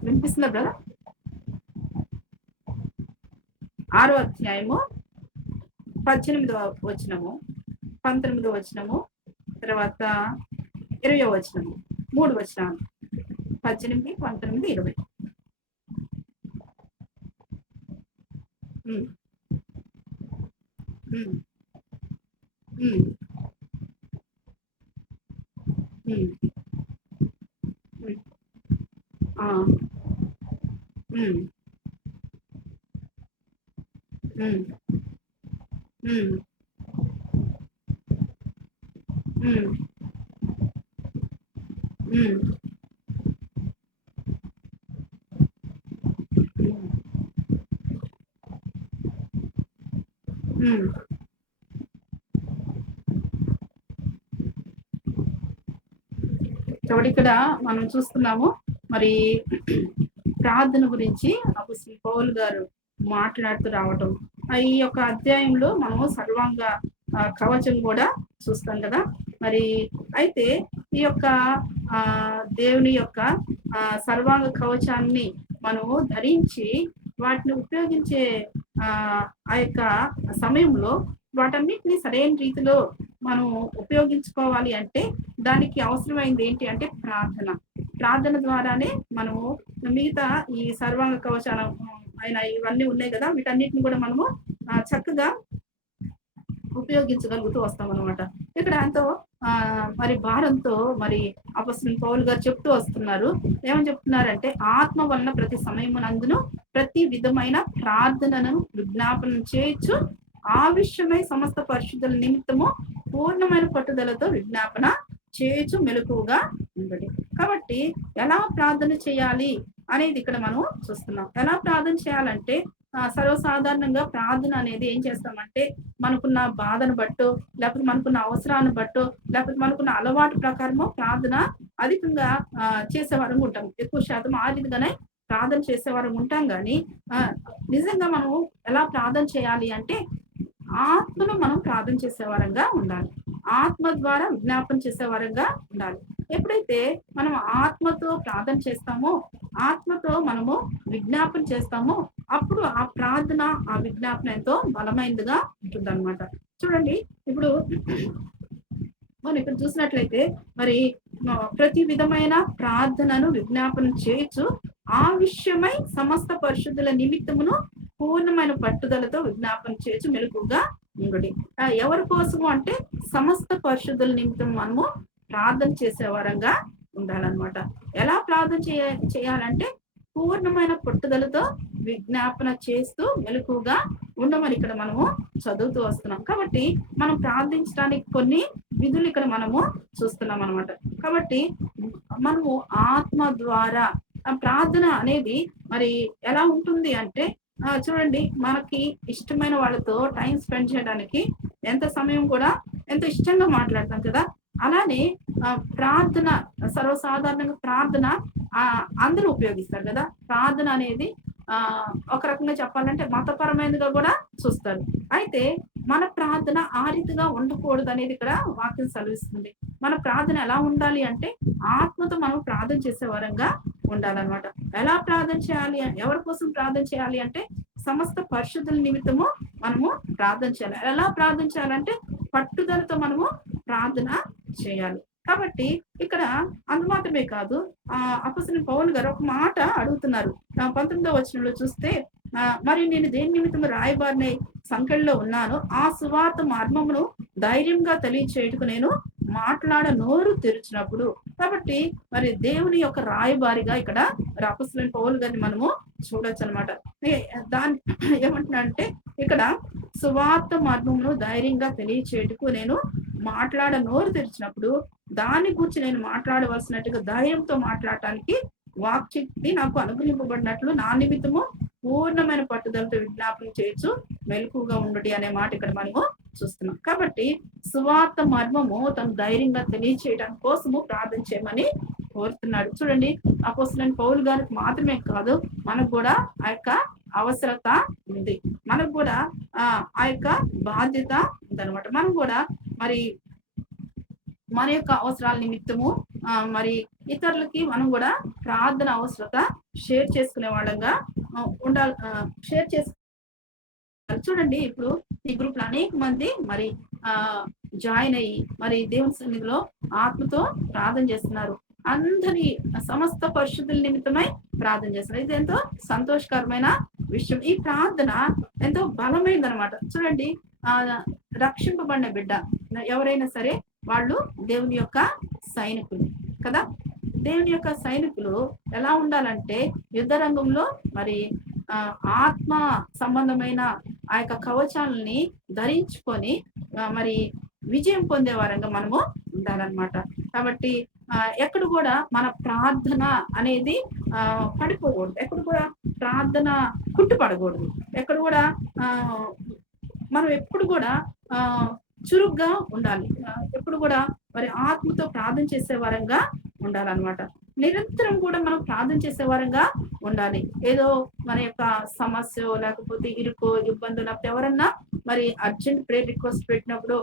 వినిపిస్తుందా బ్రదర్? 6వ అధ్యాయము 18వ వచనము, 19వ వచనము, తర్వాత 20వ వచనము, 3 వచనాలు, 18, 19, 20. కాబట్టి ఇక్కడ మనం చూస్తున్నాము మరి ప్రార్థన గురించి అపోస్తలుడైన పౌలు గారు మాట్లాడుతూ రావటం. ఈ యొక్క అధ్యాయంలో మనము సర్వాంగ కవచం కూడా చూస్తాం కదా. మరి అయితే ఈ యొక్క దేవుని యొక్క సర్వాంగ కవచాన్ని మనము ధరించి వాటిని ఉపయోగించే ఆ యొక్క సమయంలో వాటన్నిటిని సరైన రీతిలో మనం ఉపయోగించుకోవాలి అంటే దానికి అవసరమైంది ఏంటి అంటే ప్రార్థన. ప్రార్థన ద్వారానే మనము మిగతా ఈ సర్వాంగ కవచాలు అయిన ఇవన్నీ ఉన్నాయి కదా, వీటన్నిటిని కూడా మనము చక్కగా ఉపయోగించగలుగుతూ వస్తాం అనమాట. ఇక్కడ ఎంతో మరి భారంతో మరి అపోస్తలుడైన పౌలు గారు చెప్తూ వస్తున్నారు. ఏమని చెప్తున్నారంటే, ఆత్మ వలన ప్రతి సమయమునందును ప్రతి విధమైన ప్రార్థనను విజ్ఞాపనం చేయొచ్చు, ఆ విషయమై సమస్త పరిశుద్ధుల నిమిత్తము పూర్ణమైన పట్టుదలతో విజ్ఞాపన చేయొచ్చు, మెలకువగా ఉండడి. కాబట్టి ఎలా ప్రార్థన చేయాలి అనేది ఇక్కడ మనం చూస్తున్నాం. ఎలా ప్రార్థన చేయాలంటే సర్వసాధారణంగా ప్రార్థన అనేది ఏం చేస్తామంటే మనకున్న బాధను బట్టో, లేకపోతే మనకున్న అవసరాన్ని బట్టో, లేకపోతే మనకున్న అలవాటు ప్రకారము ప్రార్థన అధికంగా చేసేవారం ఉంటాం. ఎక్కువ శాతం ఆ రీతిగానే ప్రార్థన చేసేవారం ఉంటాం. కానీ నిజంగా మనం ఎలా ప్రార్థన చేయాలి అంటే ఆత్మలో మనం ప్రార్థన చేసేవారంగా ఉండాలి. ఆత్మ ద్వారా విజ్ఞాపన చేసేవారంగా ఉండాలి. ఎప్పుడైతే మనం ఆత్మతో ప్రార్థన చేస్తామో, ఆత్మతో మనము విజ్ఞాపన చేస్తామో, అప్పుడు ఆ ప్రార్థన ఆ విజ్ఞాపన ఎంతో బలమైనదిగా ఉంటుంది అనమాట. చూడండి, ఇప్పుడు మనం ఇక్కడ చూసినట్లయితే మరి ప్రతి విధమైన ప్రార్థనను విజ్ఞాపన చేయొచ్చు, ఆ విషయమై సమస్త పరిశుద్ధుల నిమిత్తమును పూర్ణమైన పట్టుదలతో విజ్ఞాపన చేయొచ్చు, మెలకుగా ఉండడి. ఎవరి కోసము అంటే సమస్త పరిశుద్ధుల నిమిత్తం మనము ప్రార్థన చేసేవారంగా ఉండాలన్నమాట. ఎలా ప్రార్థన చేయాలంటే పూర్ణమైన పట్టుదలతో విజ్ఞాపన చేస్తూ మెలకుగా ఉండమని ఇక్కడ మనము చదువుతూ వస్తున్నాం. కాబట్టి మనం ప్రార్థించడానికి కొన్ని విధులు ఇక్కడ మనము చూస్తున్నాం అనమాట. కాబట్టి మనము ఆత్మ ద్వారా ప్రార్థన అనేది మరి ఎలా ఉంటుంది అంటే చూడండి, మనకి ఇష్టమైన వాళ్ళతో టైం స్పెండ్ చేయడానికి ఎంత సమయం కూడా ఎంతో ఇష్టంగా మాట్లాడతాం కదా. అలానే ప్రార్థన సర్వసాధారణంగా ప్రార్థన అందరూ ఉపయోగిస్తారు కదా. ప్రార్థన అనేది ఒక రకంగా చెప్పాలంటే మతపరమైనదిగా కూడా చూస్తారు. అయితే మన ప్రార్థన ఆ రీతిగా ఉండకూడదు అనేది ఇక్కడ వాక్యం సెలవిస్తుంది. మన ప్రార్థన ఎలా ఉండాలి అంటే ఆత్మతో మనం ప్రార్థన చేసే వరంగా ఉండాలన్నమాట. ఎలా ప్రార్థన చేయాలి? ఎవరి కోసం ప్రార్థన చేయాలి అంటే సమస్త పరిశుద్ధుల నిమిత్తము మనము ప్రార్థన చేయాలి. ఎలా ప్రార్థన చేయాలంటే పట్టుదలతో మనము ప్రార్థన చేయాలి. కాబట్టి ఇక్కడ అందు మాత్రమే కాదు, అపొస్తలుడైన పౌలు గారు ఒక మాట అడుగుతున్నారు. 19వ వచనంలో చూస్తే మరియు నేను దేని నిమిత్తము రాయబారినై సంకెళ్ళలో ఉన్నాను, ఆ సువార్త మర్మమును ధైర్యంగా తెలియచేయుటకు నేను మాట్లాడ నోరు తెరిచినప్పుడు. కాబట్టి మరి దేవుని యొక్క రాయబారిగా ఇక్కడ అపొస్తలుడైన పౌలు గారిని మనము చూడొచ్చు అనమాట. దాని ఏమంటున్నాడంటే ఇక్కడ సువార్త మర్మమును ధైర్యంగా తెలియచేయుటకు నేను మాట్లాడ నోరు తెరిచినప్పుడు దాని గురించి నేను మాట్లాడవలసినట్టుగా ధైర్యంతో మాట్లాడటానికి వాక్శక్తి నాకు అనుగ్రహింపబడినట్లు నా నిమిత్తము పూర్ణమైన పట్టుదలతో విజ్ఞాపనం చేయొచ్చు మెలకుగా ఉండడి అనే మాట ఇక్కడ మనము చూస్తున్నాం. కాబట్టి సువార్త మర్మము తను ధైర్యంగా తెలియచేయడం కోసము ప్రార్థన చేయమని కోరుతున్నాడు. చూడండి, అపొస్తలుడైన పౌలు గారికి మాత్రమే కాదు, మనకు కూడా ఆ యొక్క అవసరత ఉంది. మనకు కూడా ఆ యొక్క బాధ్యత ఉందన్నమాట. మనం కూడా మరి మన యొక్క అవసరాల నిమిత్తము మరి ఇతరులకి మనం కూడా ప్రార్థన అవసరత షేర్ చేసుకునే వాళ్ళంగా ఉండాలి. షేర్ చేసు చూడండి, ఇప్పుడు ఈ గ్రూప్ లో అనేక మంది మరి జాయిన్ అయ్యి మరి దేవుని సన్నిధిలో ఆత్మతో ప్రార్థన చేస్తున్నారు. అందరి సమస్త పరిశుద్ధుల నిమిత్తమై ప్రార్థన చేస్తున్నారు. ఇది ఎంతో సంతోషకరమైన విషయం. ఈ ప్రార్థన ఎంతో బలమైందనమాట. చూడండి, రక్షింపబడిన బిడ్డ ఎవరైనా సరే వాళ్ళు దేవుని యొక్క సైనికులు కదా. దేవుని యొక్క సైనికులు ఎలా ఉండాలంటే యుద్ధ రంగంలో మరి ఆత్మ సంబంధమైన ఆ యొక్క కవచాలని ధరించుకొని మరి విజయం పొందే వారంగా మనము ఉండాలన్నమాట. కాబట్టి ఎక్కడ కూడా మన ప్రార్థన అనేది పడిపోకూడదు. ఎక్కడ కూడా ప్రార్థన కుట్టుపడకూడదు. ఎక్కడ కూడా మనం ఎప్పుడు కూడా చురుగ్గా ఉండాలి. ఎప్పుడు కూడా మరి ఆత్మతో ప్రార్థన చేసే వారంగా ఉండాలన్నమాట. నిరంతరం కూడా మనం ప్రార్థన చేసే వారంగా ఉండాలి. ఏదో మన యొక్క సమస్య లేకపోతే ఇరుకో ఇబ్బందులు లేకపోతే ఎవరన్నా మరి అర్జెంట్ ప్రేయర్ రిక్వెస్ట్ పెట్టినప్పుడు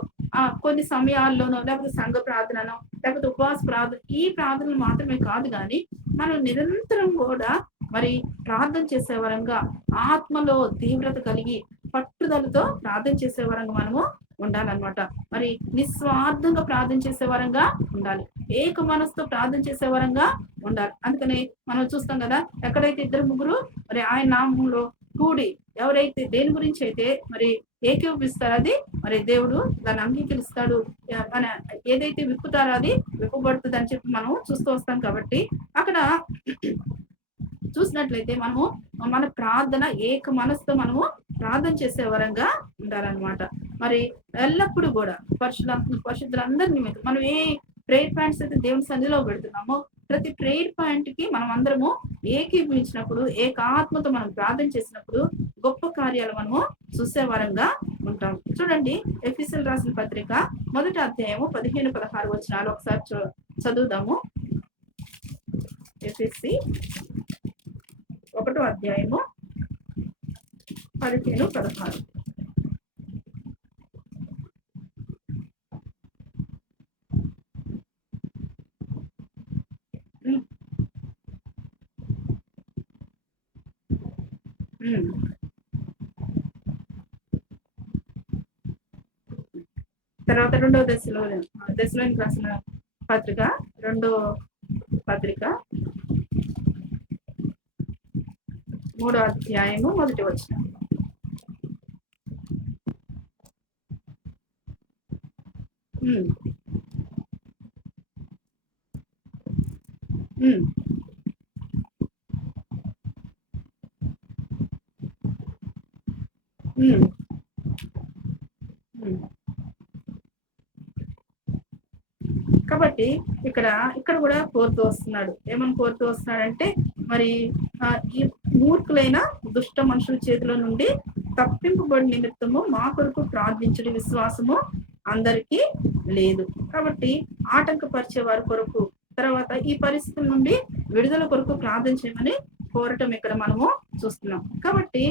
కొన్ని సమయాల్లోనో లేకపోతే సంఘ ప్రార్థననో లేకపోతే ఉపవాస ప్రార్థన, ఈ ప్రార్థనలు మాత్రమే కాదు కానీ మనం నిరంతరం కూడా మరి ప్రార్థన చేసే వరంగా ఆత్మలో తీవ్రత కలిగి పట్టుదలతో ప్రార్థన చేసే వరంగా మనము ఉండాలన్నమాట. మరి నిస్వార్థంగా ప్రార్థన చేసే వరంగా ఉండాలి. ఏక మనసుతో ప్రార్థన చేసే వరంగా ఉండాలి. అందుకని మనం చూస్తాం కదా, ఎక్కడైతే ఇద్దరు ముగ్గురు మరి ఆయన నామంలో కూడి ఎవరైతే దేని గురించి అయితే మరి ఏకీభవిస్తారో అది మరి దేవుడు దాన్ని అంగీకరిస్తాడు. మన ఏదైతే విప్పుతారో అది విప్పబడుతుంది అని చెప్పి మనం చూస్తూ వస్తాం. కాబట్టి అక్కడ చూసినట్లయితే మనము మన ప్రార్థన ఏక మనసుతో మనము ప్రార్థన చేసే వరంగా ఉండాలన్నమాట. మరి ఎల్లప్పుడూ కూడా పరిశుద్ధులందరి నిమిత్తం మనం ఏ ప్రేయర్ పాయింట్స్ అయితే దేవుని సన్నిధిలో పెడుతున్నామో ప్రతి ప్రేయర్ పాయింట్ కి మనం అందరము ఏకీభవించినప్పుడు ఏకాత్మతో మనం ప్రార్థన చేసినప్పుడు గొప్ప కార్యాలు మనము చూసే వరంగా ఉంటాం. చూడండి, ఎఫెసీయులకు రాసిన పత్రిక 1వ అధ్యాయము 15-16 వచనాలు ఒకసారి చదువుదాము. ఎఫెసీ 1వ అధ్యాయము 15-16. తర్వాత 2వ దశలోనికి రాసిన పత్రిక 2వ పత్రిక 3వ అధ్యాయము 1వ వచనం. కాబట్టి ఇక్కడ కూడా కోరుతూ వస్తున్నాడు. ఏమని కోరుతూ వస్తున్నాడంటే మరి ఈ మూర్ఖులైన దుష్ట మనుషుల చేతిలో నుండి తప్పింపబడి నిమిత్తము మా కొరకు ప్రార్థించడం విశ్వాసము అందరికీ లేదు. కాబట్టి ఆటంకపరిచే వారి కొరకు, తర్వాత ఈ పరిస్థితుల నుండి విడుదల కొరకు ప్రార్థన చేయమని కోరటం ఇక్కడ మనము చూస్తున్నాం. కాబట్టి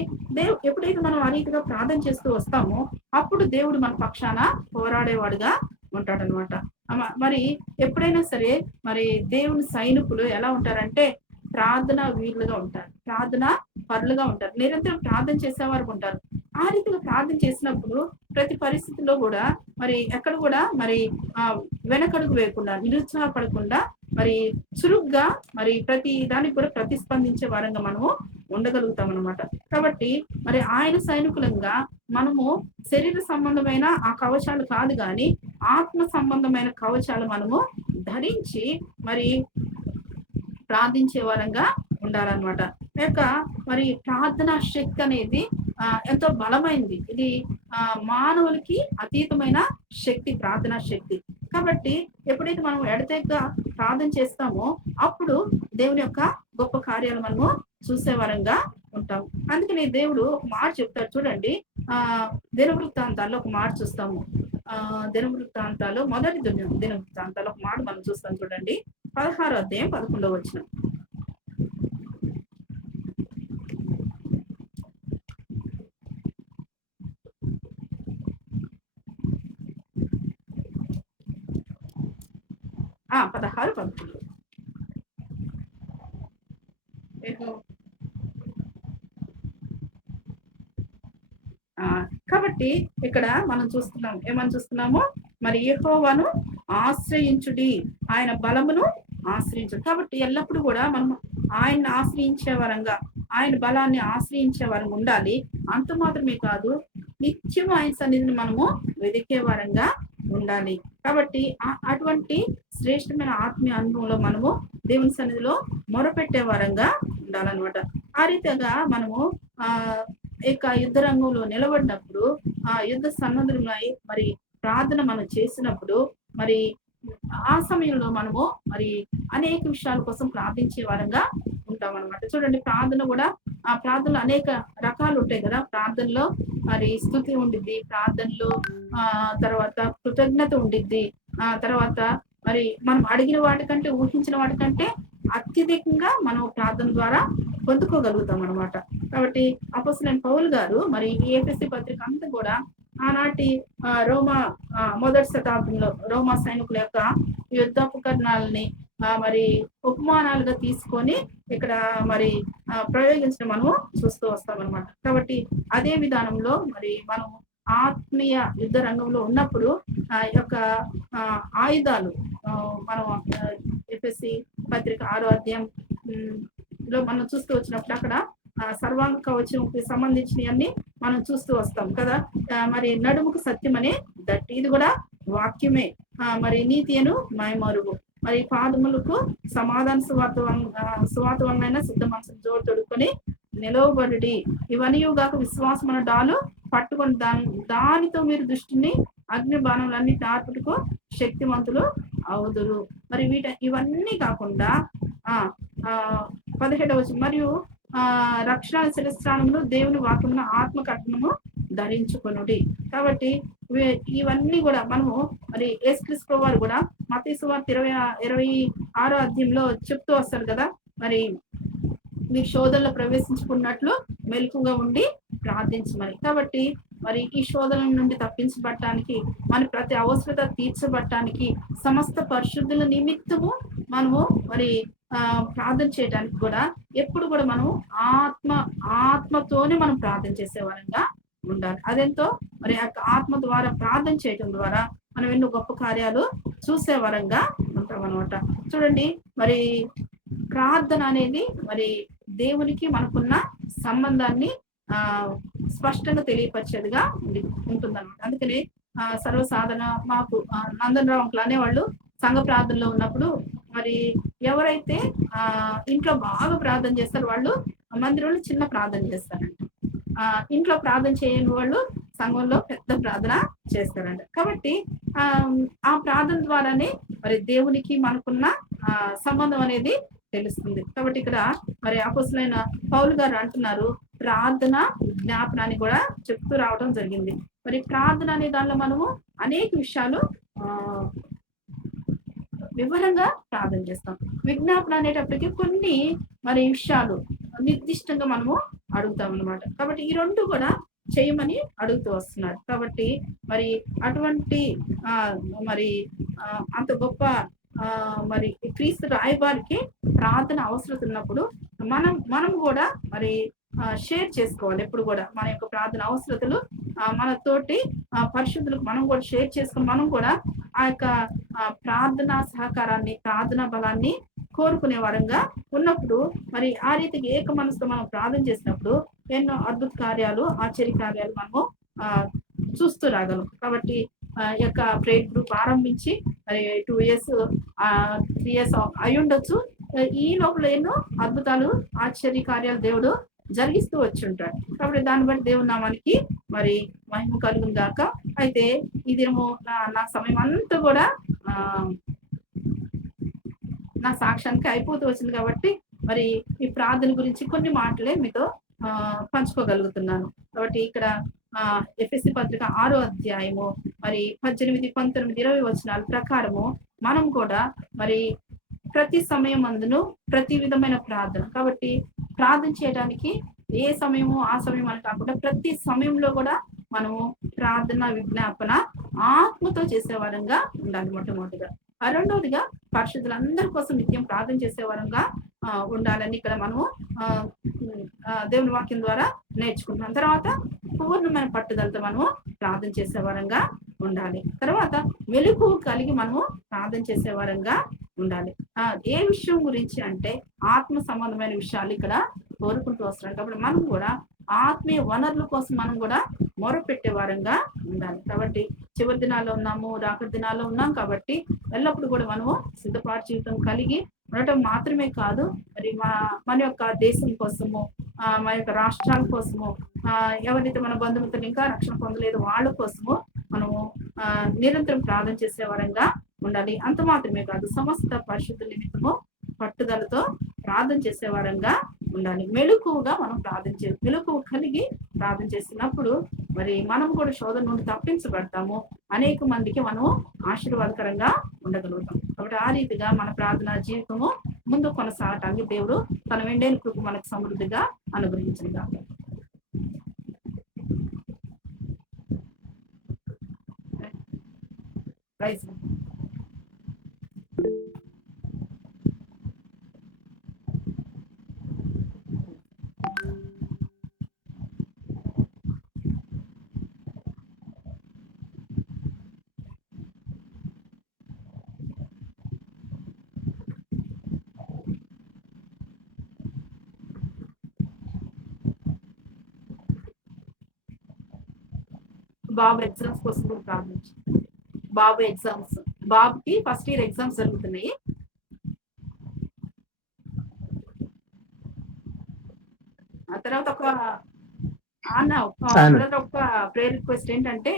ఎప్పుడైతే మనం ఆ రీతిగా ప్రార్థన చేస్తూ వస్తామో అప్పుడు దేవుడు మన పక్షాన పోరాడేవాడుగా ఉంటాడనమాట. మరి ఎప్పుడైనా సరే మరి దేవుని సైనికులు ఎలా ఉంటారంటే ప్రార్థన వీరులుగా ఉంటారు, ప్రార్థన పరులుగా ఉంటారు, నిరంతరం ప్రార్థన చేసేవారు ఉంటారు. ఆ రీతిగా ప్రార్థన చేసినప్పుడు ప్రతి పరిస్థితిలో కూడా మరి ఎక్కడ కూడా మరి వెనకడుగు వేయకుండా, నిరుత్సాహపడకుండా మరి చురుగ్గా మరి ప్రతి దానికి కూడా ప్రతిస్పందించే వారంగా మనము ఉండగలుగుతాం అనమాట. కాబట్టి మరి ఆయన సైనికులంగా మనము శరీర సంబంధమైన ఆ కవచాలు కాదు కానీ ఆత్మ సంబంధమైన కవచాలు మనము ధరించి మరి ప్రార్థించే వారంగా ఉండాలన్నమాట. లేక మరి ప్రార్థనా శక్తి అనేది ఎంతో బలమైంది. ఇది మానవులకి అతీతమైన శక్తి, ప్రార్థనా శక్తి. కాబట్టి ఎప్పుడైతే మనం ఎడతెగగా ప్రార్థన చేస్తామో అప్పుడు దేవుని యొక్క గొప్ప కార్యాలు మనము చూసేవారంగా ఉంటాం. అందుకని దేవుడు ఒక మాట చెప్తాడు చూడండి. దినవృత్తాంతాల్లో ఒక మాట చూస్తాము. దినవృత్తాంతాలు మొదటి దినవృత్తాంతాలు ఒక మాట మనం చూస్తాం చూడండి. 16వ అధ్యాయం 11వ వచనం. ఆ 16, 11. కాబట్టి ఇక్కడ మనం చూస్తున్నాం, ఏమని చూస్తున్నాము, మరి యెహోవాను ఆశ్రయించుడి, ఆయన బలమును ఆశ్రయించుడు. కాబట్టి ఎల్లప్పుడూ కూడా మనం ఆయన్ని ఆశ్రయించే వరంగా, ఆయన బలాన్ని ఆశ్రయించే వరంగా ఉండాలి. అంత మాత్రమే కాదు, నిత్యం ఆయన సన్నిధిని మనము వెదికే వరంగా ఉండాలి. కాబట్టి అటువంటి శ్రేష్టమైన ఆత్మీయ అనుభవంలో మనము దేవుని సన్నిధిలో మొరపెట్టే వరంగా ఉండాలన్నమాట. ఆ రీతిగా మనము ఇక యుద్ధ రంగంలో నిలబడినప్పుడు, ఆ యుద్ధ సన్నద్ధులై మరి ప్రార్థన మనం చేసినప్పుడు మరి ఆ సమయంలో మనము మరి అనేక విషయాల కోసం ప్రార్థించే వారంగా ఉంటాం అనమాట. చూడండి, ప్రార్థన కూడా ఆ ప్రార్థనలో అనేక రకాలు ఉంటాయి కదా. ప్రార్థనలో మరి స్తుతి ఉండిద్ది, ప్రార్థనలో తర్వాత కృతజ్ఞత ఉండిద్ది, తర్వాత మరి మనం అడిగిన వాటికంటే, ఊహించిన వాటికంటే అత్యధికంగా మనం ప్రార్థన ద్వారా పొందుకోగలుగుతాం అనమాట. కాబట్టి అపోస్తలుడైన పౌలు గారు మరి ఈ ఎఫెసీ పత్రిక అంతా కూడా ఆనాటి రోమా మొదటి శతాబ్దంలో రోమా సైనికుల యొక్క యుద్ధోపకరణాలని మరి ఉపమానాలుగా తీసుకొని ఇక్కడ మరి ప్రయోగించడం మనము చూస్తూ వస్తాం అనమాట. కాబట్టి అదే విధానంలో మరి మనం ఆత్మీయ యుద్ధ రంగంలో ఉన్నప్పుడు ఆ యొక్క ఆయుధాలు మనం ఎఫెసీ పత్రిక 6వ అధ్యాయంలో మనం చూస్తూ వచ్చినప్పుడు అక్కడ సర్వాంగ కవచంకి సంబంధించినవన్నీ మనం చూస్తూ వస్తాం కదా. మరి నడుముకు సత్యం అనే దట్టి, ఇది కూడా వాక్యమే. మరి నీతి అను మాయమరుగు, మరి పాదములకు సమాధాన సువాత వలన శుద్ధ మనసు జోడు తొడుక్కొని నిలవబడి, ఇవన్నీ గాక విశ్వాసం అన్న డాలు పట్టుకొని దానితో మీరు దృష్టిని అగ్ని బాణములన్నిటి ఆర్పుటకు శక్తివంతులు అవుదురు. మరి ఇవన్నీ కాకుండా 17వ వచనం, మరియు రక్షణ శిరస్త్రాణమును దేవుని వాక్యమును ఆత్మ కట్నము ధరించుకొనుడి. కాబట్టి ఇవన్నీ కూడా మనము మరి యేసుక్రీస్తు వారు కూడా మత్తయి సువార్త 26వ అధ్యాయంలో చెప్తూ వస్తారు కదా. మరి మీ శోధనలో ప్రవేశించుకున్నట్లు మెలకుగా ఉండి ప్రార్థించమని. కాబట్టి మరి ఈ శోధన నుండి తప్పించబడటానికి, మన ప్రతి అవసరత తీర్చబడటానికి, సమస్త పరిశుద్ధుల నిమిత్తము మనము మరి ప్రార్థన చేయడానికి కూడా ఎప్పుడు కూడా మనం ఆత్మతోనే మనం ప్రార్థన చేసే వారంగా ఉండాలి. అదెంతో మరి ఆత్మ ద్వారా ప్రార్థన చేయడం ద్వారా మనం ఎన్నో గొప్ప కార్యాలు చూసే వరంగా ఉంటాం అనమాట. చూడండి, మరి ప్రార్థన అనేది మరి దేవునికి మనకున్న సంబంధాన్ని స్పష్టంగా తెలియపరిచేదిగా ఉంటుందన్నమాట. అందుకని సర్వసాధారణ మాకు నందన్ రావు అంకుల్ అనేవాళ్ళు సంఘ ప్రార్థనలో ఉన్నప్పుడు మరి ఎవరైతే ఇంట్లో బాగా ప్రార్థన చేస్తారో వాళ్ళు మందిరంలో చిన్న ప్రార్థన చేస్తారంట. ఇంట్లో ప్రార్థన చేయని వాళ్ళు సంఘంలో పెద్ద ప్రార్థన చేస్తారంట. కాబట్టి ఆ ప్రార్థన ద్వారానే మరి దేవునికి మనకున్న సంబంధం అనేది తెలుస్తుంది. కాబట్టి ఇక్కడ మరి అపోస్తలుడైన పౌలు గారు అంటున్నారు, ప్రార్థన విజ్ఞాపనాన్ని కూడా చెప్తూ రావడం జరిగింది. మరి ప్రార్థన అనే దానిలో మనము అనేక విషయాలు వివరంగా ప్రార్థన చేస్తాం. విజ్ఞాపన అనేటప్పటికీ కొన్ని మరి విషయాలు నిర్దిష్టంగా మనము అడుగుతాం అన్నమాట. కాబట్టి ఈ 2 కూడా చేయమని అడుగుతూ వస్తున్నారు. కాబట్టి మరి అటువంటి మరి అంత గొప్ప మరి క్రీస్తు రాయబారికి ప్రార్థన అవసరత ఉన్నప్పుడు మనం కూడా మరి షేర్ చేసుకోవాలి. ఎప్పుడు కూడా మన యొక్క ప్రార్థన అవసరతలు మన తోటి పరిశుద్ధులకు మనం కూడా షేర్ చేసుకుని మనం కూడా ఆ యొక్క ప్రార్థనా సహకారాన్ని, ప్రార్థనా బలాన్ని కోరుకునే వారంగా ఉన్నప్పుడు మరి ఆ రీతికి ఏక మనసుతో మనం ప్రార్థన చేసినప్పుడు ఎన్నో అద్భుత కార్యాలు, ఆశ్చర్య కార్యాలు మనము చూస్తూ రాగలం. కాబట్టి ఈ యొక్క ప్రేయర్ గ్రూప్ ఆరంభించి మరి 2 ఇయర్స్ 3 ఇయర్స్ అయి ఉండొచ్చు. ఈ లోపల ఎన్నో అద్భుతాలు, ఆశ్చర్య కార్యాలు దేవుడు జరిగిస్తూ వచ్చి ఉంటాడు. కాబట్టి దాన్ని బట్టి దేవుని నామానికి మరి మహిమ కలుగును గాక. అయితే ఇదేమో నా సమయం అంతా కూడా నా సాక్ష్యానికి అయిపోతూ వచ్చింది కాబట్టి మరి ఈ ప్రార్థన గురించి కొన్ని మాటలే మీతో పంచుకోగలుగుతున్నాను. కాబట్టి ఇక్కడ ఎఫెసీ పత్రిక 6వ అధ్యాయము మరి 18, 19, 20 వచనాల ప్రకారము మనం కూడా మరి ప్రతి సమయం అందును ప్రతి విధమైన ప్రార్థన. కాబట్టి ప్రార్థన చేయడానికి ఏ సమయము ఆ సమయం అని కాకుండా ప్రతి సమయంలో కూడా మనము ప్రార్థన, విజ్ఞాపన ఆత్మతో చేసేవారంగా ఉండాలి మొట్టమొదటిగా. రెండవదిగా పరిశుద్ధులందరి కోసం నిత్యం ప్రార్థన చేసేవారంగా ఉండాలని ఇక్కడ మనము దేవుని వాక్యం ద్వారా నేర్చుకుంటున్నాం. తర్వాత పూర్ణమైన పట్టుదలతో మనము ప్రార్థన చేసేవారంగా ఉండాలి. తర్వాత మెలకువ కలిగి మనము ప్రార్థన చేసేవారంగా ఉండాలి. ఏ విషయం గురించి అంటే ఆత్మ సంబంధమైన విషయాలు ఇక్కడ కోరుకుంటూ వస్తున్నాం. కాబట్టి మనం కూడా ఆత్మీయ వనరుల కోసం మనం కూడా మొరపెట్టే వారంగా ఉండాలి. కాబట్టి చివరి దినాల్లో ఉన్నాము, రాకటి దినాల్లో ఉన్నాం. కాబట్టి ఎల్లప్పుడూ కూడా మనము సిద్ధపాటు జీవితం కలిగి ఉండటం మాత్రమే కాదు, మరి మన యొక్క దేశం కోసము, మన యొక్క రాష్ట్రాల కోసము, ఎవరైతే మన బంధుమిత్రులు ఇంకా రక్షణ పొందలేదు వాళ్ళ కోసము మనము నిరంతరం ప్రార్థన చేసే వారంగా ఉండాలి. అంత మాత్రమే కాదు, సమస్త పరిశుద్ధుల నిమిత్తము పట్టుదలతో ప్రార్థన చేసే వారంగా ఉండాలి. మెలకువగా మనం మెలకువ కలిగి ప్రార్థన చేసినప్పుడు మరి మనం కూడా శోధన నుండి తప్పించబడతాము. అనేక మందికి మనము ఆశీర్వాదకరంగా ఉండగలుగుతాం. కాబట్టి ఆ రీతిగా మన ప్రార్థనా జీవితము ముందు కొనసాగటానికి దేవుడు తన వెండైన కృప మనకు సమృద్ధిగా అనుగ్రహించింది. ప్రైజ్ బాబు ఎగ్జామ్స్ కోసం కూడా ప్రార్థించారు. బాబుకి ఫస్ట్ ఇయర్ ఎగ్జామ్స్ జరుగుతున్నాయి. ఆ తర్వాత ఒక ప్రేయర్ రిక్వెస్ట్ ఏంటంటే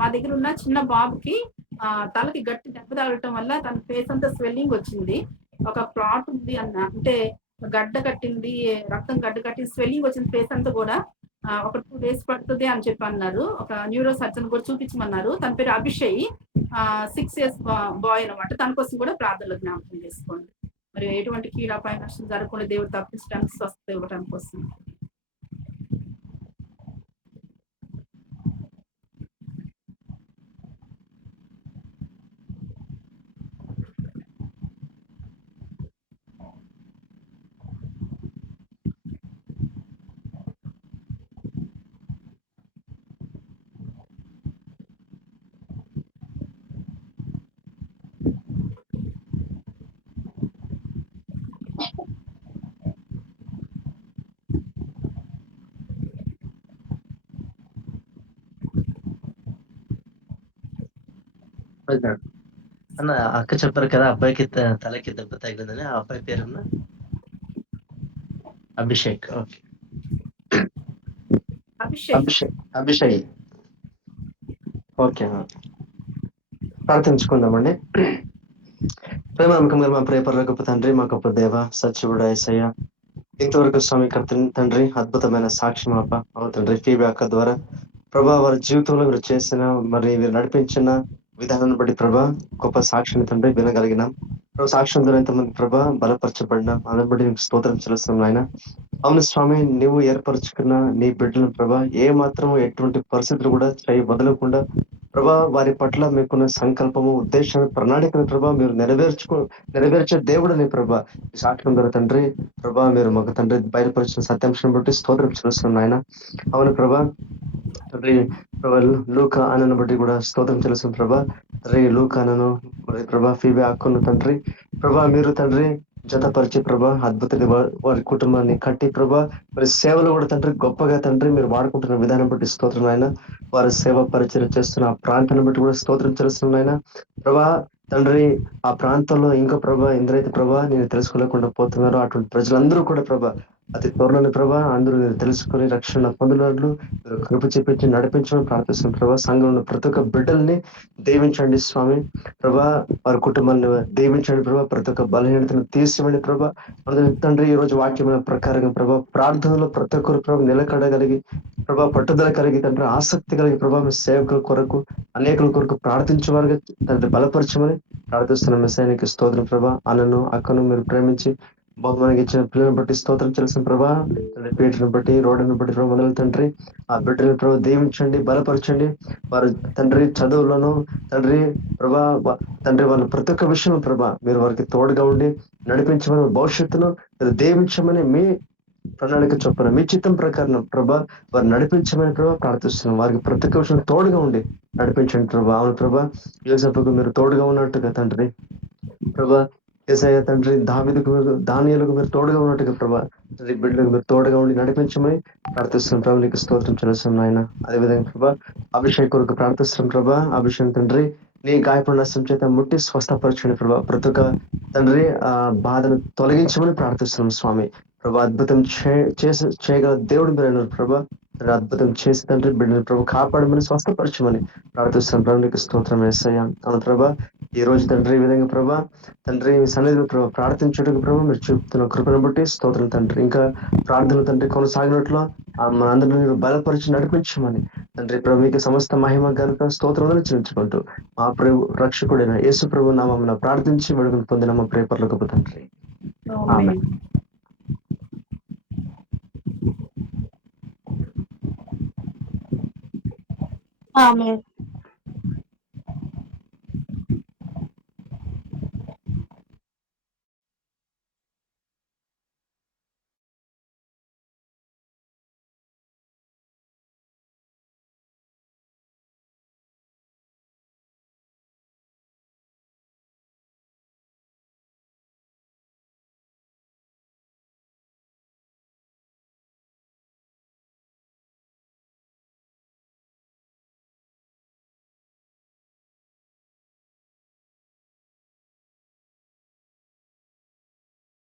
మా దగ్గర ఉన్న చిన్న బాబుకి తలకి గట్టి దెబ్బ తగలటం వల్ల తన ఫేస్ అంతా స్వెల్లింగ్ వచ్చింది. ఒక క్లాట్ ఉంది అంటే గడ్డ కట్టింది, రక్తం గడ్డ కట్టి స్వెల్లింగ్ వచ్చింది ఫేస్ అంతా కూడా. ఒక 2 days పడుతుంది అని చెప్పి అన్నారు. ఒక న్యూరో సర్జన్ కూడా చూపించమన్నారు. తన పేరు అభిషేక్, 6 years బాయ్ అనమాట. తన కోసం కూడా ప్రార్థనలు జ్ఞాపకం చేసుకోండి. మరి ఎటువంటి కీడాపాయ నష్టం జరగకుండా దేవుడు తప్పించడానికి, స్వస్థత ఇవ్వడానికి కోసం. అన్న అక్క చెప్పారు కదా అబ్బాయికి తలకి దెబ్బ తగిలిందని. ఆ అబ్బాయి పేరున్న అభిషేక్. ఓకే, అభిషేక్. ఓకే, ప్రార్థించుకుందామండి. ప్రేమ నమ్మకం మా ప్రేపర్ల గొప్ప తండ్రి, మా గొప్ప దేవ, సత్యవుడు యేసయ్య, ఇంతవరకు స్వామి తండ్రి అద్భుతమైన సాక్ష్యం తండ్రి ఫీడ్బ్యాక్ ద్వారా ప్రభా వారి జీవితంలో మీరు చేసిన, మరి మీరు నడిపించిన విధానాన్ని బట్టి ప్రభా గొప్ప సాక్షిని తండ్రి వినగలిగినాం. సాక్ష్యం ద్వారా ఎంతమంది ప్రభా బలపరచబడినాం. అందుని బట్టి నీకు స్తోత్రం చెల్లిస్తున్నాం ఆయన. అవును స్వామి, నువ్వు ఏర్పరచుకున్న నీ బిడ్డలను ప్రభా ఏ మాత్రం ఎటువంటి పరిస్థితులు కూడా చేయి వదలకుండా ప్రభా వారి పట్ల మీకున్న సంకల్పము, ఉద్దేశాన్ని, ప్రణాళికను ప్రభా మీరు నెరవేర్చే దేవుడని ప్రభా ఈ సాక్ష్యం ద్వారా తండ్రి ప్రభా మీరు మాకు తండ్రి బయలుపరిచిన సత్యాంశం బట్టి స్తోత్రం చెల్లిస్తున్నాం ఆయన. అవును ప్రభా తండ్రి ప్రభా లూక అనను బట్టి కూడా స్తోత్రం చెల్లిస్తున్నాం ప్రభా. తండ్రి లూక అనను మరి ప్రభా ఫీబే అక్కును తండ్రి ప్రభా మీరు తండ్రి జతపరిచి ప్రభా అద్భుతంగా వారి కుటుంబాన్ని కట్టి ప్రభా మరి సేవలు కూడా తండ్రి గొప్పగా తండ్రి మీరు వాడుకుంటున్న విధానం బట్టి స్తోత్రం ఆయన. వారు సేవ పరిచయం చేస్తున్న ఆ ప్రాంతాన్ని బట్టి కూడా స్తోత్రం చేస్తున్నాం ఆయన. ప్రభా తండ్రి ఆ ప్రాంతంలో ఇంకా ప్రభా ఎందరైతే ప్రభా నేను తెలుసుకోలేకుండా పోతున్నారో అటువంటి ప్రజలందరూ కూడా ప్రభా అతి త్వరలోని ప్రభా అందరూ నేను తెలుసుకొని రక్షణ పొందినట్లు మీరు కృప చూపించి నడిపించడం ప్రార్థిస్తున్నాం ప్రభా. సంఘంలో ప్రతి ఒక్క బిడ్డల్ని దీవించండి స్వామి ప్రభా. వారి కుటుంబాన్ని దీవించండి ప్రభా. ప్రతి ఒక్క బలహీనతను తీసివ్వండి ప్రభా. అందులో తండ్రి ఈ రోజు వాక్యమైన ప్రకారంగా ప్రభా ప్రార్థనలో ప్రతి ఒక్కరు ప్రభా నిలకడగలిగి ప్రభా పట్టుదల కలిగి తండ్రి ఆసక్తి కలిగి ప్రభా మీ సేవకుల కొరకు అనేకుల కొరకు ప్రార్థించే వారికి తండ్రి బలపరచమని ప్రార్థిస్తున్న మెస్సయానికి స్తోత్రం ప్రభా. అన్నను అక్కను మీరు ప్రేమించి బహుమానికి ఇచ్చిన పిల్లలను బట్టి స్తోత్రం చేసిన ప్రభా. తండ్రి పీటను బట్టి రోడ్డును బట్టి ప్రభా మొదలు తండ్రి ఆ బిడ్డలను ప్రభా దీవించండి, బలపరచండి. వారు తండ్రి చదువులను తండ్రి ప్రభా తండ్రి వాళ్ళ ప్రతి ఒక్క విషయం ప్రభా మీరు వారికి తోడుగా ఉండి నడిపించమని భవిష్యత్తును మీరు దీవించమని మీ ప్రణాళిక చొప్పున మీ చిత్తం ప్రకారం ప్రభా వారు నడిపించమని ప్రభా ప్రార్థిస్తున్నాం. వారికి ప్రతి ఒక్క విషయం తోడుగా ఉండి నడిపించండి ప్రభా. అవును ప్రభా యోసేపుకు మీరు తోడుగా ఉన్నట్టుగా తండ్రి ప్రభా యేసయ్య తండ్రి దానియేలుకు మీరు తోడుగా ఉన్నట్టుగా ప్రభా తండ్రి బిడ్డలకు మీరు తోడుగా ఉండి నడిపించమని ప్రార్థిస్తున్నాం ప్రభా. నీకు స్తోత్రం చెల్లిస్తున్నాం ఆయన. అదేవిధంగా ప్రభా అభిషేక్ కొరకు ప్రార్థిస్తున్నాం ప్రభా. అభిషేక్ తండ్రి నీ గాయపడిన నష్టం చేత ముట్టి స్వస్థపరచండి ప్రభా. ప్రతి ఒక్క తండ్రి ఆ బాధను తొలగించమని ప్రార్థిస్తున్నాం స్వామి ప్రభా. అద్భుతం చేయగల దేవుడు మీరు అయినారు ప్రభా. అద్భుతం చేసి తండ్రి బిడ్డని ప్రభు కాపాడమని స్వస్థపరచమని ప్రార్థిస్తున్నాం ప్రభు. నీకు స్తోత్రం యేసయ్య. అవును ప్రభా ఈ రోజు తండ్రి ఈ విధంగా ప్రభా తండ్రి సన్నిధిలో ప్రభా ప్రార్థించడానికి ప్రభావ మీరు చూపుతున్న కృపను బట్టి స్తోత్రం తండ్రి. ఇంకా ప్రార్థనలు తండ్రి కొనసాగినట్లు మన అందరినీ మీరు బలపరిచి నడిపించమని తండ్రి ప్రభు మీకు సమస్త మహిమ ఘనత స్తోత్రాలను చెల్లించుకుంటూ మా ప్రభు రక్షకుడైన యేసు ప్రభు నామమున ప్రార్థించి వెడుకను పొందిన మా ప్రేపర్లకు తండ్రి ఆమేన్. ఆమేన్.